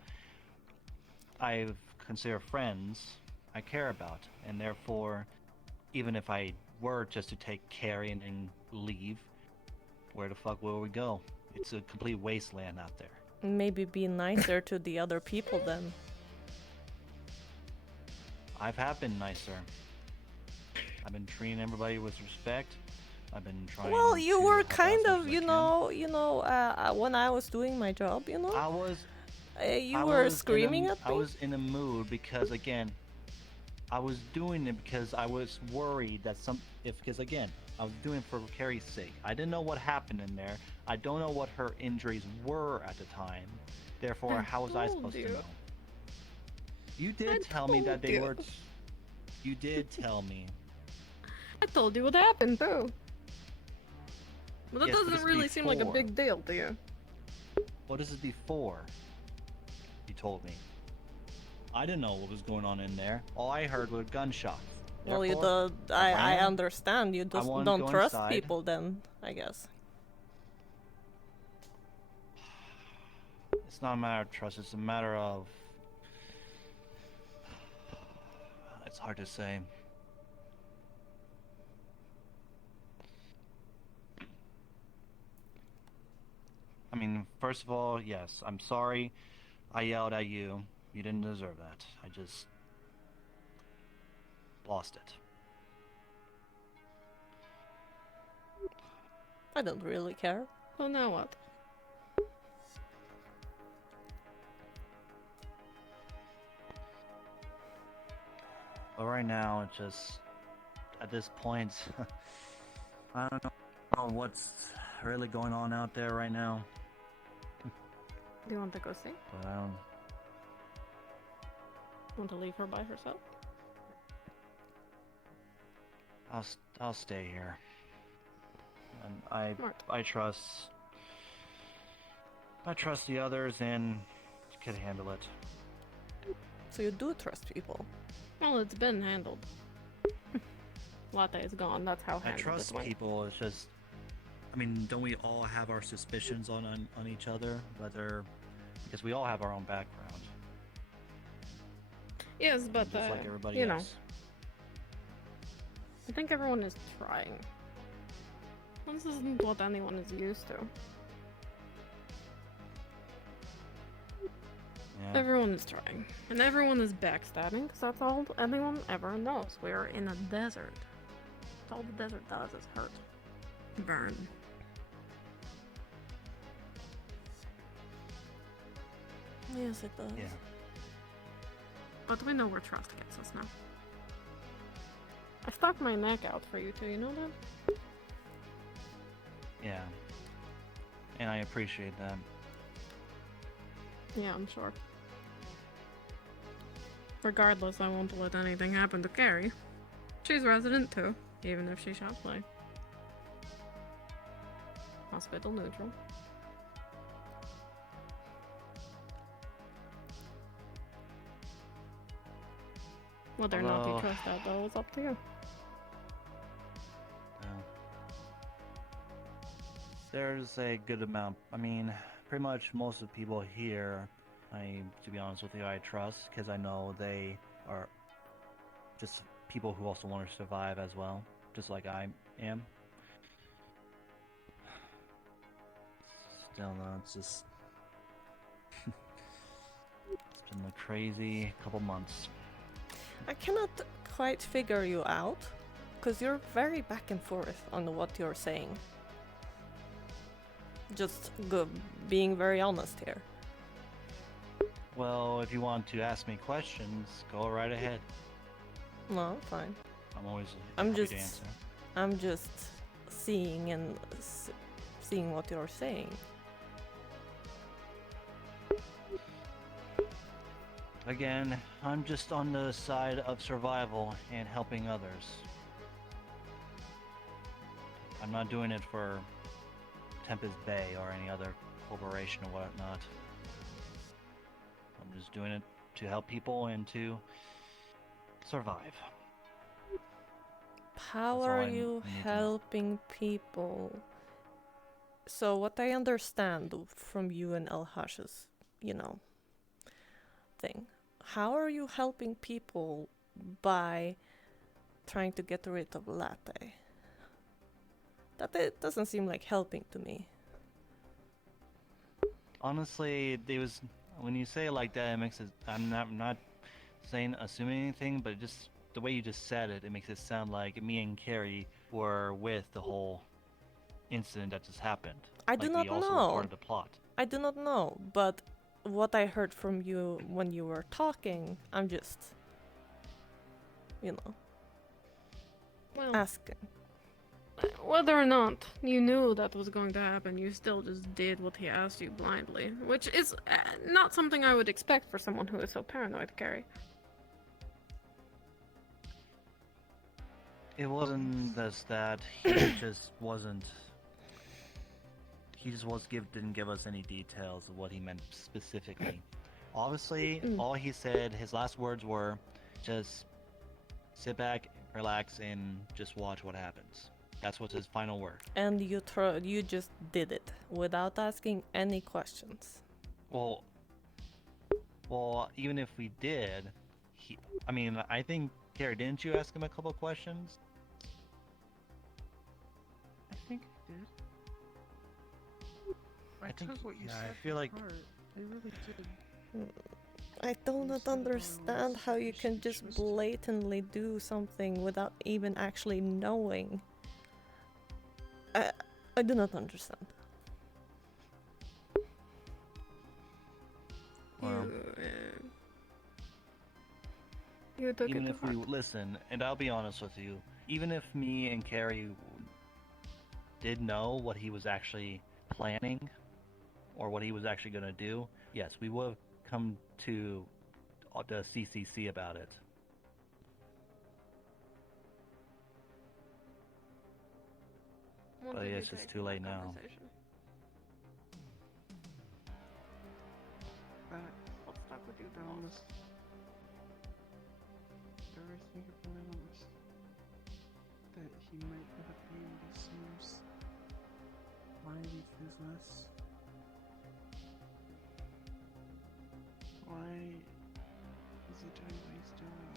I consider friends, I care about, and therefore, even if I were just to take Carrie and leave, where the fuck will we go? It's a complete wasteland out there. Maybe be nicer to the other people then. I have been nicer. I've been treating everybody with respect. I've been trying. Well, you to were help kind out as of, much you as I know, when I was doing my job, you know. I was. You I were was screaming in a, at me. I was in a mood because again, I was doing it because I was worried that because again, I was doing it for Carrie's sake. I didn't know what happened in there. I don't know what her injuries were at the time. Therefore, how was I supposed to know? You did tell me that they were. You did tell me. I told you what happened too. But that Yes, but doesn't it's really seem like a before. big deal to you. What is it before? You told me. I didn't know what was going on in there. All I heard were gunshots. Well, you Therefore, I ran. understand. You just wanted to don't go trust inside. people then, I guess. It's not a matter of trust. It's a matter of. It's hard to say. I mean, mean, first of all, yes, I'm sorry I yelled at you. You didn't deserve that. I just lost it. I don't really care. Well, now what? But right now, it's just, at this point, I don't know what's really going on out there right now. Do you want to go see? But Want to leave her by herself? I'll stay here. And Smart. I trust the others and can handle it. So you do trust people? Well, it's been handled. Latte is gone. That's how I handled trust it went. people. It's just, I mean, don't we all have our suspicions on each other? Whether, because we all have our own background. Yes, but Just like everybody you know, else. I think everyone is trying. This isn't what anyone is used to. Yeah. Everyone is trying. And everyone is backstabbing, because that's all anyone ever knows. We are in a desert. That's all the desert does is hurt. Burn. Yes, it does. Yeah. But we know where trust gets us now. I stuck my neck out for you two, you know that? Yeah. And I appreciate that. Yeah, I'm sure. Regardless, I won't let anything happen to Carrie. She's resident too, even if she shall play. Hospital neutral. Whether or not you Although- trust that, though, is up to you. There's a good amount. I mean, pretty much most of the people here, to be honest with you, I trust because I know they are just people who also want to survive as well, just like I am. Still, though, it's just it's been a crazy couple months. I cannot quite figure you out, because you're very back and forth on what you're saying. Just being very honest here. Well, if you want to ask me questions, go right ahead. No, fine. I'm always I'm happy just, to answer. I'm just seeing and seeing what you're saying. Again, I'm just on the side of survival and helping others. I'm not doing it for Tempest Bay or any other corporation or whatnot. I'm just doing it to help people and to survive. How That's all are I you need to know. helping people? So what I understand from you and El Hash's, thing. How are you helping people by trying to get rid of Latte? That it doesn't seem like helping to me. Honestly, when you say it like that, it makes it. I'm not saying assuming anything, but just the way you just said it, it makes it sound like me and Carrie were with the whole incident that just happened. I do not we also know. were part of the plot. I do not know, but what I heard from you when you were talking, I'm just, Well, asking. whether or not you knew that was going to happen, you still just did what he asked you blindly, which is not something I would expect for someone who is so paranoid, Carrie. It wasn't just that. He just wasn't. He just didn't give us any details of what he meant specifically. Obviously, all he said, his last words were, just sit back, relax, and just watch what happens. That's what's his final word. And you just did it without asking any questions. Well, even if we did, I think, Carrie, didn't you ask him a couple questions? I think I did. I I think, took what you yeah, said I feel to like heart. I really did. I do not understand how you can just blatantly do something without even actually knowing. I do not understand. Well, You took even it to if we heart. listen, and I'll be honest with you, even if me and Carrie did know what he was actually planning, or what he was actually going to do, yes, we would have come to the CCC about it. What But did you it's just take too from that late now. conversation? What stuck with you the most? Everything about that he might not be in this mighty business. Why is he doing what he's doing?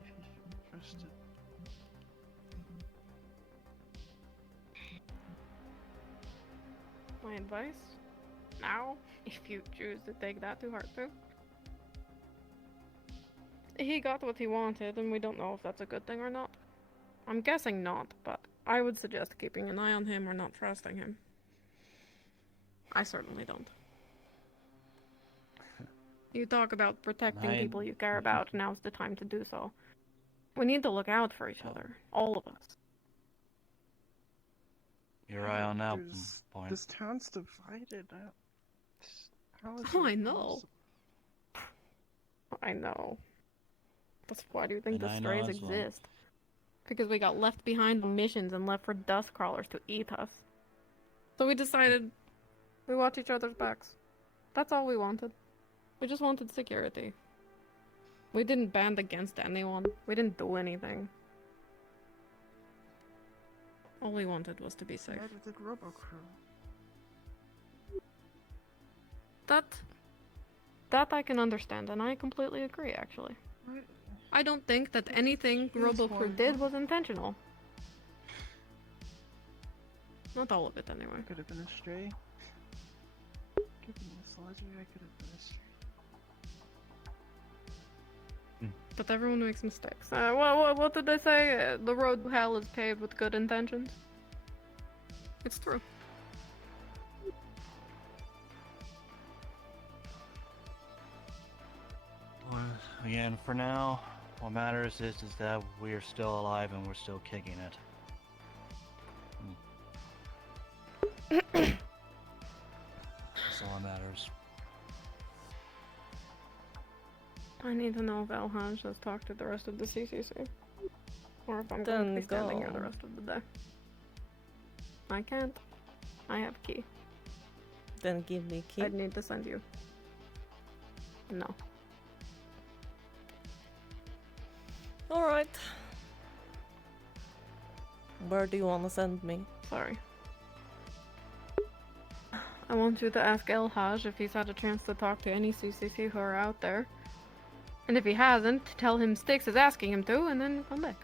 If he shouldn't trust it. My advice? Now, if you choose to take that to heart too. He got what he wanted, and we don't know if that's a good thing or not. I'm guessing not, but I would suggest keeping an eye on him or not trusting him. I certainly don't. You talk about protecting people you care about, now's the time to do so. We need to look out for each other, all of us. You're right on that point. This town's divided. How is Oh, that I know. possible? I know. But why do you think And the I know strays as well. exist? Because we got left behind on missions and left for dust crawlers to eat us. So we decided we watch each other's backs. That's all we wanted. We just wanted security. We didn't band against anyone. We didn't do anything. All we wanted was to be safe. Neither did RoboCrew. That I can understand, and I completely agree, actually. What? I don't think that anything RoboCrew did was intentional. Not all of it, anyway. Could have been a stray. Given this logic, I could have been a stray. But everyone makes mistakes. What did they say? The road to hell is paved with good intentions. It's true. Well, again, for now, what matters is that we're still alive and we're still kicking it. That's all that matters. I need to know if Elhaj has talked to the rest of the CCC. Or if I'm going to be standing here the rest of the day. I can't. I have key. Then give me key. I'd need to send you. No. Alright. Where do you want to send me? Sorry. I want you to ask Elhaj if he's had a chance to talk to any CCC who are out there. And if he hasn't, tell him Styx is asking him to, and then come back.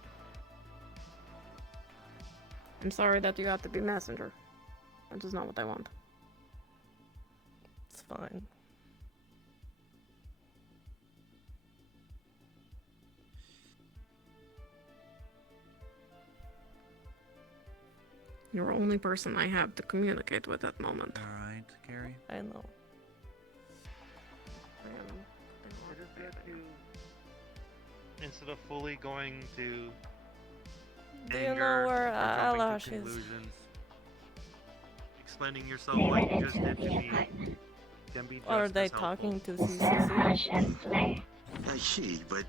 I'm sorry that you have to be messenger. That is not what I want. It's fine. You're the only person I have to communicate with at the moment. Alright, Carrie? I know. Instead of fully going to Do you anger know where or jumping to Alash is? conclusions, explaining yourself like you just did to me can be just Or are they as helpful. talking to CCC? I see, but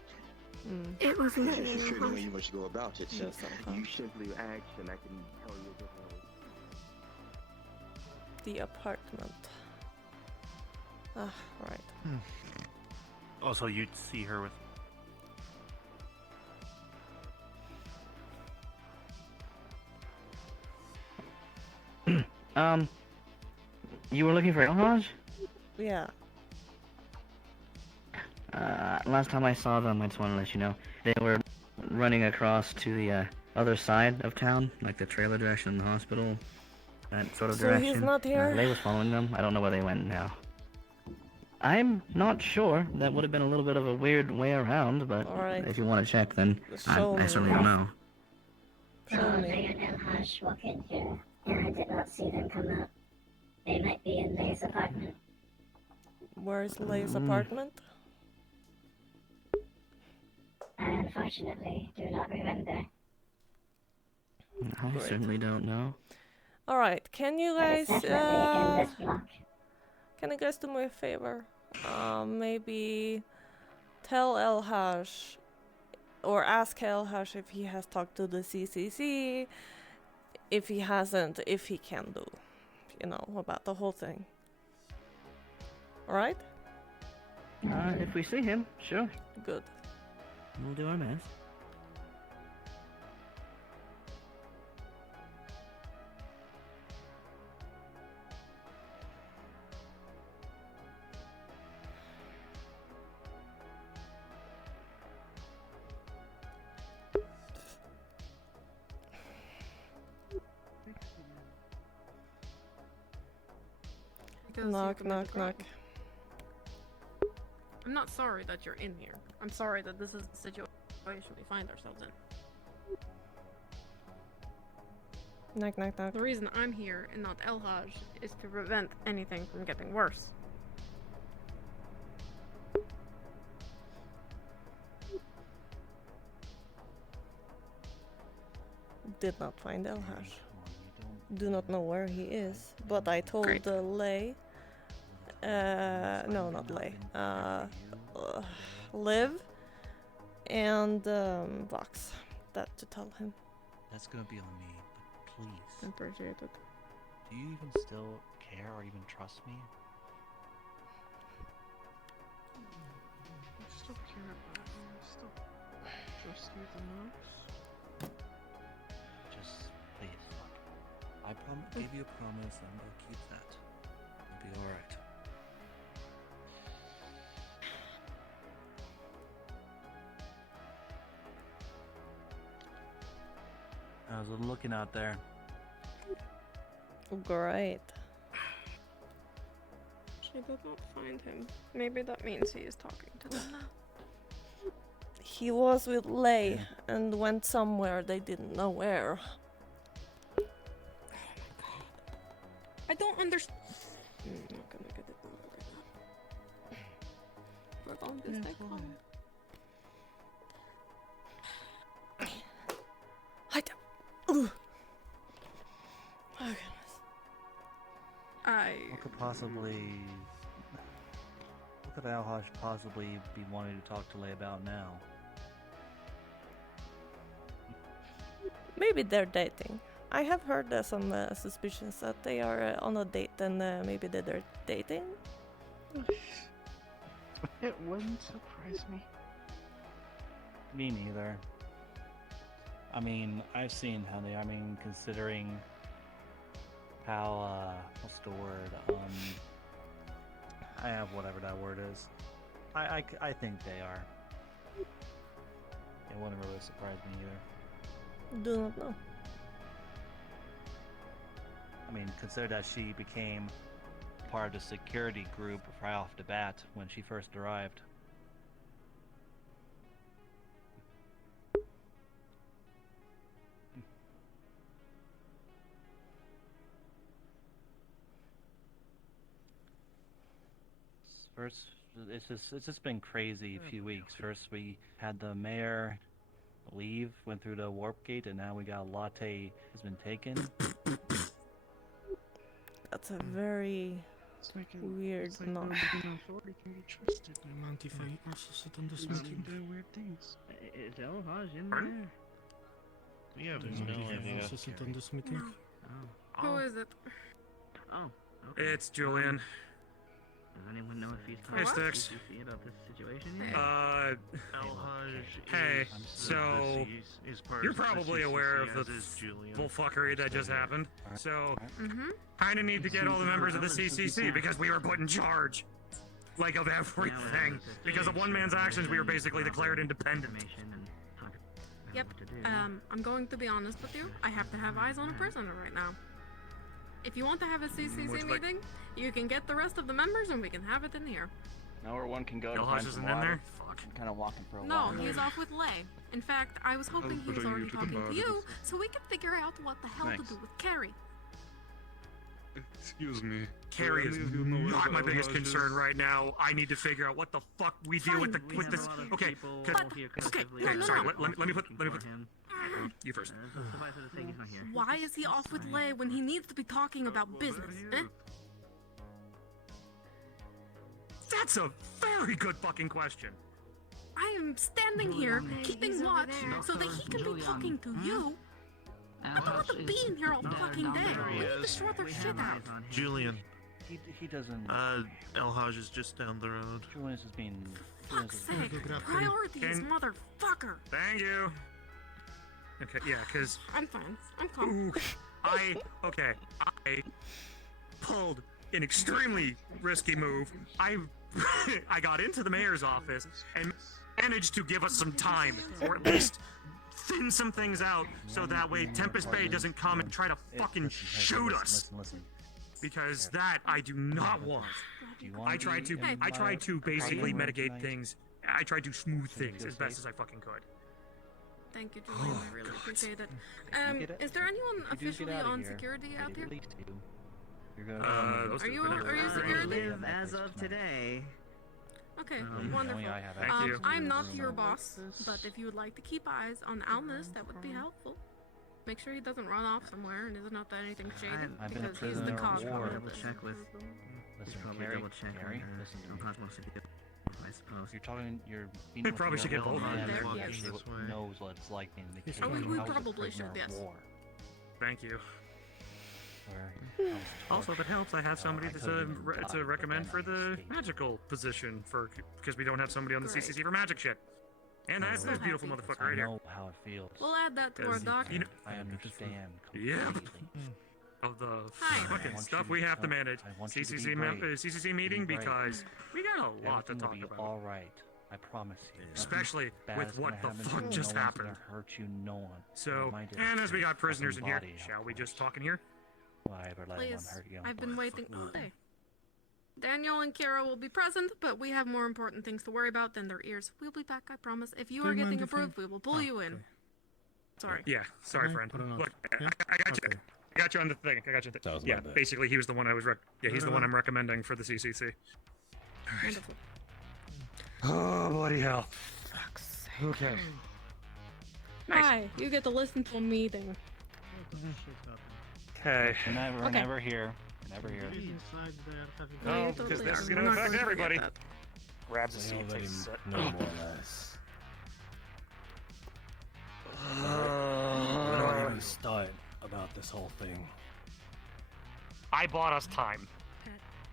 it was me. there's a certain way you must go about it. Yes, You simply ask, and I can tell you a different way. The apartment. Ah, right. Also, you'd see her with. You were looking for Elhaj? Yeah. Last time I saw them, I just want to let you know, they were running across to the other side of town, like the trailer direction in the hospital. that sort of So direction. he's not here? Lay was following them. I don't know where they went now. I'm not sure. That would have been a little bit of a weird way around, but Alright. if you want to check, then Show I me. certainly don't know. Show me. They and Elhash walk in here, and I did not see them come out. They might be in Lay's apartment. Where's Lay's apartment? I unfortunately do not remember. I certainly don't know. Alright, can you guys Definitely in this block. can you guys do me a favor? Maybe tell Elhash or ask Elhash if he has talked to the CCC. If he hasn't, if he can do, you know, about the whole thing. Alright? If we see him, sure. Good. We'll do our best. Because Knock, you commit a knock, crime. knock. I'm not sorry that you're in here. I'm sorry that this is the situation we find ourselves in. Knock, knock, knock. The reason I'm here and not Elhaj is to prevent anything from getting worse. Did not find Elhash. Do not know where he is, but I told Lay. No, not Lay. Liv and Vox that to tell him. That's gonna be on me, but please. Appreciate it. Do you even still care or even trust me? I still care about you. I still trust you the most. Just please, look. I gave you a promise, and I'm gonna keep that. It'll be alright. I was looking out there. Great. She did not find him. Maybe that means he is talking to them now. He was with Lay and went somewhere they didn't know where. I don't understand. I'm not gonna get it wrong right now. We're going to stay calm. Ooh. Oh goodness. What could possibly... What could Alhash possibly be wanting to talk to Lay about now? Maybe they're dating. I have heard some suspicions that they are on a date and maybe they're dating. It wouldn't surprise me. Me neither. I mean, I've seen how they are. I mean, considering how, what's the word? I have whatever that word is. I think they are. It wouldn't really surprise me either. Do not know. I mean, consider that she became part of the security group right off the bat when she first arrived. First, it's just been crazy a few weeks. First, we had the mayor leave, went through the warp gate, and now we got Latte has been taken. That's a very weird knock. Authority can be trusted. Iemand die failliet zit in de They smitting. do weird things. Is Elhaj in there? We have Iemand no die idea. vast zit in de smitting. Who is it? Oh, okay. It's Julian. Does anyone know if he's Hey, talking to Sticks. CCC about this situation yet? Hey, so you're probably aware of the bullfuckery that just happened. So, kind of need to get all the members of the CCC because we were put in charge, like, of everything. Because of one man's actions, we were basically declared independent. Yep. I'm going to be honest with you. I have to have eyes on a prisoner right now. If you want to have a CCC Would you like- meeting, you can get the rest of the members and we can have it in here. Know where one can go to Elhaj find isn't some in water? there? Fuck. Kind of walking for a No, while. he's off with Lay. In fact, I was hoping he but was are you already to the talking to bottom? you, so we could figure out what the hell to Thanks. do with Carrie. Excuse me. Carrie is Any of you know where not my the biggest Elhaj concern is? right now. I need to figure out what the fuck we deal with Fine. with this. Okay, sorry. Let me put. You first. Why is he off with Lay when he needs to be talking about business? Eh? That's a very good fucking question. I am standing here keeping watch so that he can be talking to you. I don't want to be in here all fucking day. We need to sort their shit out. Julian. He doesn't. Elhaj is just down the road. Julius is being. Fuck's sake. Priorities, motherfucker. Thank you. Okay, yeah, cause I'm fine. I'm calm. I pulled an extremely risky move. I got into the mayor's office and managed to give us some time, or at least thin some things out, so that way Tempest Bay doesn't come and try to fucking shoot us. Listen. Because that I do not want. I tried to basically mitigate things. I tried to smooth things as best as I fucking could. Thank you, Julian. I really appreciate it. Is there anyone officially on security out here? Are you security? As of today. Okay, wonderful. Thank you. I'm not your boss, but if you would like to keep eyes on Almus, that would be helpful. Make sure he doesn't run off somewhere and is not that anything shady, I've been a because he's the prisoner cog. of war. Double check with. Listen, Probably Gary, double check Gary, on listen to me. impossible to do, I suppose. You're talking. You're. We probably should get both of them. There he Actually is. knows what it's like in the case. Oh, we I was a probably prisoner should, of yes. war, Thank you. where I was Also, if it helps, I have somebody I to, couldn't even to die recommend for when I the escaped. magical position because we don't have somebody on the Great. CCC for magic shit. And that's So this beautiful happy. motherfucker I right here. know how it feels. We'll add that to our Does- doc. you know- I understand Yeah. completely. Of the Hi. fucking want stuff you we to have to know- manage. I want you to be CCC, brave. CCC meeting Be brave. because we got a lot to Everything will talk be about. all right. I promise you. Nothing Especially bad with is what gonna the happen to fuck you. just No one's happened. gonna hurt you. No one. So, Mind it, and as we your got prisoners in fucking here, body, shall of we just course. talk in here? Why ever let anyone Please, hurt you? I've been waiting all day. Daniel and Kira will be present, but we have more important things to worry about than their ears. We'll be back, I promise. If you Do are you mind getting if I- approved, we will pull you in. Sorry. Yeah, sorry, Can I friend. put it on? Look, Yeah? I got you. Okay. I got you on the thing. I got you on the That was my Yeah, bad. basically, he was the one I was. He's the one I'm recommending for the CCC. Wonderful. Oh, bloody hell. Okay. Nice. Hi, you get to listen to a meeting. Okay. We're never, Okay. never here. Never here. Yeah, Oh, you because totally this are. is We're gonna not affect going to everybody. forget Grabs a We seat. already Takes a sip. know more or less. Where do I even start about this whole thing? I bought us time.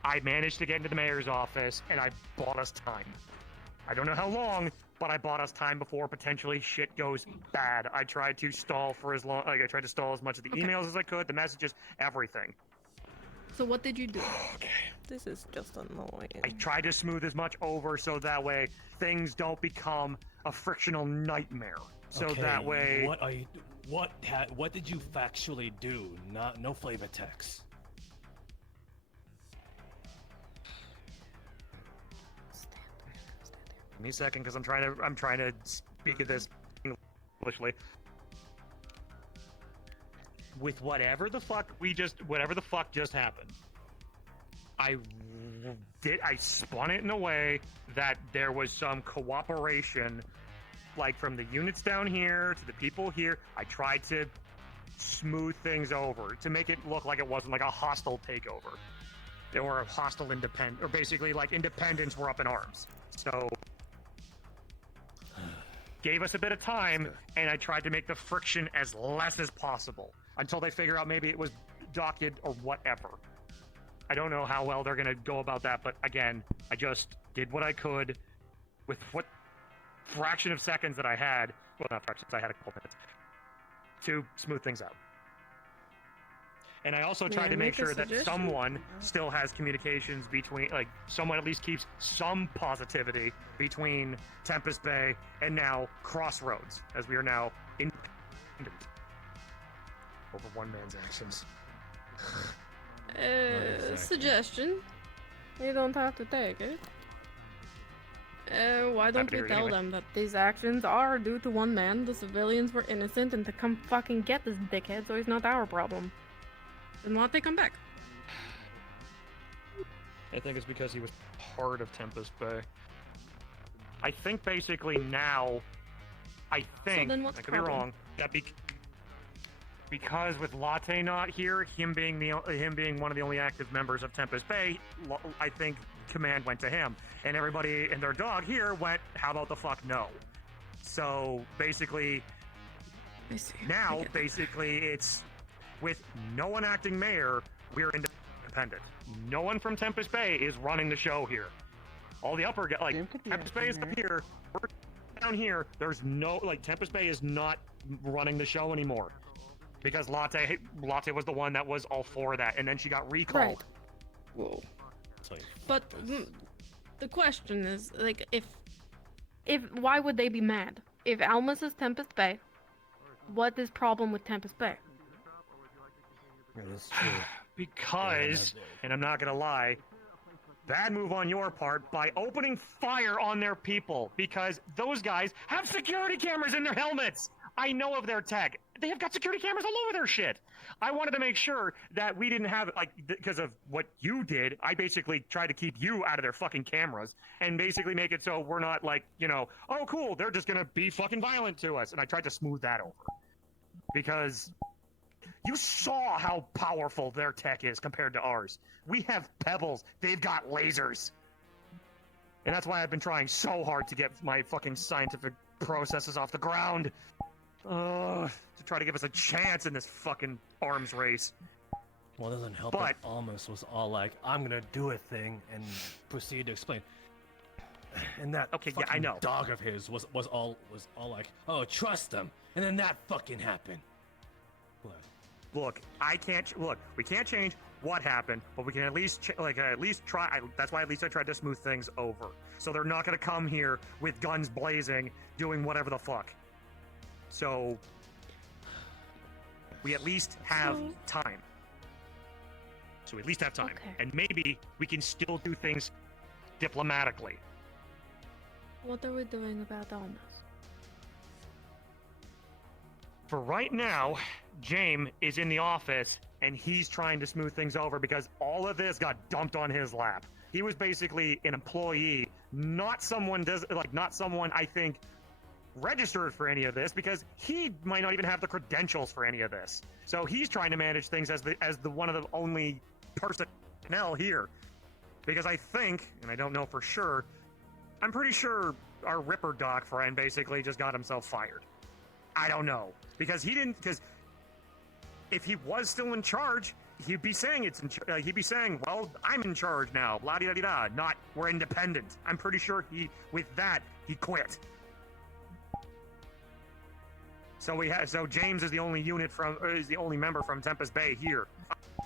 I managed to get into the mayor's office, and I bought us time. I don't know how long, but I bought us time before potentially shit goes bad. I tried to stall for as long, I tried to stall as much of the emails as I could, the messages, everything. So what did you do? This is just annoying. I tried to smooth as much over so that way things don't become a frictional nightmare. So Okay, that way, what are you? What did you factually do? No flavor text. give me a second, because I'm trying to speak of this Englishly. With whatever the fuck just happened, I spun it in a way that there was some cooperation, like from the units down here to the people here. I tried to smooth things over to make it look like it wasn't like a hostile takeover. There were a hostile independent, or basically like independents were up in arms. So gave us a bit of time, and I tried to make the friction as less as possible until they figure out maybe it was docket or whatever. I don't know how well they're gonna go about that, but again, I just did what I could with what fraction of seconds that I had. Well, not fractions, I had a couple minutes to smooth things out. And I also May tried I to make make a sure that suggestion? someone still has communications between, like, someone at least keeps some positivity between Tempest Bay and now Crossroads, as we are now independent over one man's actions. Suggestion. You don't have to take it. Why don't Happy to we hear it tell anyway. them that these actions are due to one man, the civilians were innocent, and to come fucking get this dickhead so he's not our problem? Then why don't they come back? I think it's because he was part of Tempest Bay. I think basically now, I think, then what's I the could be problem? wrong, that because with Latte not here, him being one of the only active members of Tempest Bay, I think command went to him, and everybody and their dog here went, how about the fuck no? So basically, now basically it's with no one acting mayor, we're independent. No one from Tempest Bay is running the show here. All the upper Tempest Bay is up here. We're down here. There's no Tempest Bay is not running the show anymore because Latte was the one that was all for that, and then she got recalled. Right. Whoa. But the question is, like, if why would they be mad? If Almas is Tempest Bay, what is problem with Tempest Bay? That's true. Because, and I'm not gonna lie, bad move on your part by opening fire on their people because those guys have security cameras in their helmets. I know of their tech. They have got security cameras all over their shit. I wanted to make sure that we didn't have, because of what you did, I basically tried to keep you out of their fucking cameras and basically make it so we're not oh cool, they're just gonna be fucking violent to us. And I tried to smooth that over. Because you saw how powerful their tech is compared to ours. We have pebbles. They've got lasers. And that's why I've been trying so hard to get my fucking scientific processes off the ground. To try to give us a chance in this fucking arms race. Well, it doesn't help that Almas was all like, I'm gonna do a thing, and proceed to explain. And that I know. dog of his was all like, oh, trust him. And then that fucking happened. What? Look, we can't change what happened, but we can at least try. That's why at least I tried to smooth things over. So they're not gonna come here with guns blazing, doing whatever the fuck. So we at least have time. So we at least have time. Okay. And maybe we can still do things diplomatically. What are we doing about Almas? For right now, James is in the office and he's trying to smooth things over because all of this got dumped on his lap. He was basically an employee, not someone I think registered for any of this because he might not even have the credentials for any of this. So he's trying to manage things as the one of the only personnel here. Because I think, and I don't know for sure, I'm pretty sure our Ripper Doc friend basically just got himself fired. I don't know. Because if he was still in charge, he'd be saying well, I'm in charge now, blah da da da, not we're independent. I'm pretty sure he quit. So James is the only member from Tempest Bay here.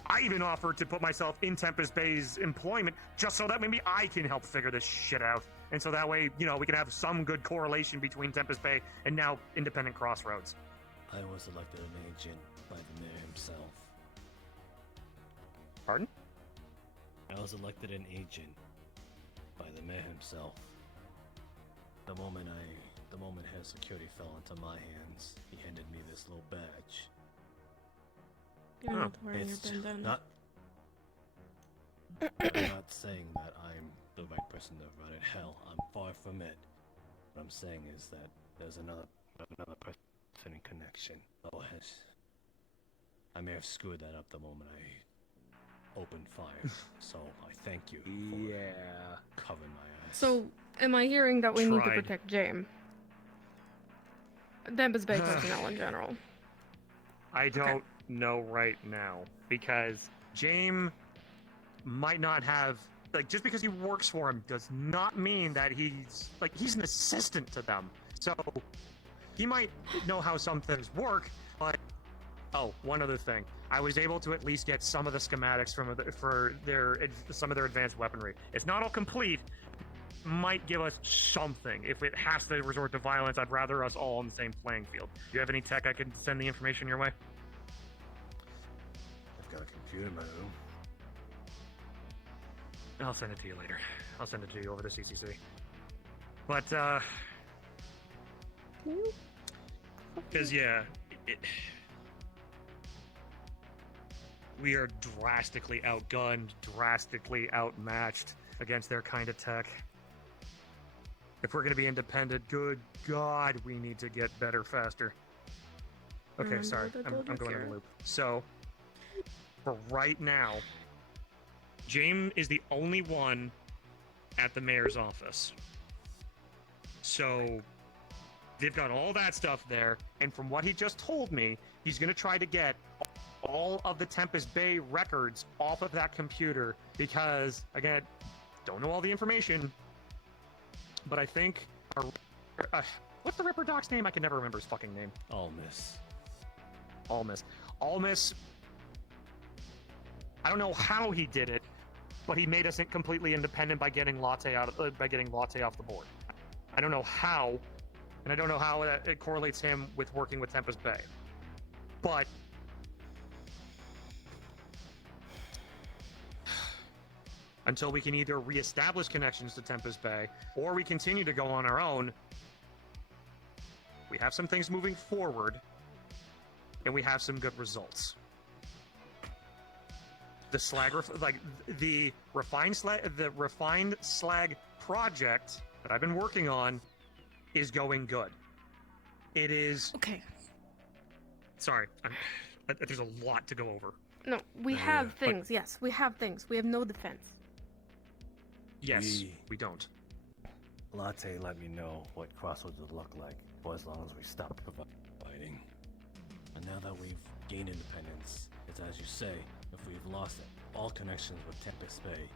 I even offered to put myself in Tempest Bay's employment just so that maybe I can help figure this shit out. And so that way, we can have some good correlation between Tempest Bay and now Independent Crossroads. I was elected an agent by the mayor himself. Pardon? I was elected an agent by the mayor himself. The moment his security fell into my hands, he handed me this little badge. You're not wearing your bandana. I'm not saying that I'm the right person to run it. Hell, I'm far from it. What I'm saying is that there's another person in connection. I may have screwed that up the moment I opened fire. So I thank you for covering my eyes. So, am I hearing that we need to protect James? Tempest Bay personnel in general. I don't know right now because James might not have just because he works for him does not mean that he's an assistant to them. So he might know how some things work, but one other thing. I was able to at least get some of the schematics for some of their advanced weaponry. It's not all complete. Might give us something. If it has to resort to violence, I'd rather us all on the same playing field. Do you have any tech I can send the information your way? I've got a computer in my room. I'll send it to you later. I'll send it to you over the CCC. But, because, yeah, we are drastically outgunned, drastically outmatched against their kind of tech. If we're going to be independent, good God, we need to get better faster. Okay, sorry, I'm going on a loop. So, for right now, James is the only one at the mayor's office. So, they've got all that stuff there, and from what he just told me, he's going to try to get all of the Tempest Bay records off of that computer because, again, don't know all the information, but I think what's the Ripper Doc's name? I can never remember his fucking name. Almus. I don't know how he did it, but he made us completely independent by getting Latte off the board. I don't know how, and I don't know how it correlates him with working with Tempest Bay, but until we can either reestablish connections to Tempest Bay or we continue to go on our own, we have some things moving forward and we have some good results. The refined slag project that I've been working on is going good. It is okay. Sorry, there's a lot to go over. No, we have things. Yes, we have things. We have no defense. Yes, we don't. Latte let me know what Crossroads would look like for as long as we stop providing. And now that we've gained independence, it's as you say, if we've lost all connections with Tempest Bay,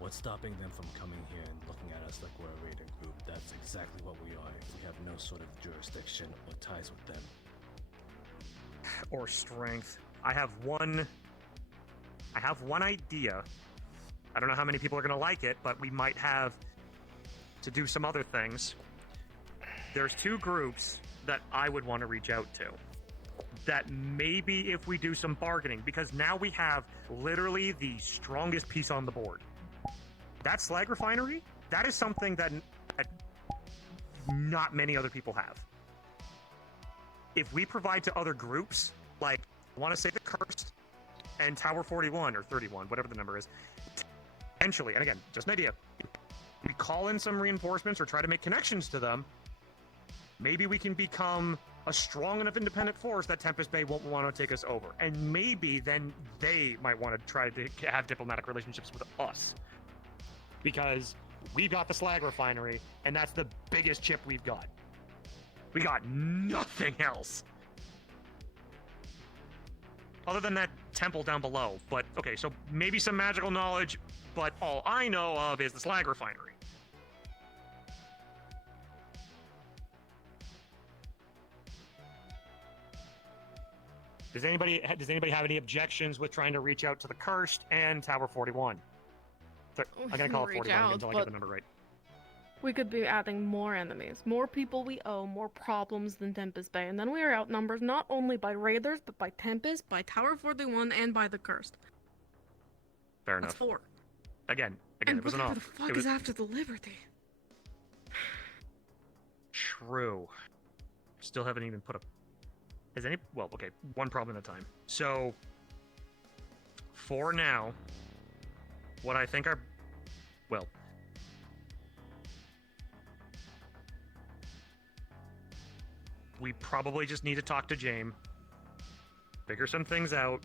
what's stopping them from coming here and looking at us like we're a raiding group? That's exactly what we are if we have no sort of jurisdiction or ties with them. Or strength. I have one idea. I don't know how many people are going to like it, but we might have to do some other things. There's two groups that I would want to reach out to. That maybe if we do some bargaining, because now we have literally the strongest piece on the board. That slag refinery, that is something that not many other people have. If we provide to other groups, like, I want to say the Cursed and Tower 41 or 31, whatever the number is, potentially, and again, just an idea, we call in some reinforcements or try to make connections to them, maybe we can become a strong enough independent force that Tempest Bay won't want to take us over. And maybe then they might want to try to have diplomatic relationships with us. Because we got the slag refinery, and that's the biggest chip we've got. We got nothing else. Other than that temple down below. But, okay, so maybe some magical knowledge, but all I know of is the slag refinery. Does anybody have any objections with trying to reach out to the Cursed and Tower 41? I'm gonna call it 41 until I get the number right. We could be adding more enemies, more people we owe, more problems than Tempest Bay, and then we are outnumbered not only by raiders, but by Tempest, by Tower 41, and by the Cursed. Fair enough. That's 4. Again, and it was an whatever off. the fuck is after the Liberty? True. Still haven't even put a... Is any... Well, okay, one problem at a time. So, for now, what I think are... Well... We probably just need to talk to James, figure some things out,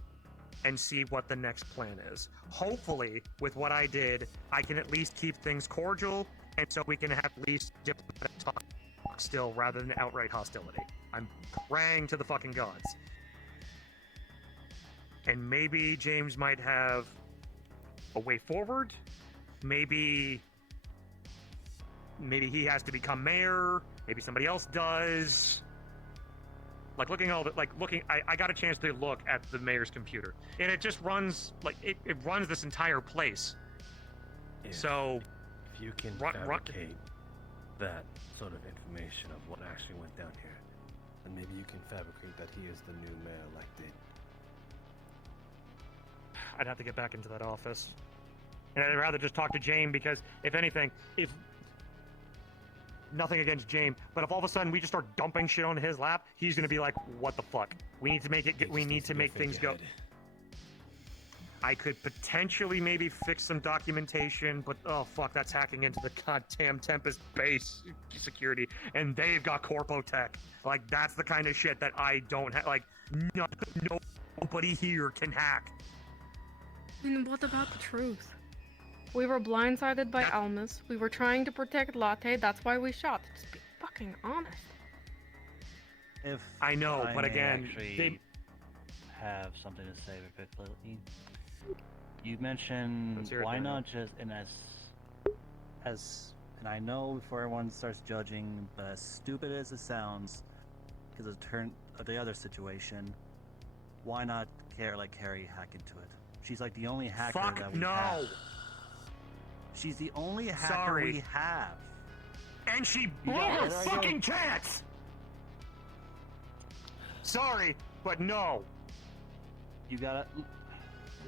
and see what the next plan is. Hopefully, with what I did, I can at least keep things cordial, and so we can have at least diplomatic talk still, rather than outright hostility. I'm praying to the fucking gods. And maybe James might have a way forward. Maybe he has to become mayor. Maybe somebody else does. I got a chance to look at the mayor's computer, and it just runs it runs this entire place. If you can fabricate that sort of information of what actually went down here, then maybe you can fabricate that he is the new mayor elected. I'd have to get back into that office. And I'd rather just talk to James because, if anything, if nothing against James, but if all of a sudden we just start dumping shit on his lap, he's gonna be like, "What the fuck? We need to make it. We need to make things go." I could potentially maybe fix some documentation, but oh fuck, that's hacking into the goddamn Tempest Bay security, and they've got corpo tech. Like that's the kind of shit that I don't have. Like nobody here can hack. And what about the truth? We were blindsided by Almas. We were trying to protect Latte. That's why we shot. Just be fucking honest. If I know, but may again, actually they have something to say quickly. You mentioned why not just and and I know before everyone starts judging, but as stupid as it sounds, because of the other situation, why not let Carrie hack into it? She's like the only hacker that we have. She's the only hacker we have. And she blew her fucking chance! Sorry, but no. You gotta...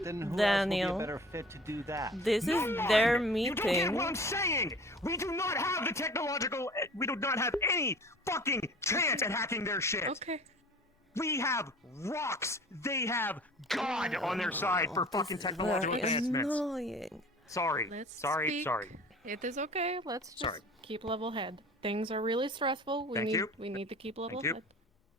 Then who Daniel, else would be a better fit to do that? This is their meeting. You don't get what I'm saying! We do not have the technological... We do not have any fucking chance at hacking their shit. Okay. We have rocks. They have God on their side for fucking technological advancements. Annoying. Sorry. Sorry. It is okay. Let's just keep level head. Things are really stressful. We need to keep level head.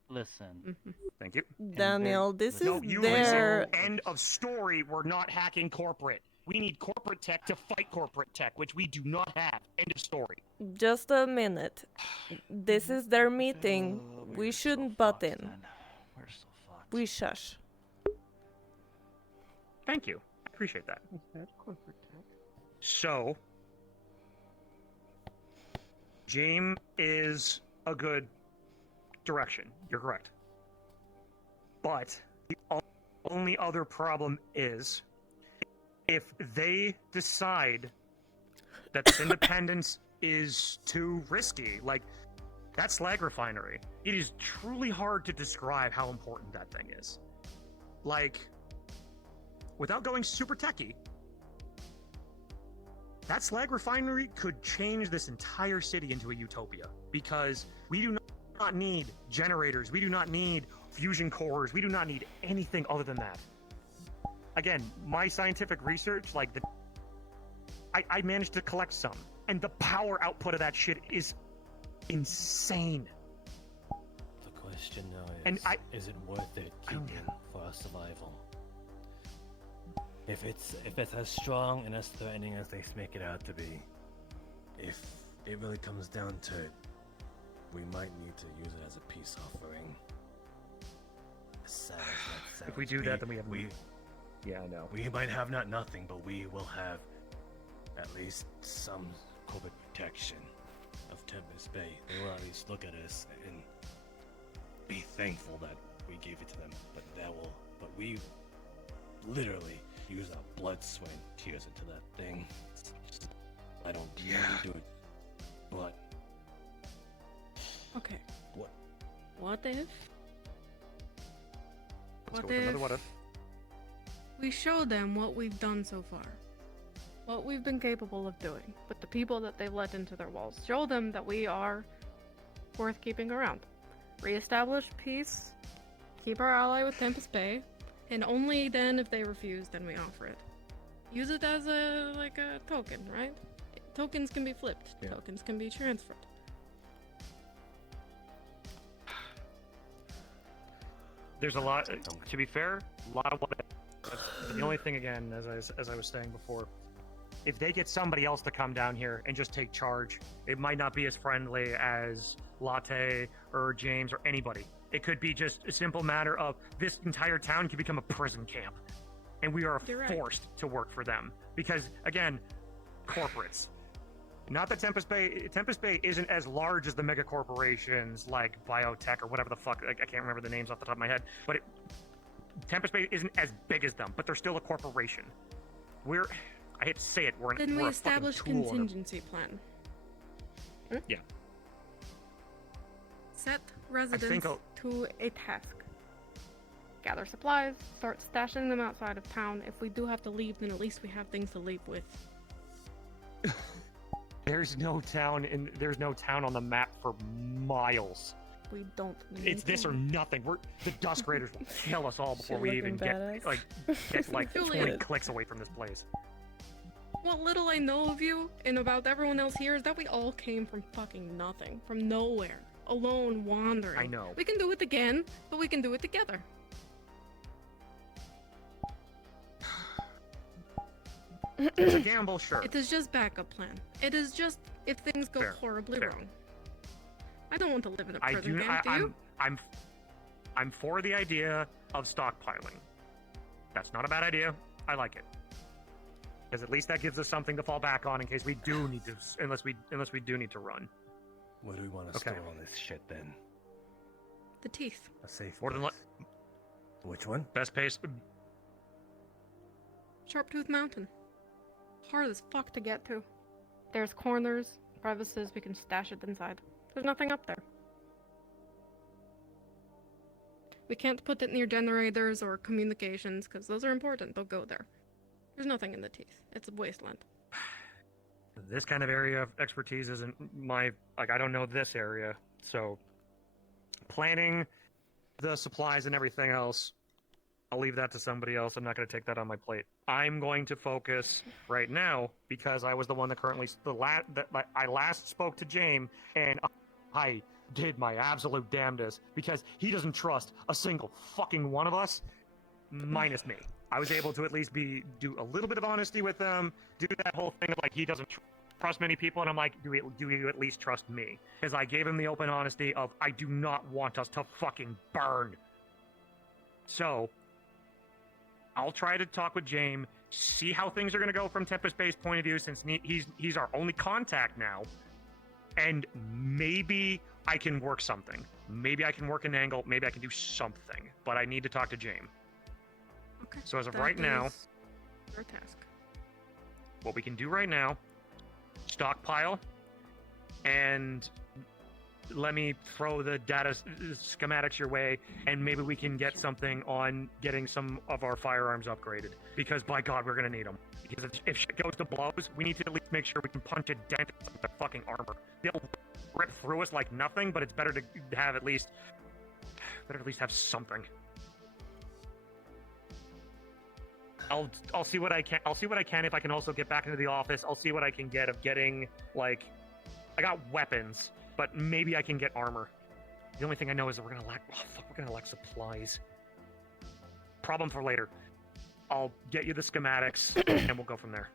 Listen. Thank you. Daniel, this is their... End of story. We're not hacking corporate. We need corporate tech to fight corporate tech, which we do not have. End of story. Just a minute. This is their meeting. We shouldn't butt in. We're so fucked. We shush. Thank you. I appreciate that. So, James is a good direction. You're correct. But the only other problem is if they decide that this independence is too risky, like that slag refinery, it is truly hard to describe how important that thing is. Like, without going super techie, that slag refinery could change this entire city into a utopia, because we do not need generators, we do not need fusion cores, we do not need anything other than that. Again, my scientific research, like I managed to collect some, and the power output of that shit is insane. The question now is it worth it keeping for our survival? If it's as strong and as threatening as they make it out to be, if it really comes down to it, we might need to use it as a peace offering. As sad as that sounds. If we do that, then yeah, I know. We might have not nothing, but we will have at least some corporate protection of Tempest Bay. They will at least look at us and be thankful that we gave it to them. But we literally use our blood, sweat, and tears into that thing. I don't really do it, but okay. What? What if? Let's go with another what if. We show them what we've done so far, what we've been capable of doing with the people that they've let into their walls. Show them that we are worth keeping around. Reestablish peace, keep our ally with Tempest Bay, and only then, if they refuse, then we offer it. Use it as a token, right? Tokens can be flipped. Yeah. Tokens can be transferred. There's a lot. To be fair, a lot of what. The only thing, again, as I was saying before, if they get somebody else to come down here and just take charge, it might not be as friendly as Latte or James or anybody. It could be just a simple matter of this entire town could become a prison camp, and we are forced to work for them because, again, corporates. Not that Tempest Bay isn't as large as the mega corporations like biotech or whatever the fuck. I can't remember the names off the top of my head, but Tempest Bay isn't as big as them, but they're still a corporation. I hate to say it, Then we establish a fucking tool contingency plan. Yeah. Set residents to a task. gather supplies, start stashing them outside of town. If we do have to leave, then at least we have things to leave with. There's no town on the map for miles. We don't need It's this or nothing. The Dusk Raiders will kill us all before we even get like 20 clicks away from this place. What little I know of you and about everyone else here is that we all came from fucking nothing, from nowhere, alone, wandering. I know. We can do it again, but we can do it together. It's a gamble, sure. It is just backup plan. It is just if things go horribly wrong. I don't want to live in a prison camp, do you? I'm for the idea of stockpiling. That's not a bad idea. I like it. Because at least that gives us something to fall back on in case we do need to, unless we do need to run. Where do we want to store all this shit then? The teeth. A safe More than place. Which one? Best pace. Sharptooth Mountain. Hard as fuck to get to. There's corners, crevices, we can stash it inside. There's nothing up there. We can't put it near generators or communications, because those are important. They'll go there. There's nothing in the teeth. It's a wasteland. This kind of area of expertise isn't my... Like, I don't know this area, so... Planning the supplies and everything else, I'll leave that to somebody else. I'm not going to take that on my plate. I'm going to focus right now, because I was the one that currently... I last spoke to James, and I did my absolute damnedest, because he doesn't trust a single fucking one of us, minus me. I was able to at least do a little bit of honesty with them, do that whole thing of like he doesn't trust many people, and I'm like, do you at least trust me? Because I gave him the open honesty of I do not want us to fucking burn. So I'll try to talk with James, see how things are going to go from Tempest Bay's point of view, since he's our only contact now, and maybe I can work something. Maybe I can work an angle. Maybe I can do something. But I need to talk to James. Okay. So as of right now, your task. What we can do right now, stockpile, and let me throw the data schematics your way, and maybe we can get something on getting some of our firearms upgraded. Because by God, we're gonna need them. Because if shit goes to blows, we need to at least make sure we can punch a dent in some of the fucking armor. They'll rip through us like nothing, but it's better to have at least have something. I'll see what I can. I'll see what I can if I can also get back into the office. I'll see what I can get of getting, like, I got weapons, but maybe I can get armor. The only thing I know is that we're gonna lack supplies. Problem for later. I'll get you the schematics and we'll go from there.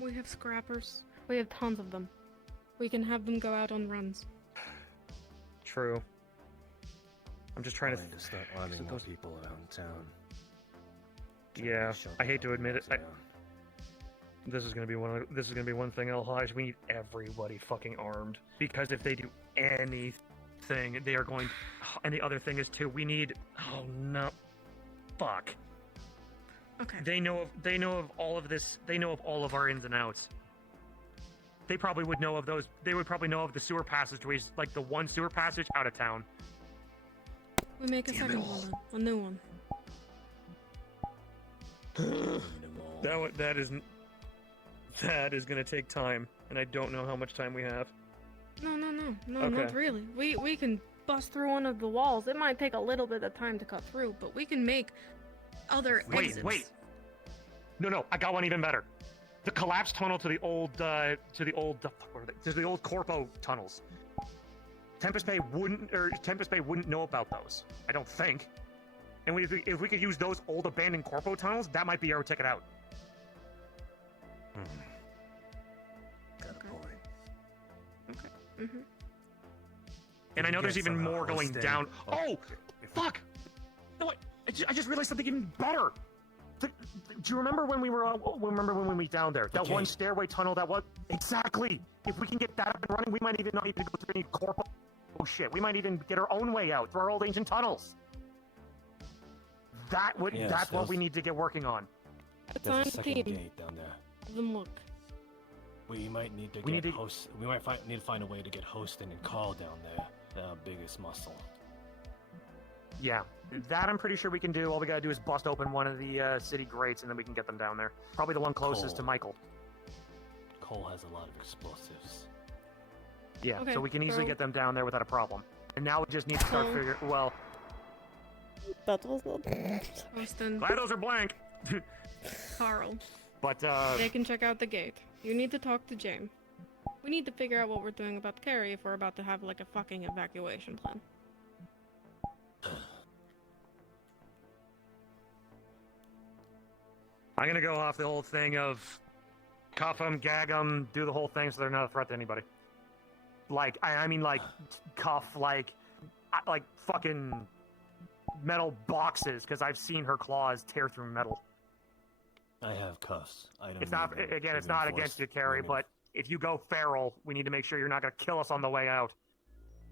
We have scrappers. We have tons of them. We can have them go out on runs. True. I'm just trying to start arming more people around town. Yeah, I hate to admit it. This is gonna be one thing, Elhaj. We need everybody fucking armed, because if they do anything, they are going. And the other thing is too, we need. Oh no, fuck. Okay. They know of all of this. They know of all of our ins and outs. They probably would know of those. They would probably know of the sewer passageways, like the one sewer passage out of town. We make a second one, then. A new one. That is gonna take time, and I don't know how much time we have. No, Okay. not really. We can bust through one of the walls. It might take a little bit of time to cut through, but we can make other exits. Wait. No, I got one even better. The collapsed tunnel to the old Corpo tunnels. Tempest Bay wouldn't know about those. I don't think. And if we could use those old abandoned Corpo tunnels, that might be our ticket out. Got a point. Okay. Mm-hmm. And I know there's even more going down. Oh, fuck! No, I just realized something even better. Do you remember when we went down there? That one stairway tunnel that was... Exactly! If we can get that up and running, we might even not need to go through any Corpo... Oh shit, we might even get our own way out through our old ancient tunnels. That's what we need to get working on. There's a second gate down there. Have them look. We might need to need to find a way to get Hostin and Carl down there. They're our biggest muscle. Yeah, that I'm pretty sure we can do. All we gotta do is bust open one of the city grates, and then we can get them down there. Probably the one closest to Cole. Michael. Cole has a lot of explosives. Yeah, Okay, so we can easily Carl. get them down there without a problem. And now we just need to start Cole. figuring. Well, That was not. Austin, glad those are blank. Carl, But they can check out the gate. You need to talk to James. We need to figure out what we're doing about Carrie if we're about to have like a fucking evacuation plan. I'm gonna go off the whole thing of cuff them, gag them, do the whole thing so they're not a threat to anybody. Like, I mean, like, cuff, like fucking metal boxes, because I've seen her claws tear through metal. I have cuffs. I don't It's not, need them again, to it's not reinforce against you, Carrie, women. but if you go feral, we need to make sure you're not gonna kill us on the way out.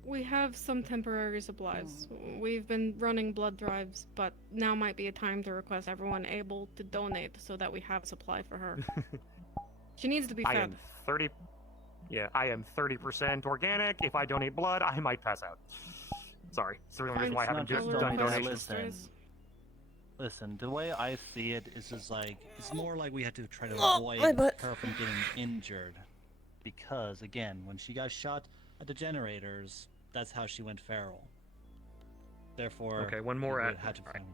We have some temporary supplies. We've been running blood drives, but now might be a time to request everyone able to donate so that we have supply for her. She needs to be I fed. am 30. Yeah, I am 30% organic. If I donate blood, I might pass out. Sorry, it's the reason Fine, why I it's haven't not just just done donate. donations. Listen, the way I see it is just like it's more like we had to try to Oh, avoid my butt. her from getting injured, because again, when she got shot at the generators, that's how she went feral. Therefore, Okay, one more we at. had to Alright. find.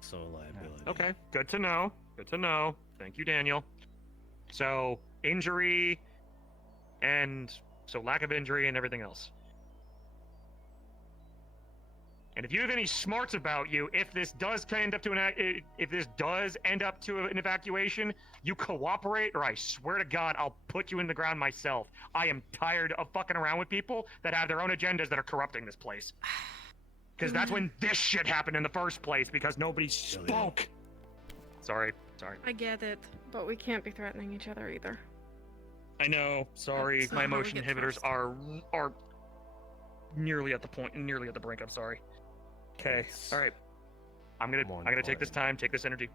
So liability. Okay, good to know. Good to know. Thank you, Daniel. So, injury, and so lack of injury and everything else. And if you have any smarts about you, if this does end up to an evacuation, you cooperate, or I swear to God, I'll put you in the ground myself. I am tired of fucking around with people that have their own agendas that are corrupting this place. Because that's when this shit happened in the first place, because nobody spoke. Sorry. I get it, but we can't be threatening each other either. I know. Sorry, That's my not how we emotion get inhibitors trust. are nearly at the point, nearly at the brink. I'm sorry. Okay. All right. I'm gonna take this time, take this energy.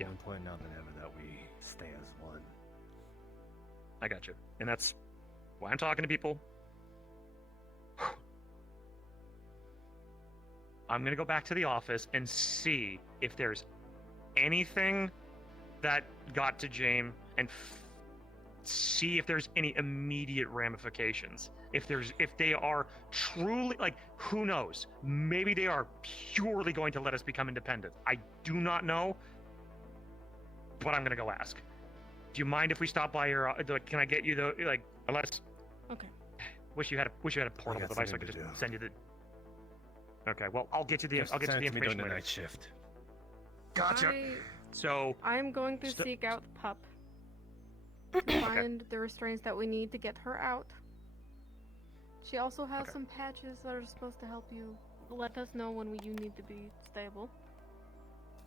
More important now than ever that we stay as one. I got you, and that's why I'm talking to people. I'm gonna go back to the office and see if there's anything that got to James, and see if there's any immediate ramifications. If they are truly, like, who knows? Maybe they are purely going to let us become independent. I do not know, but I'm gonna go ask. Do you mind if we stop by your? Can I get you the unless? Okay. Wish you had a portable got device so I something could to just do. send you the. Okay, well I'll get you the Just I'll get you send the it to me during information the later. night shift. Gotcha. So I'm going to seek out Pup to find the restraints that we need to get her out. She also has some patches that are supposed to help you let us know when you need to be stable.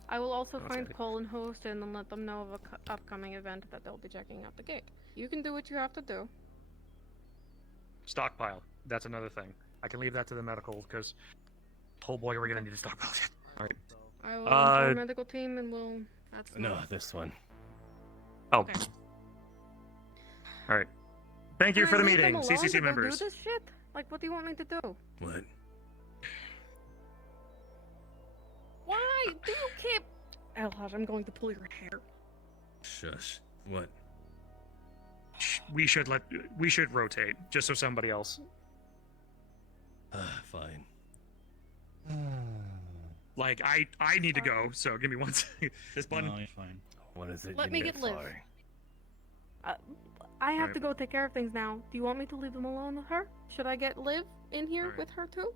I will also find Cole and Hostin and let them know of a upcoming event that they'll be checking out the gate. You can do what you have to do. stockpile. That's another thing. I can leave that to the medical because, oh boy, are we gonna need to stockpile it. All right. I will inform our medical team and we'll. That's No, not- this one. Oh. Okay. All right. Thank you Can for I the leave them meeting, alone CCC to go members. do this shit? Like, what do you want me to do? What? Why do you keep? Elhaj, I'm going to pull your hair. Shush. What? We should rotate just so somebody else. Fine. Like I need to go, so give me one second. This button. No, you're fine. What is it? Let me get Liv. I have to go take care of things now. Do you want me to leave them alone with her? Should I get Liv in here with her too?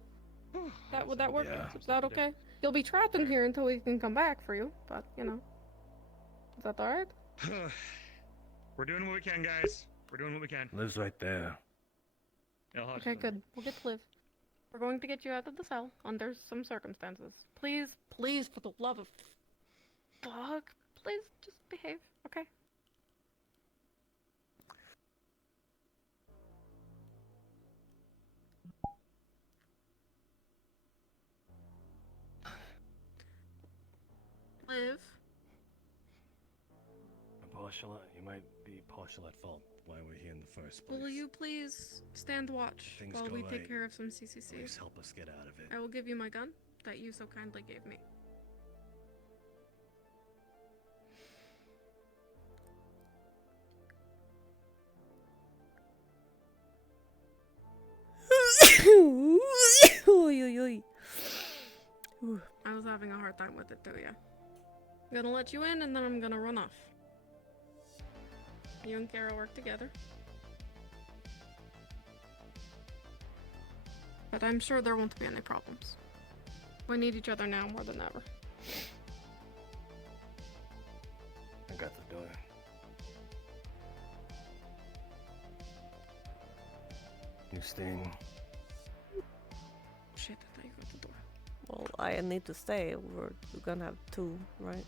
Would that work? Yeah. Is that okay? You'll be trapped in here until we can come back for you, but you know. Is that alright? We're doing what we can, guys. We're doing what we can. Lives right there. Okay, good. We'll get Liv. We're going to get you out of the cell under some circumstances. Please, please, for the love of fuck, please just behave, okay? Liv. partial. You might be partial at fault. Why we're here in the first place. Will you please stand watch Things while go we right. take care of some Please CCCs? help us get out of it. I will give you my gun that you so kindly gave me. Oy, oy, oy. Ooh. I was having a hard time with it too, yeah. I'm gonna let you in and then I'm gonna run off. You and Kara work together. But I'm sure there won't be any problems. We need each other now more than ever. I got the door. You staying? Shit, I thought you got the door. Well, I need to stay. We're gonna have two, right?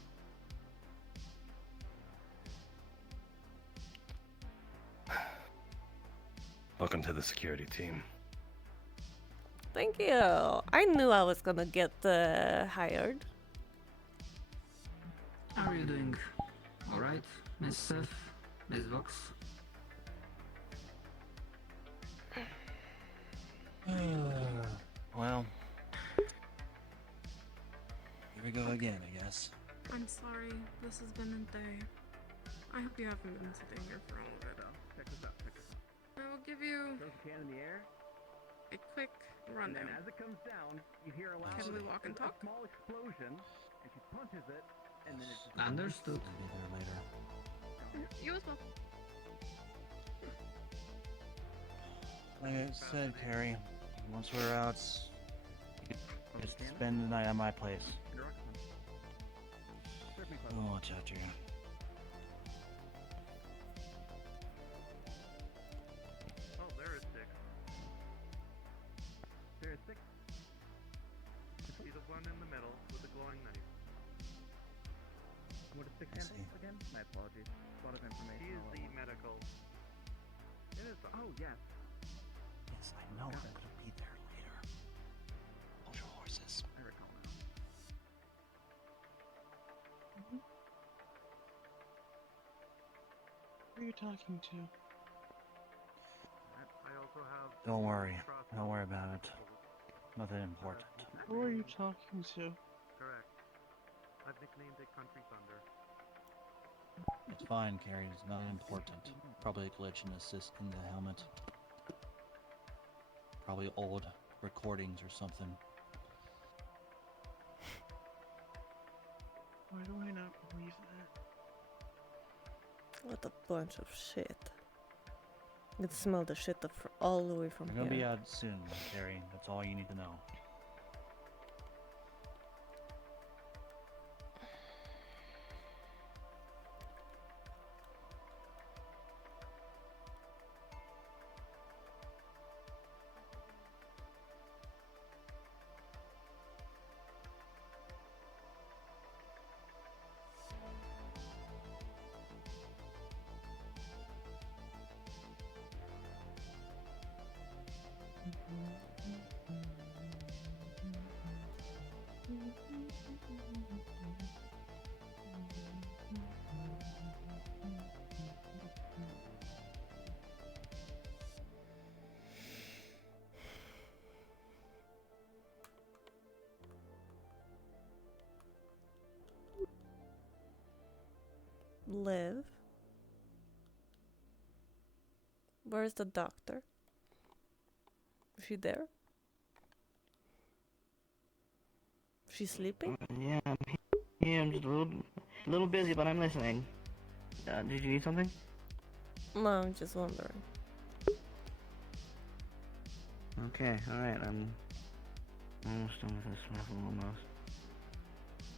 Welcome to the security team. Thank you. I knew I was gonna get hired. How are you doing? Alright, Miss Seth, Miss Vox? Well, here we go again, I guess. I'm sorry, this has been a day. I hope you haven't been sitting here for all of it. Check this out, check this out. I will give you Throws the can in the air, a quick and rundown. then as it comes down, you hear a loud Can we walk and talk? a small explosion, and she punches it, and then it just Understood. I'll be there later. You as well. Like I said, Carrie, once we're out, just spend the night at my place. Oh, watch out, you. Oh, there is Six. There is Six. He's the one in the middle with the glowing knife. What is Six I handle see. again? My apologies. A lot of information. He is all at the once. medical. It is the Oh, yes. Yes, I know. I'm gonna be there later. Hold your horses. I recall now. Who are you talking to? I also have. Don't worry. Don't worry about it. Nothing important. Who are you talking to? Correct. I've nicknamed it Country Thunder. It's fine, Carrie. It's not important. Probably a glitch in in the helmet. Probably old recordings or something. Why do I not believe that? What a bunch of shit. I can smell the shit all the way from We're gonna be here. out soon, Carrie. That's all you need to know. Liv? Where's the doctor? Is she there? She's sleeping? Yeah, I'm just a little busy, but I'm listening. Did you need something? No, I'm just wondering. Okay, alright, I'm almost done with this raffle, almost.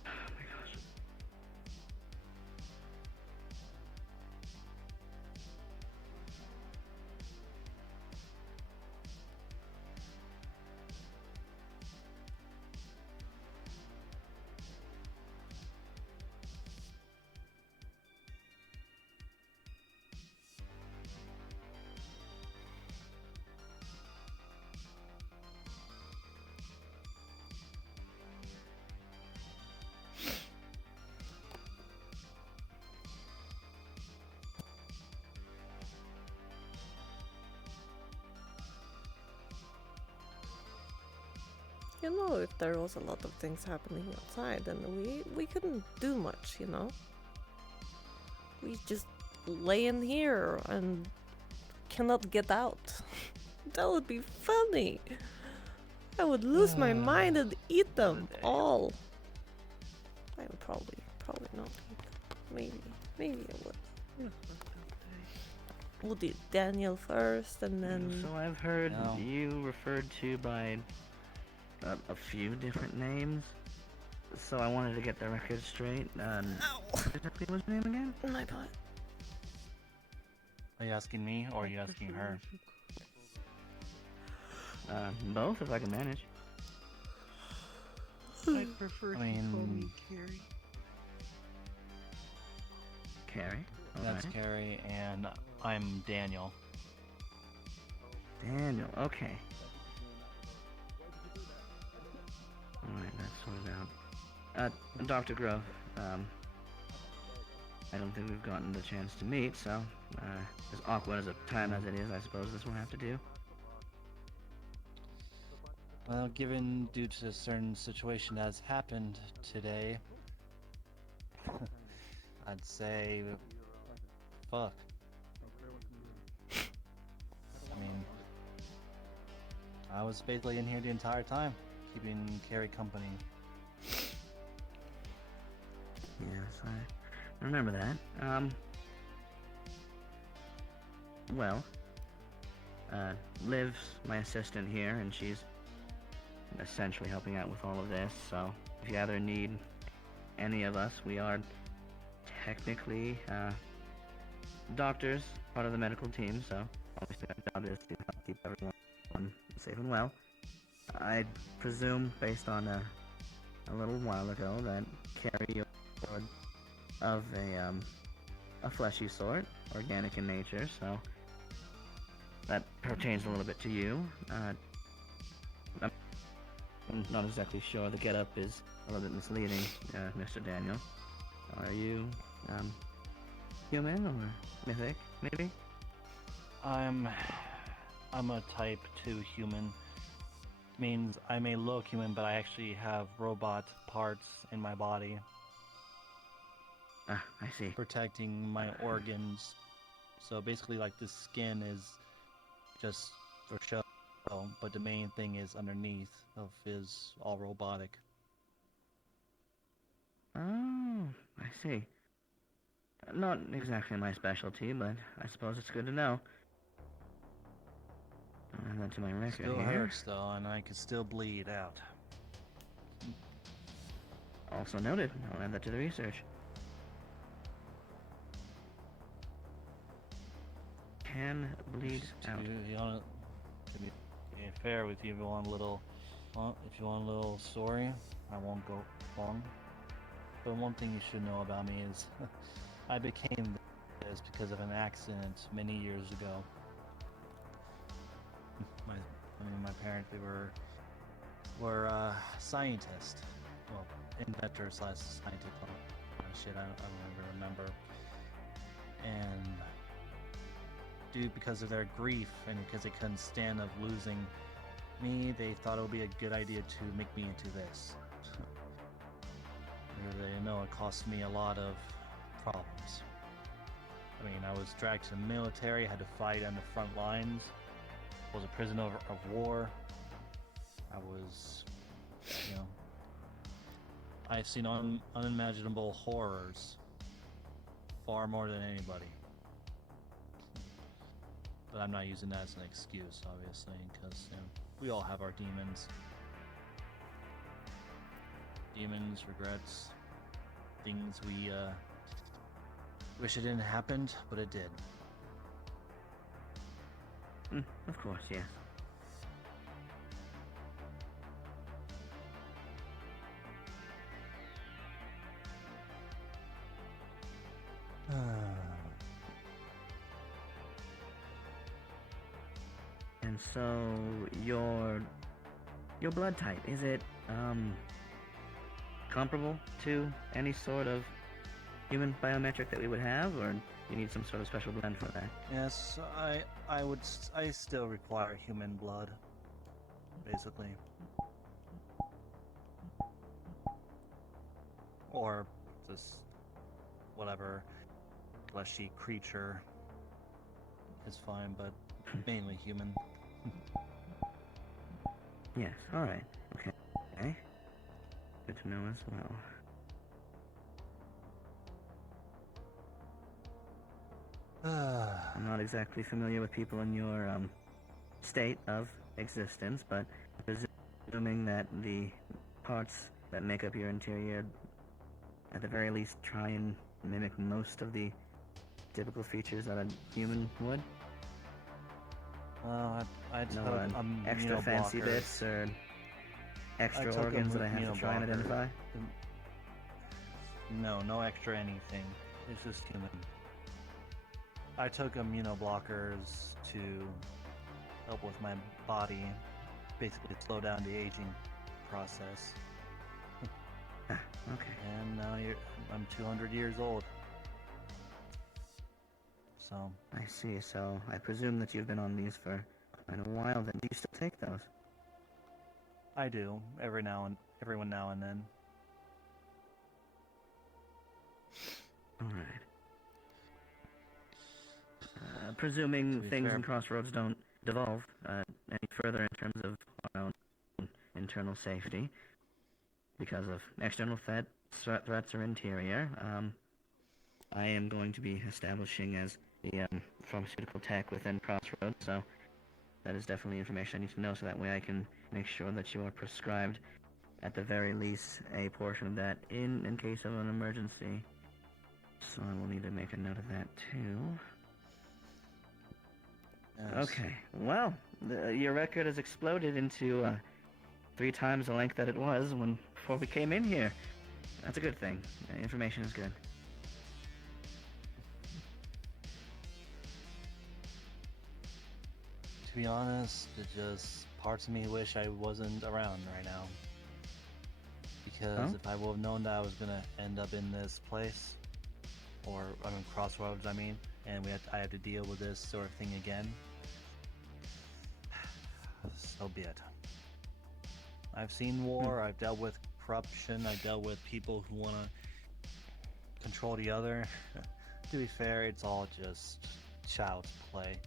Oh my gosh. You know, if there was a lot of things happening outside, then we couldn't do much, you know? We just lay in here and cannot get out. That would be funny. I would lose my mind and eat them all. I would probably not eat them. Maybe I would. We'll do Daniel first, and then... So I've heard you referred to by a few different names. So I wanted to get the record straight. What exactly was your name again? My butt. Are you asking me, or are you asking her? Both, if I can manage. I prefer I you call me mean- Carrie. Carrie? That's Alright. Carrie, and I'm Daniel. Daniel, okay. Alright, that's sorted out. Dr. Grove, I don't think we've gotten the chance to meet, so, as awkward as a time as it is, I suppose this will have to do. Well, given due to a certain situation that has happened today, I'd say, fuck. I mean, I was basically in here the entire time, keeping Carrie company. Yes, I remember that. Well, Liv's my assistant here, and she's essentially helping out with all of this, so if you either need any of us, we are technically, doctors, part of the medical team, so obviously our job is to help keep everyone safe and well. I presume, based on a little while ago, that Carrie, you're of a fleshy sort, organic in nature, so that pertains a little bit to you. I'm not exactly sure. The getup is a little bit misleading, Mr. Daniel. Are you, human or mythic, maybe? I'm a type 2 human. Means I may look human, but I actually have robot parts in my body. Ah, I see. Protecting my organs. So basically, like, the skin is just for show, but the main thing is underneath is all robotic. Oh, I see. Not exactly my specialty, but I suppose it's good to know. I'll add that to my record Still here. hurts though, and I could still bleed out. Also noted. I'll add that to the research. Can bleed out. You want to be fair with you? If you want a little, story, I won't go long. But one thing you should know about me is, I became this because of an accident many years ago. My parents, they were scientists, well, inventors / scientists. Shit, I don't even remember. And because of their grief and because they couldn't stand of losing me, they thought it would be a good idea to make me into this. They know it cost me a lot of problems. I mean, I was dragged to the military, had to fight on the front lines, was a prisoner of war. I was, I've seen unimaginable horrors, far more than anybody. But I'm not using that as an excuse, obviously, because we all have our demons. Demons, regrets, things we wish it didn't happen, but it did. Of course, yes. And so, your blood type, is it, comparable to any sort of human biometric that we would have, or you need some sort of special blend for that? Yes, I still require human blood, basically. or this whatever fleshy creature is fine, but mainly human. Yes, alright. Okay. Okay. Good to know as well. I'm not exactly familiar with people in your state of existence, but presuming that the parts that make up your interior at the very least try and mimic most of the typical features that a human would. I No took extra fancy bits or extra organs that I have to try and identify? No, no extra anything. It's just human. I took immunoblockers to help with my body, basically slow down the aging process. Okay. And now I'm 200 years old. So. I see, so I presume that you've been on these for quite a while, then do you still take those? I do, every now and then. Alright. Presuming things in Crossroads don't devolve any further in terms of our own internal safety, because of external threats or interior, I am going to be establishing as the pharmaceutical tech within Crossroads, so that is definitely information I need to know, so that way I can make sure that you are prescribed, at the very least, a portion of that in case of an emergency. So I will need to make a note of that too. Yes. Okay, well, your record has exploded into 3 times the length that it was before we came in here. That's a good thing. Information is good. To be honest, it just parts of me wish I wasn't around right now. Because if I would have known that I was gonna end up in this place, or Crossroads, I mean, and I had to deal with this sort of thing again, so be it. I've seen war, I've dealt with corruption, I've dealt with people who want to control the other. To be fair, it's all just child's play.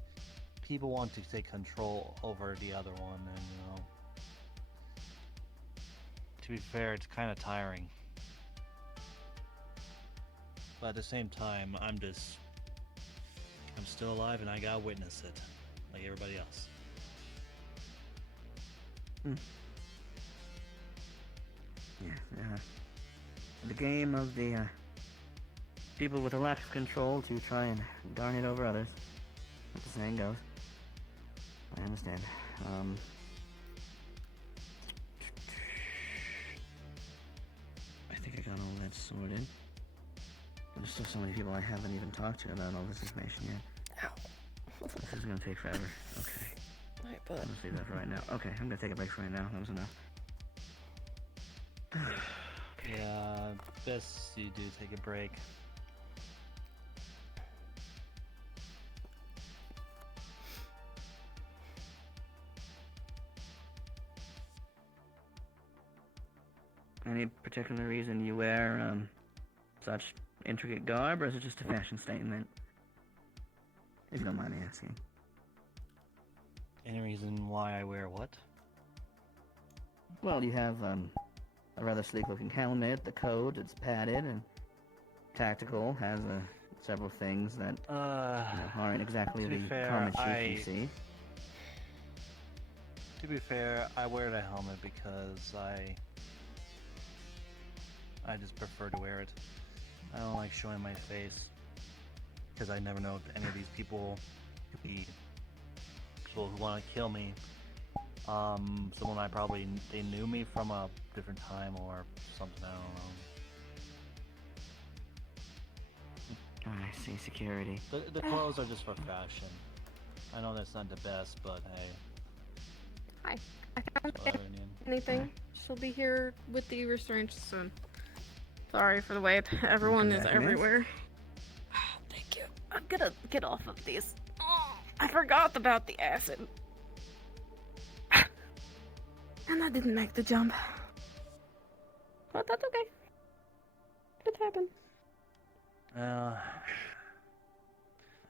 People want to take control over the other one, and to be fair, it's kind of tiring. But at the same time, I'm still alive and I gotta witness it, like everybody else. Yeah, the game of the people with a lack of control to try and darn it over others, as the saying goes. I understand. I think I got all that sorted. There's still so many people I haven't even talked to about all this information yet. Ow. This is gonna take forever. Okay. My butt. Let's leave that for right now. Okay, I'm gonna take a break for right now. That was enough. Yeah, best you do take a break. Any particular reason you wear such intricate garb, or is it just a fashion statement? If you don't mind me asking. Any reason why I wear what? Well, you have a rather sleek-looking helmet, the coat, it's padded, and tactical, has several things that aren't exactly the common shoes you see. To be fair, I wear the helmet because I just prefer to wear it. I don't like showing my face because I never know if any of these people could be people who want to kill me. Someone they knew me from a different time or something, I don't know. I see, security. The clothes are just for fashion. I know that's not the best, but hey. Hi. I can't anything. She'll be here with the restraints soon. Sorry for the wait. Everyone is everywhere. Thank you. I'm gonna get off of these. Oh, I forgot about the acid. And I didn't make the jump. But that's okay. could happen.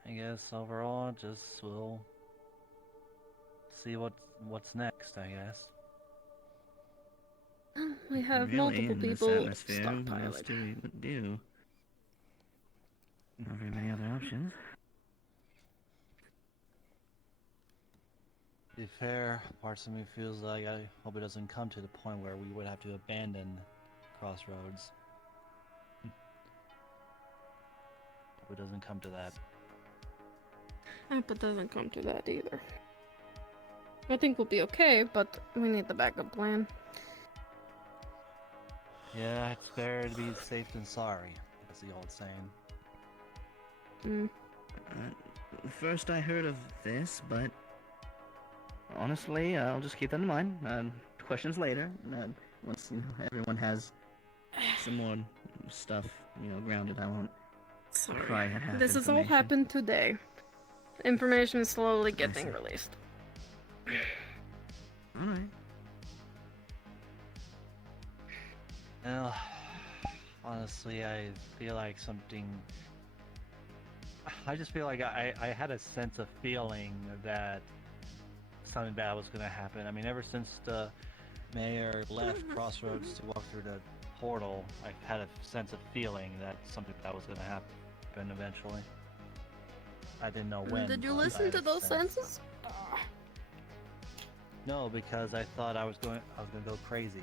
I guess overall, just we'll see what's next. I guess. We have Really, multiple in this people atmosphere, what else stockpiled. do we do? Not very many other options. To be fair, parts of me feels like I hope it doesn't come to the point where we would have to abandon Crossroads. Hope it doesn't come to that. I hope it doesn't come to that either. I think we'll be okay, but we need the backup plan. Yeah, it's better to be safe than sorry. That's the old saying. First I heard of this, but honestly, I'll just keep that in mind. Questions later. Once everyone has some more stuff, grounded, I won't cry at half This has all information. happened today. Information is slowly getting released. Alright. Well, honestly, I feel like something... I just feel like I had a sense of feeling that something bad was going to happen. I mean, ever since the mayor left Crossroads to walk through the portal, I've had a sense of feeling that something bad was going to happen eventually. I didn't know when. Did you but I listen had to a those sense. senses? No, because I thought I was going to go crazy.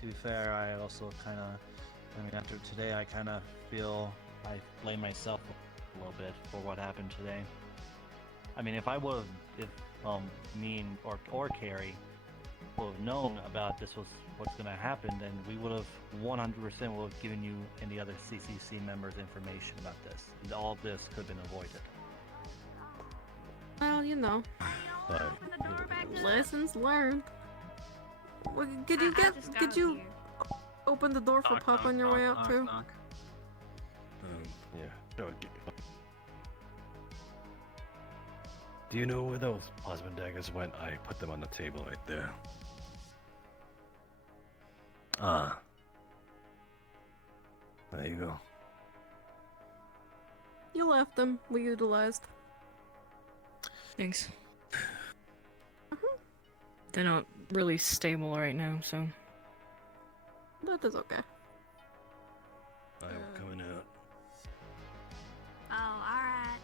To be fair, I also kind of, after today, I kind of feel I blame myself a little bit for what happened today. I mean, if I would have, me or Carrie would have known about this was what's going to happen, then we would have 100% would have given you and the other CCC members information about this. And all of this could have been avoided. Well, lessons learned. Well, could you open the door for Pop on your way out too? Yeah. Sure. Do you know where those plasma daggers went? I put them on the table right there. Ah. There you go. You left them. We utilized. Thanks. They're not really stable right now, so. That is okay. I am coming out. Oh, alright.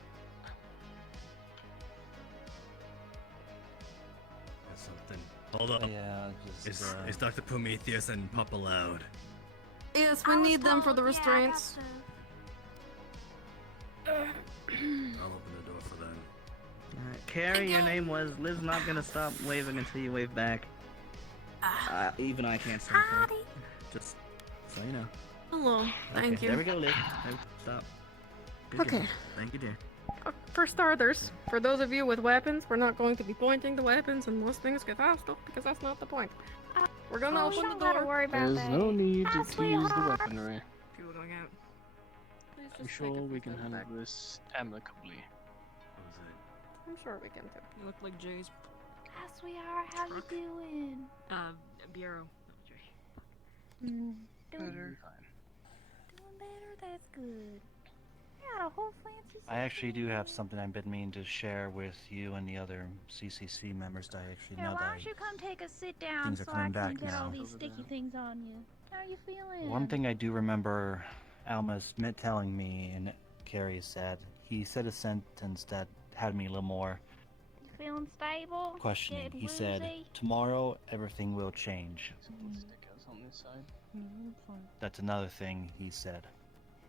That's something. Hold up. Yeah, just. Is Dr. Prometheus and Papa loud? Yes, we need them for the restraints. I'll open the door for them. Carrie, your name was. Liv's not gonna stop waving until you wave back. Even I can't say her. Just so you know. Hello. Thank Okay, you. There we go, Liv. No, stop. Good Okay. job. Thank you, dear. For starters, for those of you with weapons, we're not going to be pointing the weapons unless things get hostile, because that's not the point. We're gonna open the door. Worry about There's that. no need Hi, to use the sweetheart. weaponry. People going out. Please I'm just sure take a we few can steps handle back. this amicably. I'm sure we can too. You look like Jay's. Hi, sweetheart. How you doing? Bureau. Doing Better. better. That's good. Yeah, a whole fancy. I actually do have something I've been meaning to share with you and the other CCC members that I actually Here, know why that don't you come take a sit down things are so I coming can back get all now. these sticky things on you? How are you feeling? One thing I do remember Alma Smith telling me, and Carrie said, he said a sentence that had me a little more You feeling stable? questioning. Getting He said, woozy? tomorrow everything will change. Stickers on this side. No, I'm fine. That's another thing he said.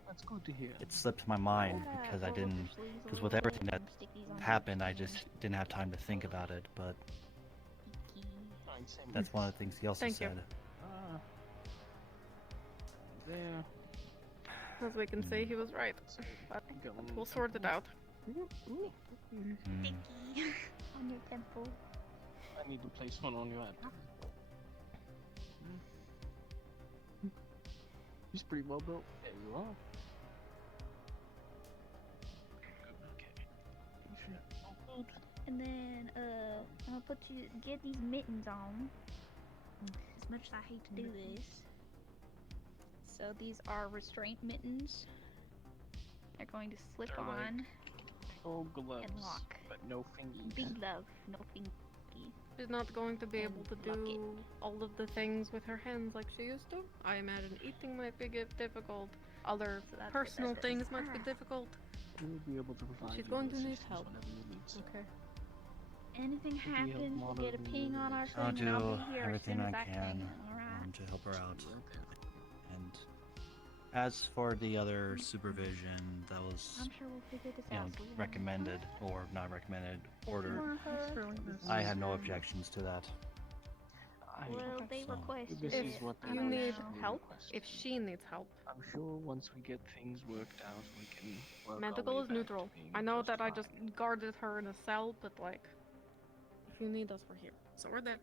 That's good to hear. It slipped my mind because I didn't, because with everything that happened, I just didn't have time to think about it, but Fine, same that's one of the things he also Thank you. said. Ah. There. As we can see, he was right. But we'll sort it out. Mm. Sticky on your temple. I need to place one on your head. He's pretty well built. There you are. Okay. Oh, good. And And then, I'm gonna get these mittens on. As much as I hate to do this. So these are restraint mittens. They're going to slip They're like on full gloves, and lock. but no fingies. Big love, no fingy. She's not going to be able to do all of the things with her hands like she used to. I imagine eating might be difficult. Other personal things might be difficult. We'll be able to provide She's you going with to need assistance help. whenever you need some. Okay. Anything We'll be help happens, we'll get a monitoring ping you. on our I'll thing, and I'll do be here as everything soon as I I can alright? to help her out. And as for the other supervision that was, I'm sure we'll figure this you know, out. so we won't- recommended or not recommended, ordered, Uh-huh. I had no objections to that. Well, they So- requested This it. is what If they you need originally help, requested. if she needs help, I'm sure once we get things worked out, we can work our medical way is back neutral. to being I know that I justified. just guarded her in a cell, but like, if you need us, we're here. So we're there.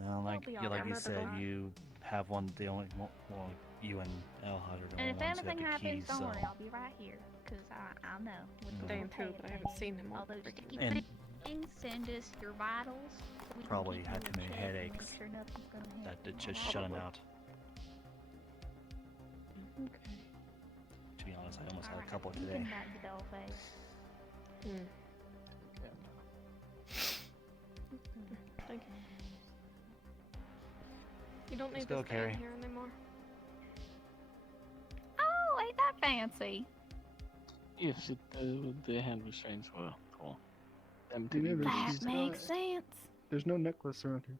Well, like, be yeah, alright. like you said, Medical. you have the only, well, you and El are the And only if ones who have anything the happens, keys, don't so. worry, I'll be right here. Because I'll know. What Day to and two, pay but I it, haven't baby. seen him all All those freaking sticky And- things, send us your vitals. So we can Probably keep had you too in many check and headaches make sure nothing's gonna happen. that did just shutting out. Okay. To be honest, I almost had a Alright, couple you today. can back the doll face. Thank you. You don't Let's need go, to stay Carrie. in here anymore. Oh, ain't that fancy? Yes, the hand restraints were for them to Yeah, be there's- released. That makes sense. There's no necklace around here.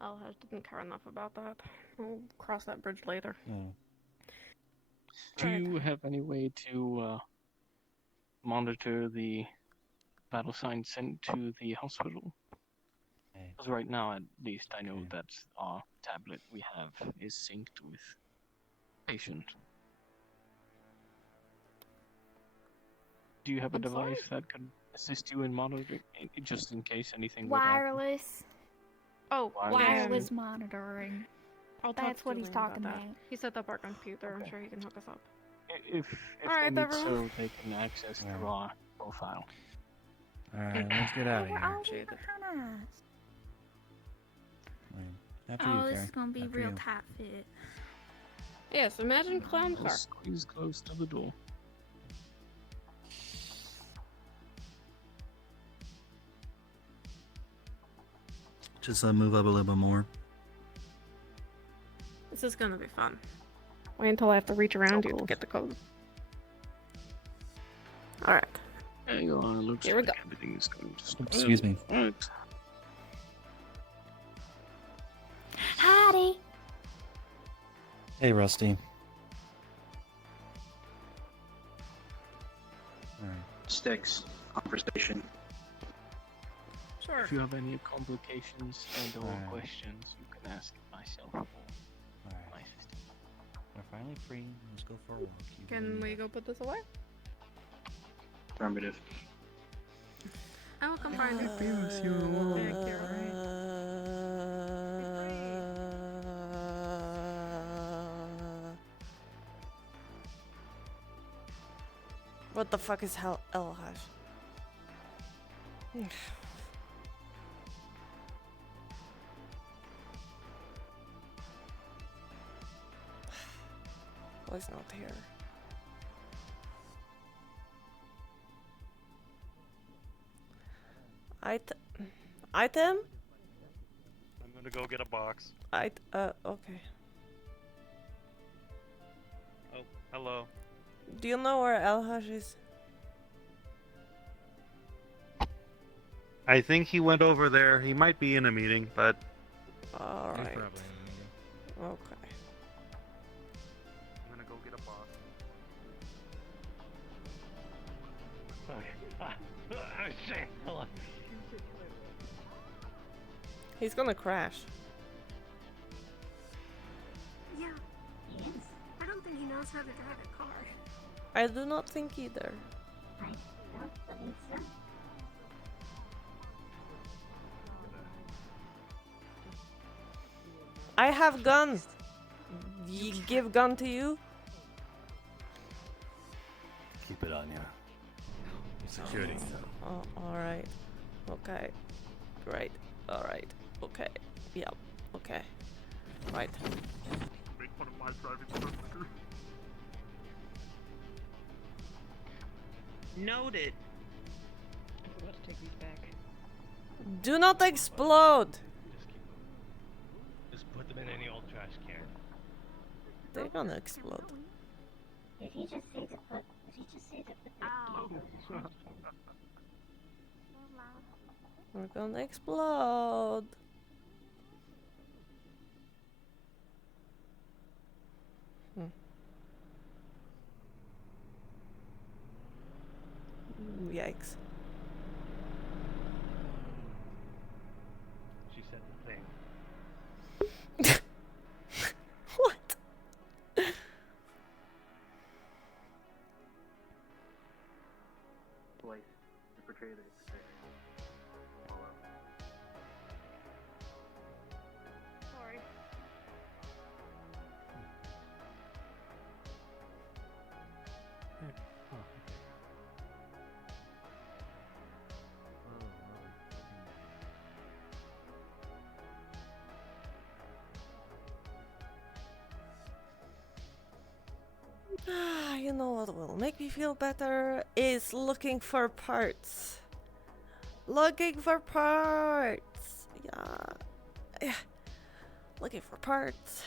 Well, I didn't care enough about that. We'll cross that bridge later. Do you have any way to monitor the battle signs sent to the hospital? Because right now, at least, I know that our tablet we have is synced with patient. Do you have a I'm sorry? device that could assist you in monitoring, just in case anything would happen? Wireless. Oh, Wireless monitoring. I'll talk That's to what he's Julian talking that. about. He set up our computer. I'm sure he can hook us up. If Alright, they need so, everyone. they can access through our profile. Alright, let's get out of We're here. all being nice. After Oh, you, this Carrie. is gonna be After real you. tight fit. Yes, imagine clown car. Squeeze close to the door. Just move up a little bit more. This is gonna be fun. Wait until I have to reach around you to get the code. Alright. Hang on, it looks Here we like go. everything is going to stop. Excuse me. Alright. Howdy. Hey, Rusty. Alright. Sticks. Conversation. Sure. If you have any complications and/or Alright. questions, you can ask myself or Alright. my sister. We're finally free. Let's go for a walk. You Can we go put this away? Affirmative. I will come find you. Thank you. What the fuck is Elhash? Oh, he's not here. Item? I'm gonna go get a box. Okay. Oh, hello. Do you know where Elhash is? I think he went over there. He might be in a meeting, but Alright. He's probably in a meeting. Okay. I'm gonna go get a box. He's gonna crash. Yeah. I don't think he knows how to drive a car. I do not think either. I have guns. give gun to you? Keep it on you. Security. Oh, alright. Okay. Great. Alright. Okay. Yep. Okay. Right. Make fun of my driving purposes. Noted. I forgot to take these back. Do not explode! Just put them in any old trash can. They're gonna explode. Did he just say to put? Did he just say to put the We're gonna explode. Yikes. She said the thing. What? Twice to portray the Sorry. You know what will make me feel better is looking for parts. Looking for parts. Yeah. Looking for parts.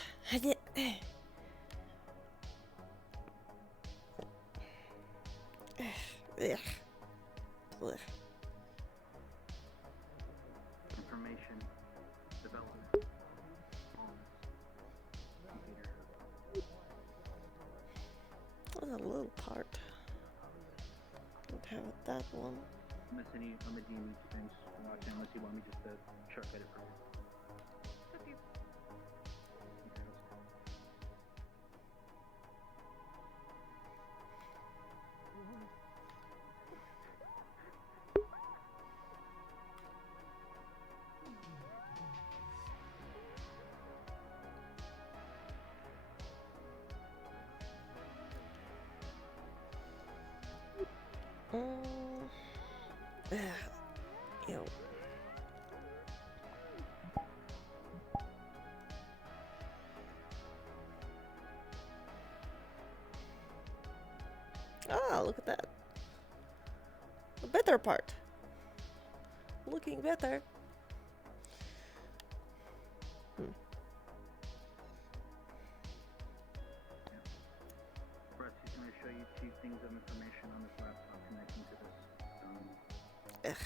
information development. That's a little part. Don't have that one. Miss any Amadini things from watching unless you want me just to shortcut it for you. Ew. Ah, look at that. A better part. Looking better. Brett, he's going to show you two things of information on this laptop connecting to this. Ugh.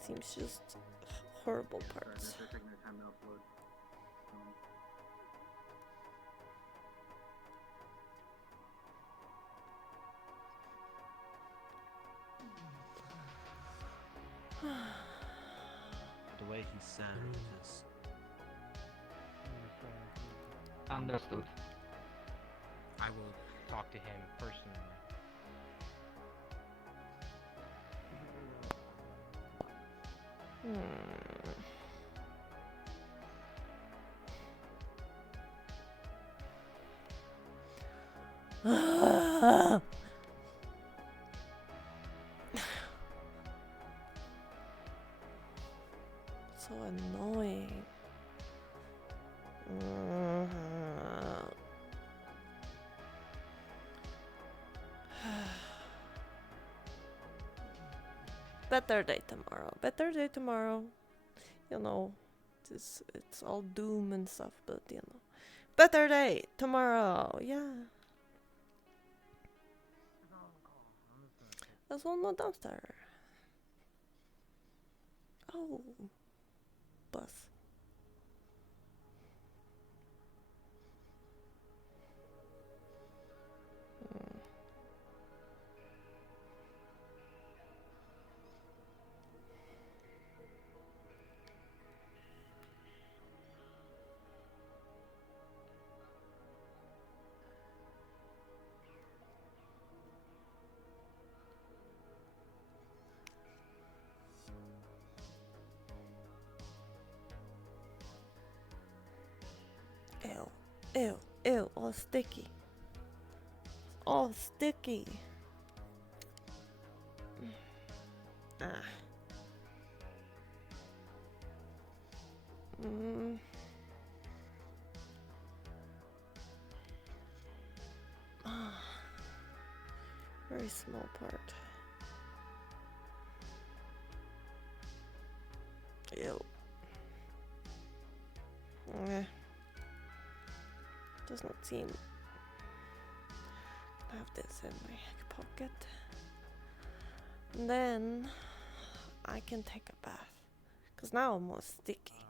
Seems just horrible parts. They're taking their time to upload. The way he sounded is. Understood. I will talk to him personally. So annoying. Better day tomorrow. Better day tomorrow. You know, it's all doom and stuff, but you know. Better day tomorrow. Yeah. There's one more dumpster. Oh. Bus. Ew, ew, all sticky. All sticky. Ah. Mm. Ah. Very small part. Ew. Does not seem. I have this in my pocket. And then I can take a bath. Cause now I'm more sticky.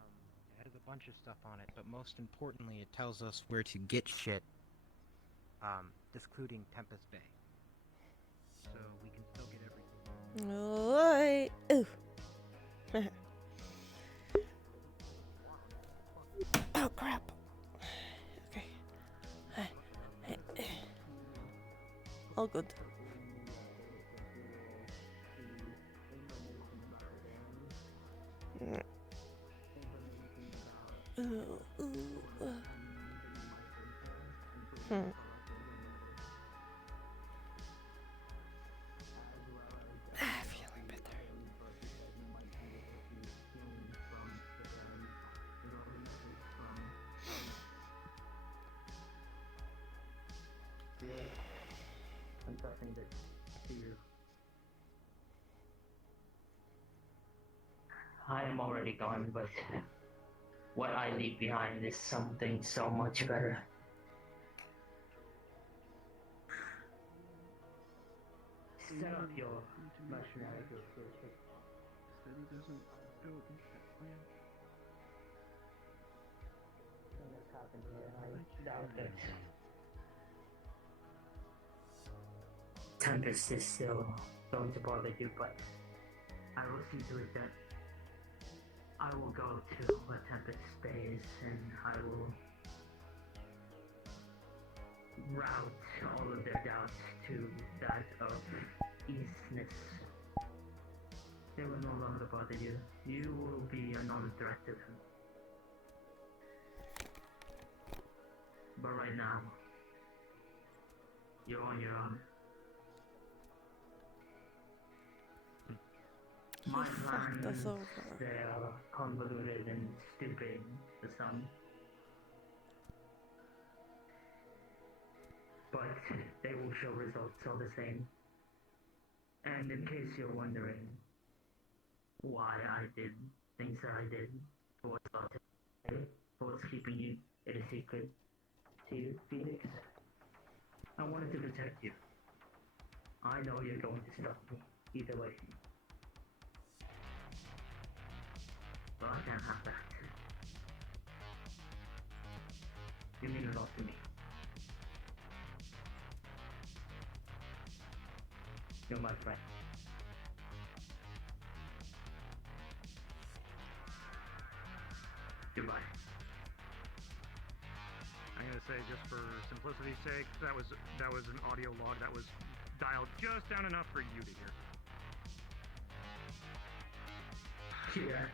It has a bunch of stuff on it, but most importantly, it tells us where to get shit. Excluding Tempest Bay. So we can still get everything. Alright. Ooh. Oh crap. Okay. All good. Feeling better. Confessing this to you. I am already gone, but what I leave behind is something so much better. Set up your machinery real quick. Steady doesn't build that plan. What's happened here? I doubt it. Tempest is still going to bother you, but I will see to it that I will go to where Tempest Bay is, and I will route all of their doubts to that of easiness. They will no longer bother you. You will be a non-threat to them. But right now, you're on your own. My plans, they are convoluted and stupid for some. But they will show results all the same. And in case you're wondering why I did things that I did, for what's keeping you it a secret to you, Phoenix, I wanted to protect you. I know you're going to stop me, either way. But I can't have that. You mean a lot to me. You're my friend. Goodbye. I'm gonna say, just for simplicity's sake, that was an audio log that was dialed just down enough for you to hear. Yeah.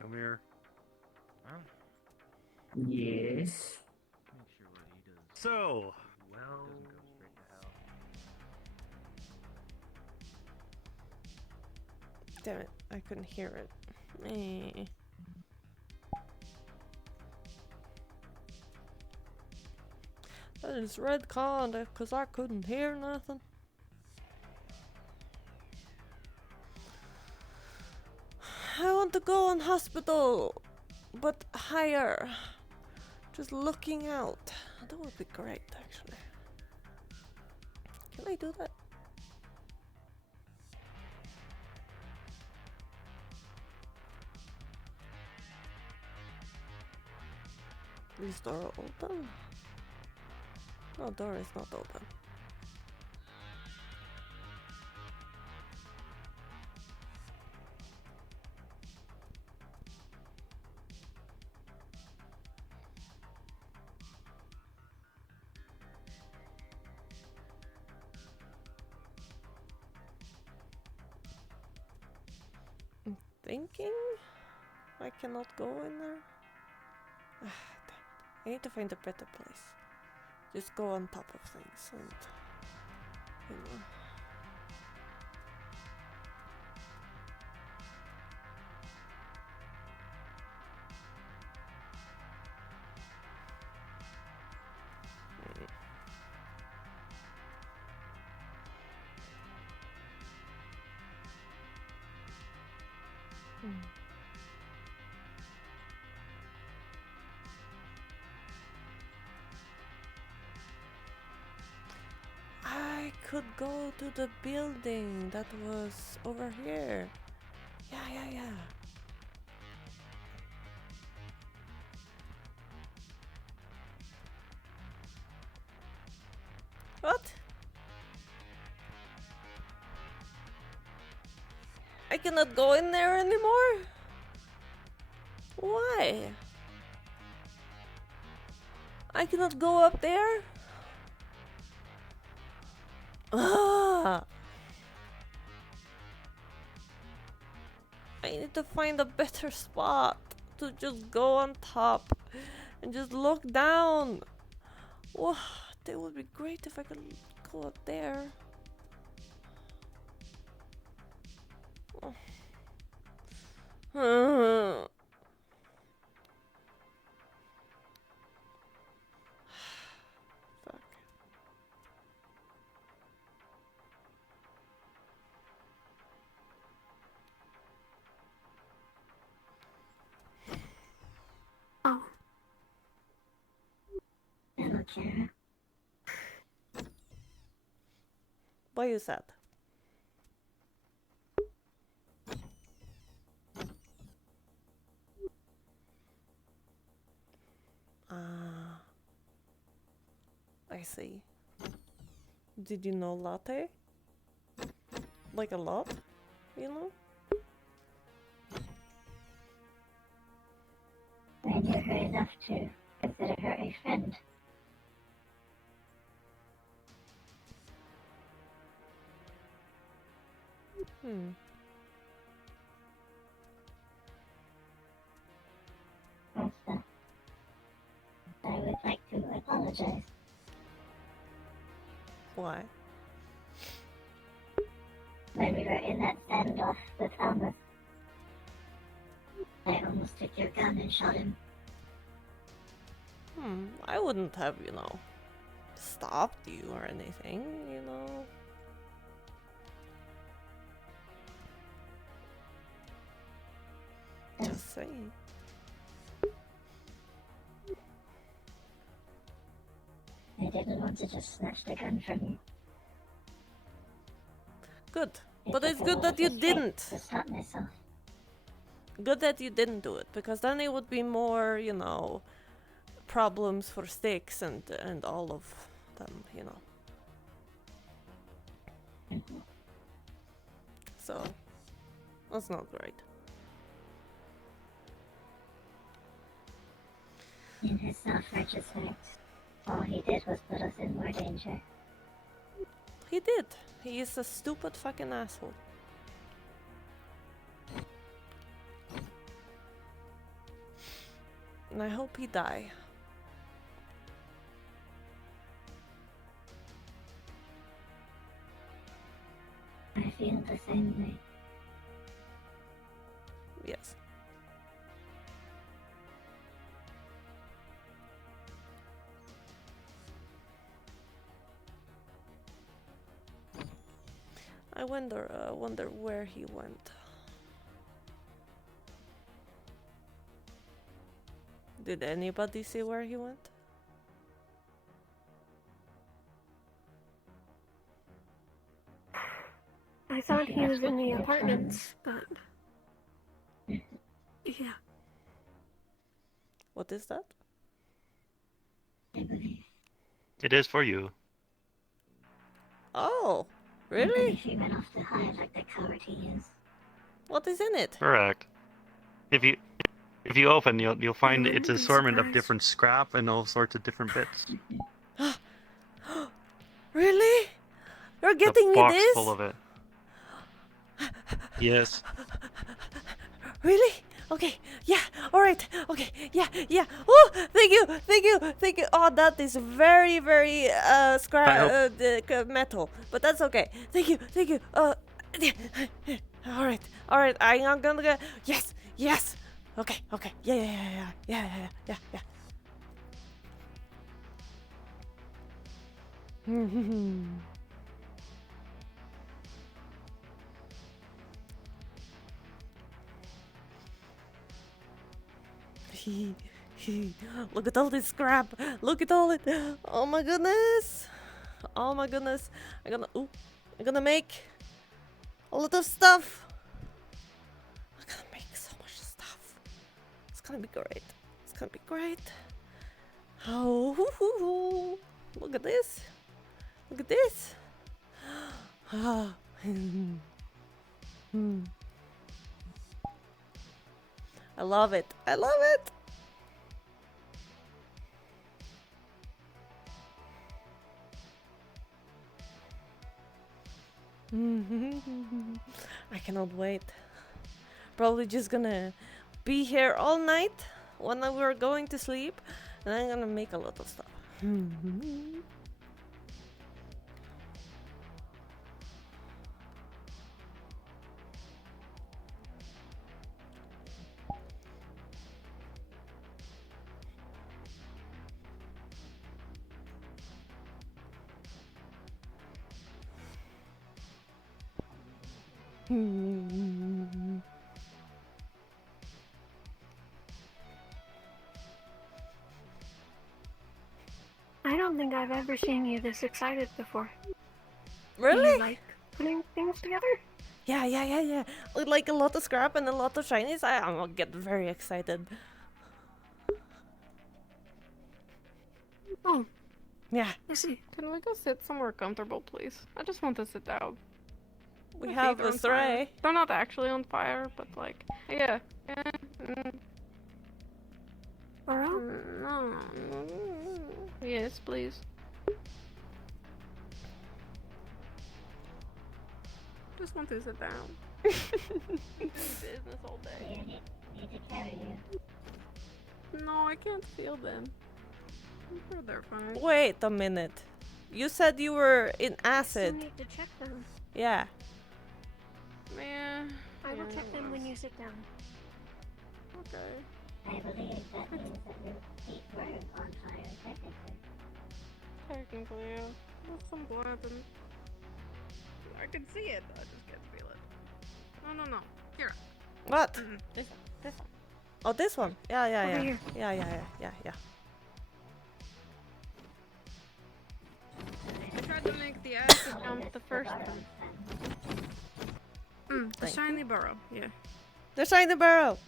Come here. Well, yes. make sure what he does. So, Well, doesn't go straight to hell. Damn it, I couldn't hear it. Eh. I just read Conda because I couldn't hear nothing. I want to go in hospital, but higher. Just looking out. That would be great, actually. Can I do that? Is door open? No, door is not open. I'm thinking I cannot go in there. Ah, damn. I need to find a better place. Just go on top of things and, you know. I could go to the building that was over here. Yeah. What? I cannot go in there anymore? Why? I cannot go up there? Ah! I need to find a better spot to just go on top and just look down. Wow, that would be great if I could go up there. Oh. Fuck. Oh. Okay. Why is that? I see. Did you know latte? Like a lot? You know? I knew her enough to consider her a friend. Also, I would like to apologize. Why? When we were in that standoff with Thomas, I almost took your gun and shot him. I wouldn't have, you know, stopped you or anything, you know. Just saying. I didn't want to just snatch the gun from you. Good. But it's good that you didn't. To stop myself. Good that you didn't do it, because then it would be more, you know, problems for Styx and all of them, you know. So, that's not great. In his self-righteous act, all he did was put us in more danger. He did. He is a stupid fucking asshole. And I hope he die. I feel the same way. Yes. I wonder where he went. Did anybody see where he went? I thought he was in the apartments, but yeah. What is that? It is for you. Oh, really? He went off to hide like the coward he is. What is in it? Correct. If you open, you'll find it's an assortment of different scrap and all sorts of different bits. Really? You're getting me box this? full of it. Yes. Really? Okay. Yeah. All right. Okay. Yeah. Yeah. Oh, thank you. Thank you. Thank you. Oh, that is very, very metal, but that's okay. Thank you. Thank you. All right. All right. I'm gonna go. Yes. Yes. Okay. Okay. Yeah. Yeah. Yeah. Yeah. Yeah. Yeah. Yeah. Yeah. Look at all this scrap. Look at all it. Oh my goodness. Oh my goodness. I'm gonna make a lot of stuff. I'm gonna make so much stuff. It's gonna be great. It's gonna be great. Oh, look at this. Look at this. Ah. I love it. I love it. I cannot wait. Probably just gonna be here all night when we're going to sleep, and I'm gonna make a lot of stuff. I don't think I've ever seen you this excited before. Really? You like putting things together? Yeah, yeah, yeah, yeah. With like a lot of scrap and a lot of shinies, I'll get very excited. Oh. Yeah. I see. Can we go sit somewhere comfortable, please? I just want to sit down. We My have feet are a on fire. tray. They're not actually on fire, but like, yeah. No. Yes, please. Just want to sit down. Do business all day. No, I can't feel them. I'm sure they're fine. Wait a minute. You said you were in acid. You need to check them. Yeah. Man. I will check them when you sit down. Okay. I believe that means that your feet were on fire technically. Technically, yeah. There's some blood and I can see it. I just can't feel it. No. Here. What? This one. This one. Oh, this one. Yeah, yeah, Over yeah. here. Yeah. I tried to make the acid jump the first time. The Thank shiny burrow, yeah. The shiny burrow.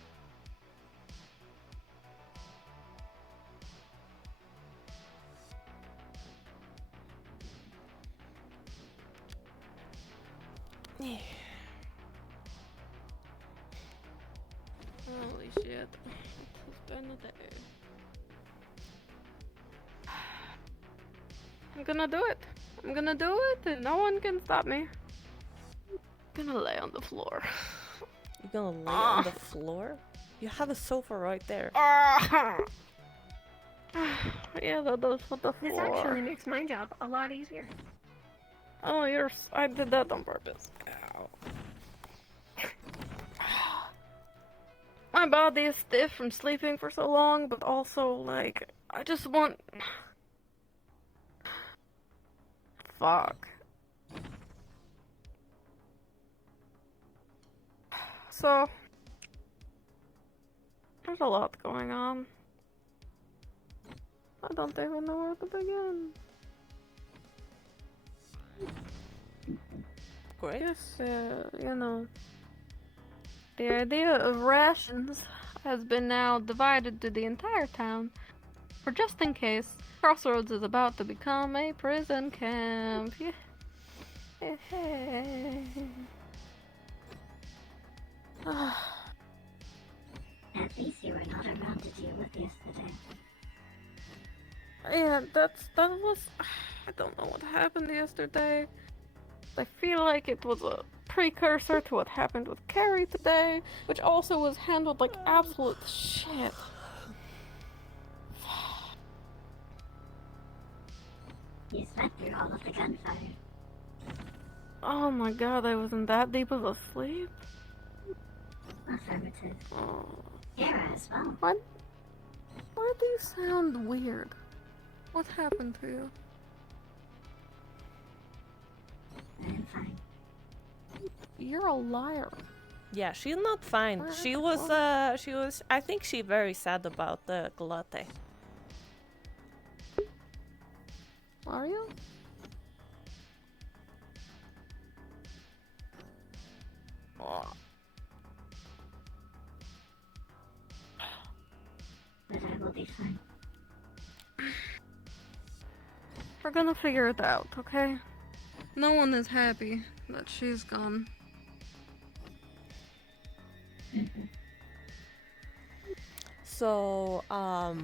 Yeah. Holy shit. It's been a day. I'm gonna do it. I'm gonna do it and no one can stop me. I'm gonna lay on the floor. You're gonna lay on the floor? You have a sofa right there. Yeah, that does what the This floor. actually makes my job a lot easier. Oh, I did that on purpose. Ow. My body is stiff from sleeping for so long, but also, like, I just want... Fuck. So... There's a lot going on. I don't even know where to begin. Great. Yes, you know, the idea of rations has been now divided to the entire town, for just in case Crossroads is about to become a prison camp. At least you were not around to deal with yesterday. Yeah, that was... I don't know what happened yesterday. I feel like it was a precursor to what happened with Carrie today, which also was handled like absolute shit. You slept through all of the gunfire. Oh my god, I wasn't that deep of a sleep. Affirmative. Oh. Kara as well. Why do you sound weird? What happened to you? I'm fine. You're a liar. Yeah, she's not fine. She was, I think she very sad about the latte. Are you? But I will be fine. We're gonna figure it out, okay? No one is happy that she's gone. So, I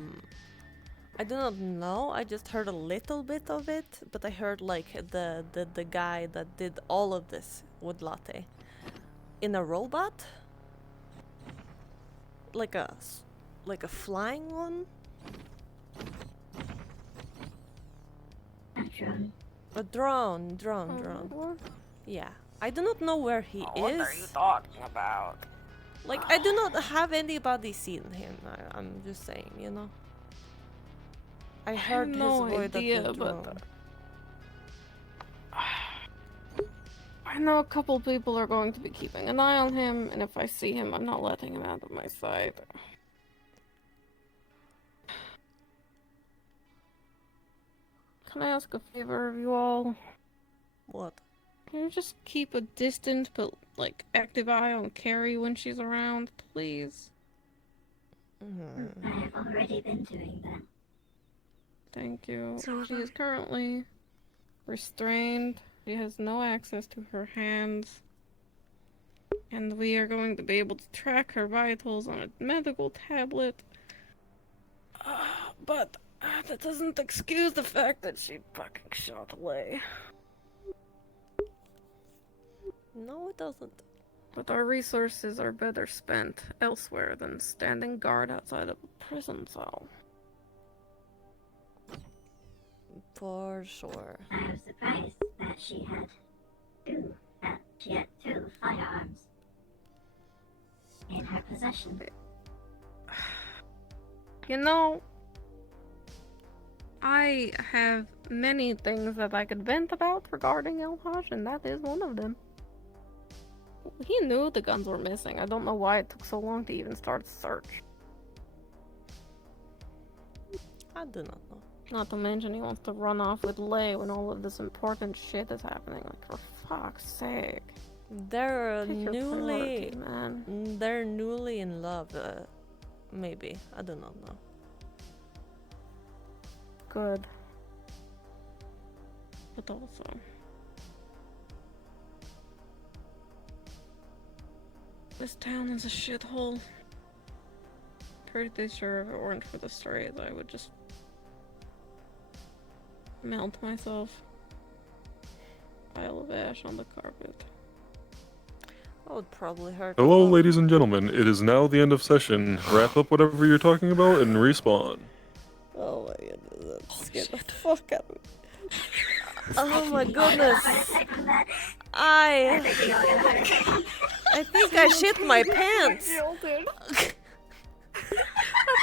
do not know. I just heard a little bit of it, but I heard like the guy that did all of this with latte in a robot, like a flying one. A drone. What? Yeah. I do not know where he is. What are you talking about? Like, I do not have anybody seen him. I'm just saying, you know. I heard his no voice idea, at the but drone. I know a couple people are going to be keeping an eye on him, and if I see him, I'm not letting him out of my sight. Can I ask a favor of you all? What? Can you just keep a distant but, like, active eye on Carrie when she's around, please? I have already been doing that. Thank you. She is currently restrained. She has no access to her hands. And we are going to be able to track her vitals on a medical tablet. But that doesn't excuse the fact that she fucking shot away. No, it doesn't. But our resources are better spent elsewhere than standing guard outside of a prison cell. For sure. I was surprised that she had two firearms in her possession. You know, I have many things that I could vent about regarding El-Haj, and that is one of them. He knew the guns were missing. I don't know why it took so long to even start a search. I do not know. Not to mention he wants to run off with Lei when all of this important shit is happening. Like, for fuck's sake. They're Pick your newly, priority, man. they're newly in love. Maybe, I do not know. Good. But also, this town is a shithole. Pretty sure if it weren't for the strays, I would just melt myself. Pile of ash on the carpet. That would probably hurt. Hello, ladies and gentlemen. It is now the end of session. Wrap up whatever you're talking about and respawn. Oh my goodness, that scared the fuck out of me. Oh my goodness. I think I shit my pants. That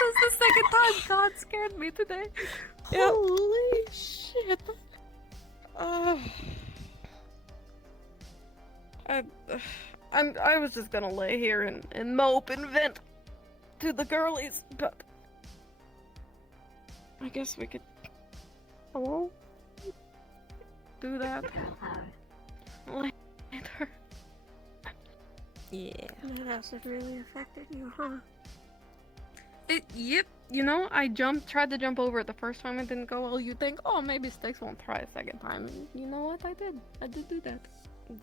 was the second time God scared me today. Yep. Holy shit. I was just gonna lay here and mope and vent to the girlies, but I guess we could. Hello? Do that later. Yeah. That acid really affected you, huh? Yep. You know, I tried to jump over it the first time, it didn't go well. You think, oh, maybe Sticks won't try a second time. And you know what? I did. I did do that.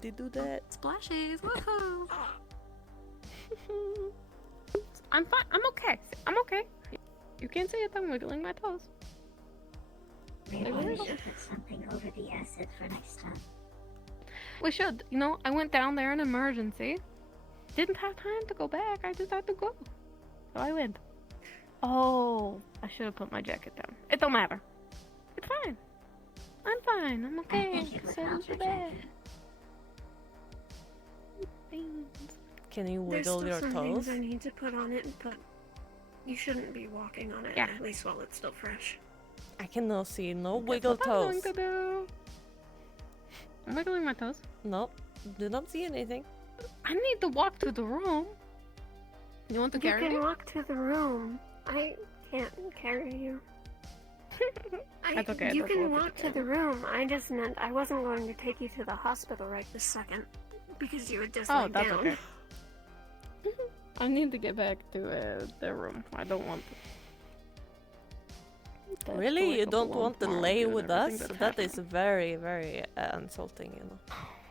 Did do that. Splashies, woohoo! I'm fine. I'm okay. I'm okay. You can't see it. I'm wiggling my toes. Maybe we should put something over the acid for next time. We should. You know, I went down there in emergency. Didn't have time to go back. I just had to go. So I went. Oh, I should have put my jacket down. It don't matter. It's fine. I'm fine. I'm okay. Send to bed. Can you There's wiggle still your some toes? things I need to put on it, but you shouldn't be walking on it, Yeah. at least while it's still fresh. I cannot see no Guess wiggle what I'm going toes. to do? I'm wiggling my toes. Nope, do not see anything. I need to walk to the room. You want to You carry can me? walk to the room. I can't carry you. That's okay. You that's can what walk to the room. I just meant I wasn't going to take you to the hospital right this second because you would just Oh, lay that's down. okay. I need to get back to the room. I don't want to. Really? You don't want to lay with us? That That is very, very insulting, you know.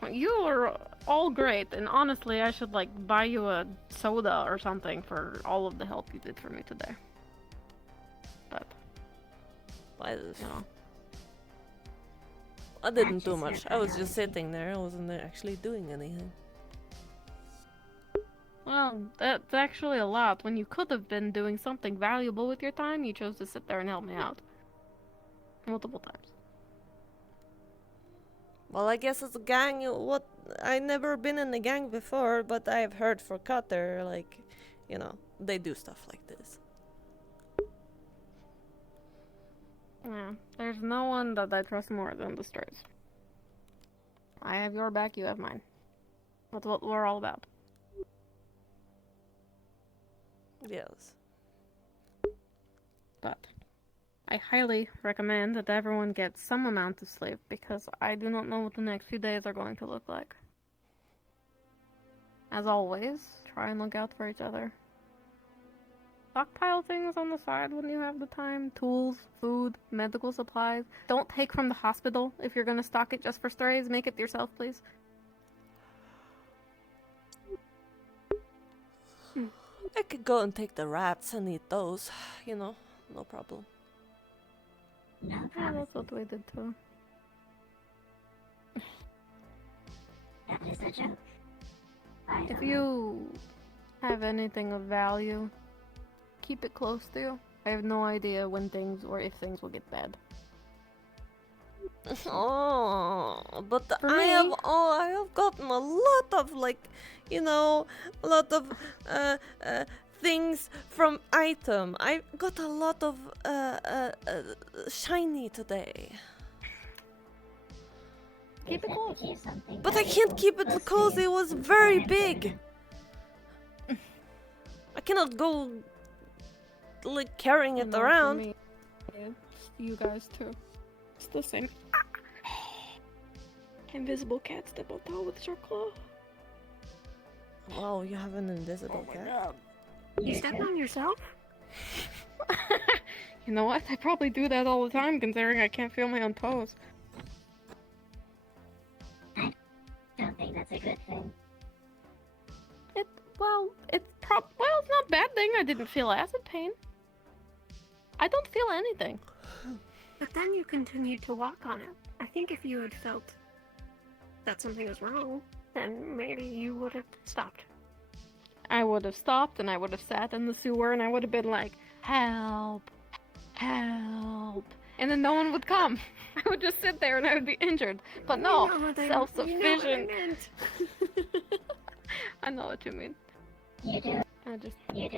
You are all great, and honestly, I should like buy you a soda or something for all of the help you did for me today. But you know, I didn't do much. I was just sitting there. I wasn't actually doing anything. well, that's actually a lot. When you could have been doing something valuable with your time, you chose to sit there and help me out multiple times. Well, I guess it's a gang. What? I never been in a gang before, but I've heard for Cutter, like, you know, they do stuff like this. Yeah, there's no one that I trust more than the Strays. I have your back, you have mine. That's what we're all about. Yes. But I highly recommend that everyone gets some amount of sleep because I do not know what the next few days are going to look like. As always, try and look out for each other. Stockpile things on the side when you have the time. Tools, food, medical supplies. Don't take from the hospital if you're gonna stock it just for strays. Make it yourself, please. I could go and take the rats and eat those, you know, no problem. No Yeah, problem. that's what we did too. That is a joke. If you have anything of value, keep it close to you. I have no idea when things or if things will get bad. Oh, but For I me- have gotten a lot of, like, you know, a lot of things from item. I got a lot of shiny today. Keep it close. But I can't keep it because it was very big. I cannot go like carrying it No, for around. me, it's you guys too. It's the same. Invisible cat step on top with your claw. Wow, you have an invisible cat. You stepped on yourself? You know what? I probably do that all the time, considering I can't feel my own toes. Don't think that's a good thing. Well, it's not a bad thing. I didn't feel acid pain. I don't feel anything. But then you continued to walk on it. I think if you had felt that something was wrong, then maybe you would have stopped. I would have stopped and I would have sat in the sewer and I would have been like, help, help. And then no one would come. I would just sit there and I would be injured. But no, You know what I self-sufficient. meant. I know what you mean. You do. I do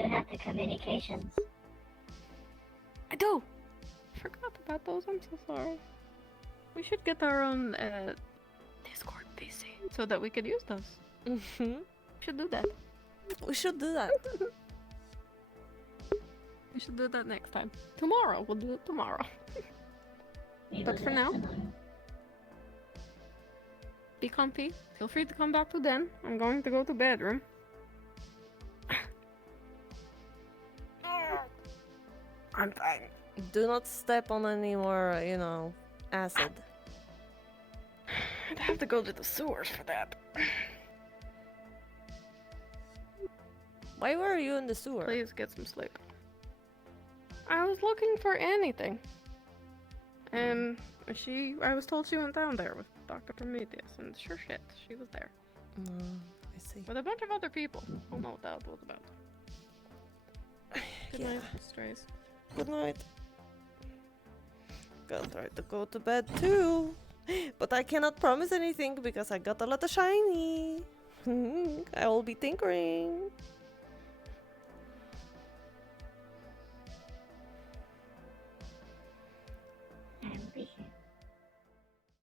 have the communications. I do. Forgot about those. I'm so sorry. We should get our own Discord PC so that we could use those. Mm-hmm. Should do that. We should do that. We should do that next time. Tomorrow. We'll do it tomorrow. But for now, be comfy. Feel free to come back to Den. I'm going to go to bedroom. I'm fine. Do not step on any more, you know, acid. I'd have to go to the sewers for that. Why were you in the sewer? Please get some sleep. I was looking for anything. And I was told she went down there with Dr. Prometheus, and sure shit, she was there. I see. With a bunch of other people. I don't know what that was about. Good night, strays. Good night. Gonna try to go to bed too. But I cannot promise anything because I got a lot of shiny. I will be tinkering.